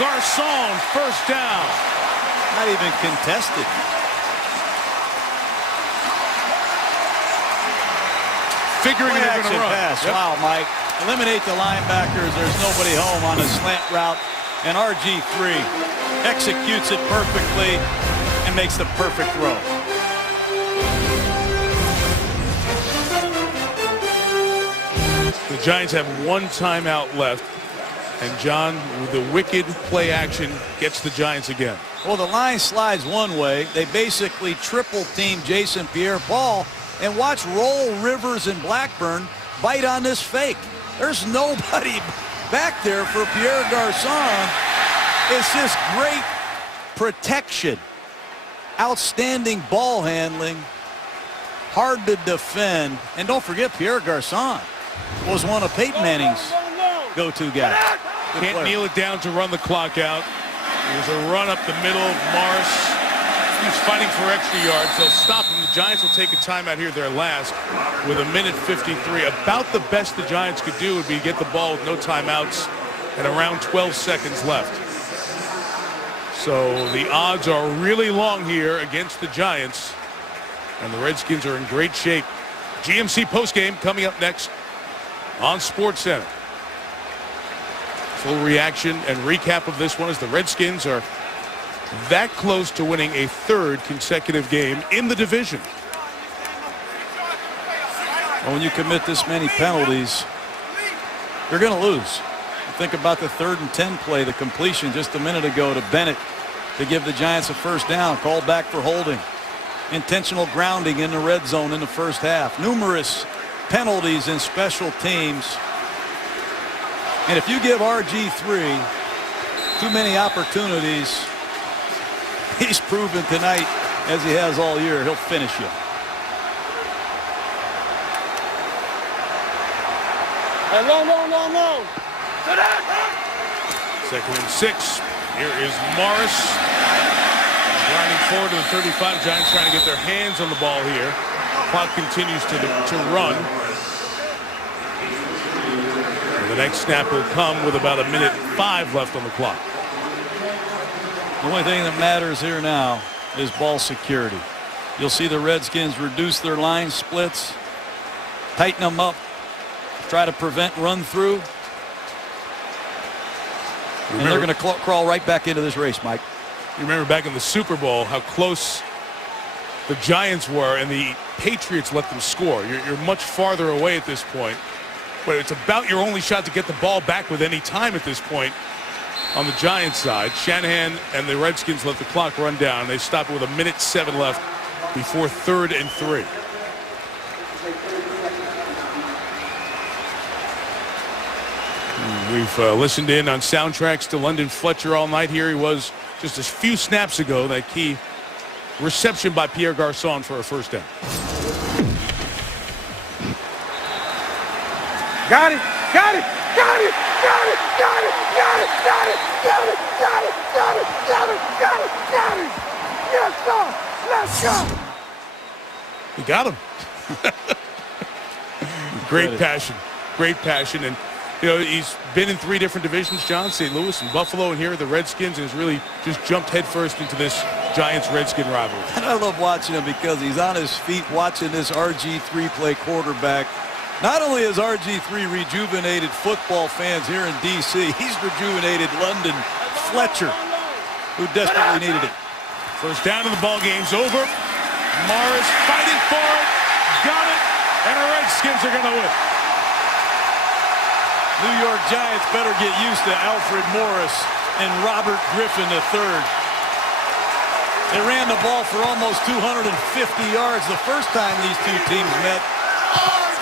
Garcon, first down. Not even contested. Figuring they're going to run. Pass. Yep. Wow, Mike. Eliminate the linebackers. There's nobody home on a slant route. And RG3 executes it perfectly and makes the perfect throw. The Giants have 1 timeout left. And John, with the wicked play action, gets the Giants again. Well, the line slides one way. They basically triple team Jason Pierre-Paul, and watch Roll, Rivers, and Blackburn bite on this fake. There's nobody back there for Pierre Garçon. It's just great protection. Outstanding ball handling. Hard to defend. And don't forget, Pierre Garçon was one of Peyton Manning's go-to guys. Can't kneel it down to run the clock out. There's a run up the middle. Morris, he's fighting for extra yards. They'll stop him. The Giants will take a timeout here, their last, with 1:53. About the best the Giants could do would be get the ball with no timeouts and around 12 seconds left. So the odds are really long here against the Giants, and the Redskins are in great shape. GMC postgame coming up next on SportsCenter. Full reaction and recap of this one as the Redskins are that close to winning a third consecutive game in the division. Well, when you commit this many penalties, you're going to lose. Think about the 3rd and 10 play, the completion just a minute ago to Bennett to give the Giants a first down, called back for holding. Intentional grounding in the red zone in the first half. Numerous penalties in special teams. And if you give RG3 too many opportunities, he's proven tonight, as he has all year, he'll finish you. No. 2nd and 6. Here is Morris grinding forward to the 35. Giants trying to get their hands on the ball here. Clock continues to run. And the next snap will come with about 1:05 left on the clock. The only thing that matters here now is ball security. You'll see the Redskins reduce their line splits, tighten them up, try to prevent run through. And they're going to crawl right back into this race, Mike. You remember back in the Super Bowl how close the Giants were and the Patriots let them score. You're much farther away at this point. But it's about your only shot to get the ball back with any time at this point on the Giants side. Shanahan and the Redskins let the clock run down. They stopped with 1:07 left before 3rd and 3. We've listened in on soundtracks to London Fletcher all night. Here he was just a few snaps ago. That key reception by Pierre Garçon for a first down. Got it. Yes, sir. Let's go. He got him. Great passion. And you know, he's been in 3 different divisions, John, St. Louis and Buffalo, and here are the Redskins, and has really just jumped headfirst into this Giants-Redskin rivalry. And I love watching him because he's on his feet watching this RG3 play quarterback. Not only has RG3 rejuvenated football fans here in D.C., he's rejuvenated London Fletcher, who desperately needed it. First down and the ball game's over. Morris fighting for it. Got it. And the Redskins are going to win. New York Giants better get used to Alfred Morris and Robert Griffin III. They ran the ball for almost 250 yards the first time these two teams met.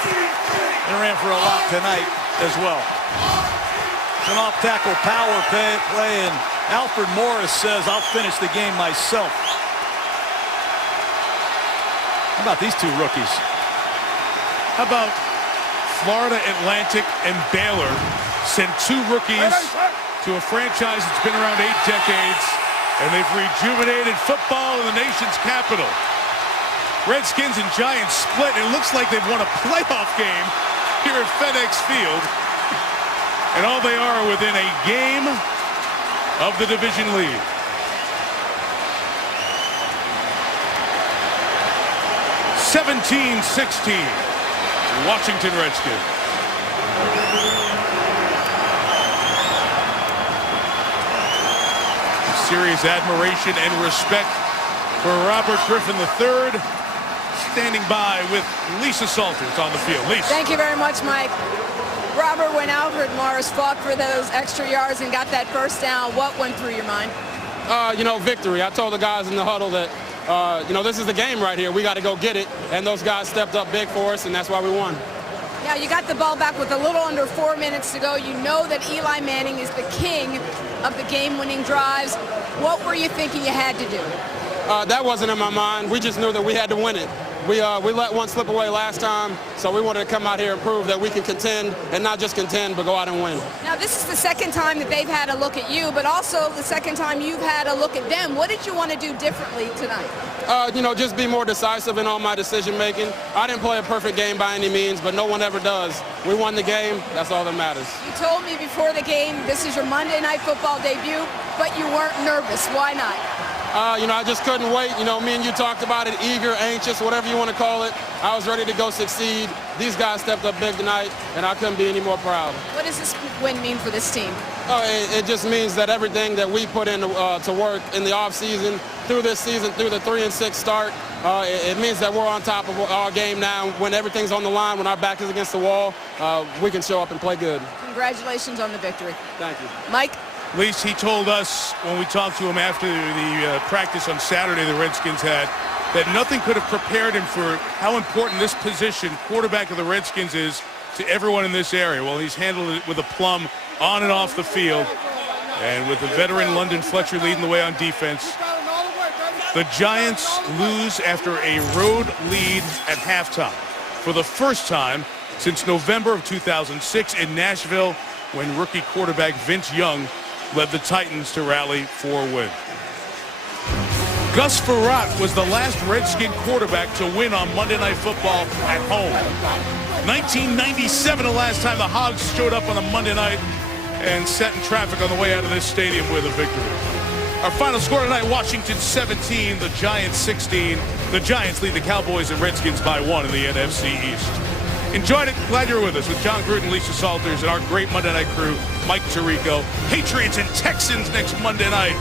They ran for a lot tonight as well. An off-tackle power play, and Alfred Morris says, I'll finish the game myself. How about these two rookies? How about Florida Atlantic and Baylor sent 2 rookies to a franchise that's been around 8 decades, and they've rejuvenated football in the nation's capital. Redskins and Giants split. It looks like they've won a playoff game here at FedEx Field, and all they are within a game of the division lead. (17-16). Washington Redskins. Serious admiration and respect for Robert Griffin III, standing by with Lisa Salters on the field. Lisa. Thank you very much, Mike. Robert, when Alfred Morris fought for those extra yards and got that first down, what went through your mind? Victory. I told the guys in the huddle that, this is the game right here. We got to go get it. And those guys stepped up big for us, and that's why we won. Now, you got the ball back with a little under 4 minutes to go. You know that Eli Manning is the king of the game-winning drives. What were you thinking you had to do? That wasn't in my mind. We just knew that we had to win it. We let one slip away last time, so we wanted to come out here and prove that we can contend, and not just contend, but go out and win. Now, this is the second time that they've had a look at you, but also the second time you've had a look at them. What did you want to do differently tonight? Just be more decisive in all my decision-making. I didn't play a perfect game by any means, but no one ever does. We won the game. That's all that matters. You told me before the game this is your Monday Night Football debut, but you weren't nervous. Why not? I just couldn't wait. Me and you talked about it, eager, anxious, whatever you want to call it. I was ready to go succeed. These guys stepped up big tonight, and I couldn't be any more proud. What does this win mean for this team? It just means that everything that we put in to work in the offseason, through this season, through the 3-6 start, it means that we're on top of our game now. When everything's on the line, when our back is against the wall, we can show up and play good. Congratulations on the victory. Thank you. Mike? At least he told us when we talked to him after the practice on Saturday the Redskins had, that nothing could have prepared him for how important this position, quarterback of the Redskins, is to everyone in this area. Well, he's handled it with aplomb on and off the field. And with the veteran London Fletcher leading the way on defense, the Giants lose after a road lead at halftime for the first time since November of 2006 in Nashville, when rookie quarterback Vince Young led the Titans to rally for a win. Gus Frerotte was the last Redskin quarterback to win on Monday Night Football at home. 1997, the last time the Hogs showed up on a Monday night and sat in traffic on the way out of this stadium with a victory. Our final score tonight, Washington 17, the Giants 16. The Giants lead the Cowboys and Redskins by 1 in the NFC East. Enjoyed it. Glad you're with us with John Gruden, Lisa Salters, and our great Monday night crew, Mike Tirico. Patriots and Texans next Monday night.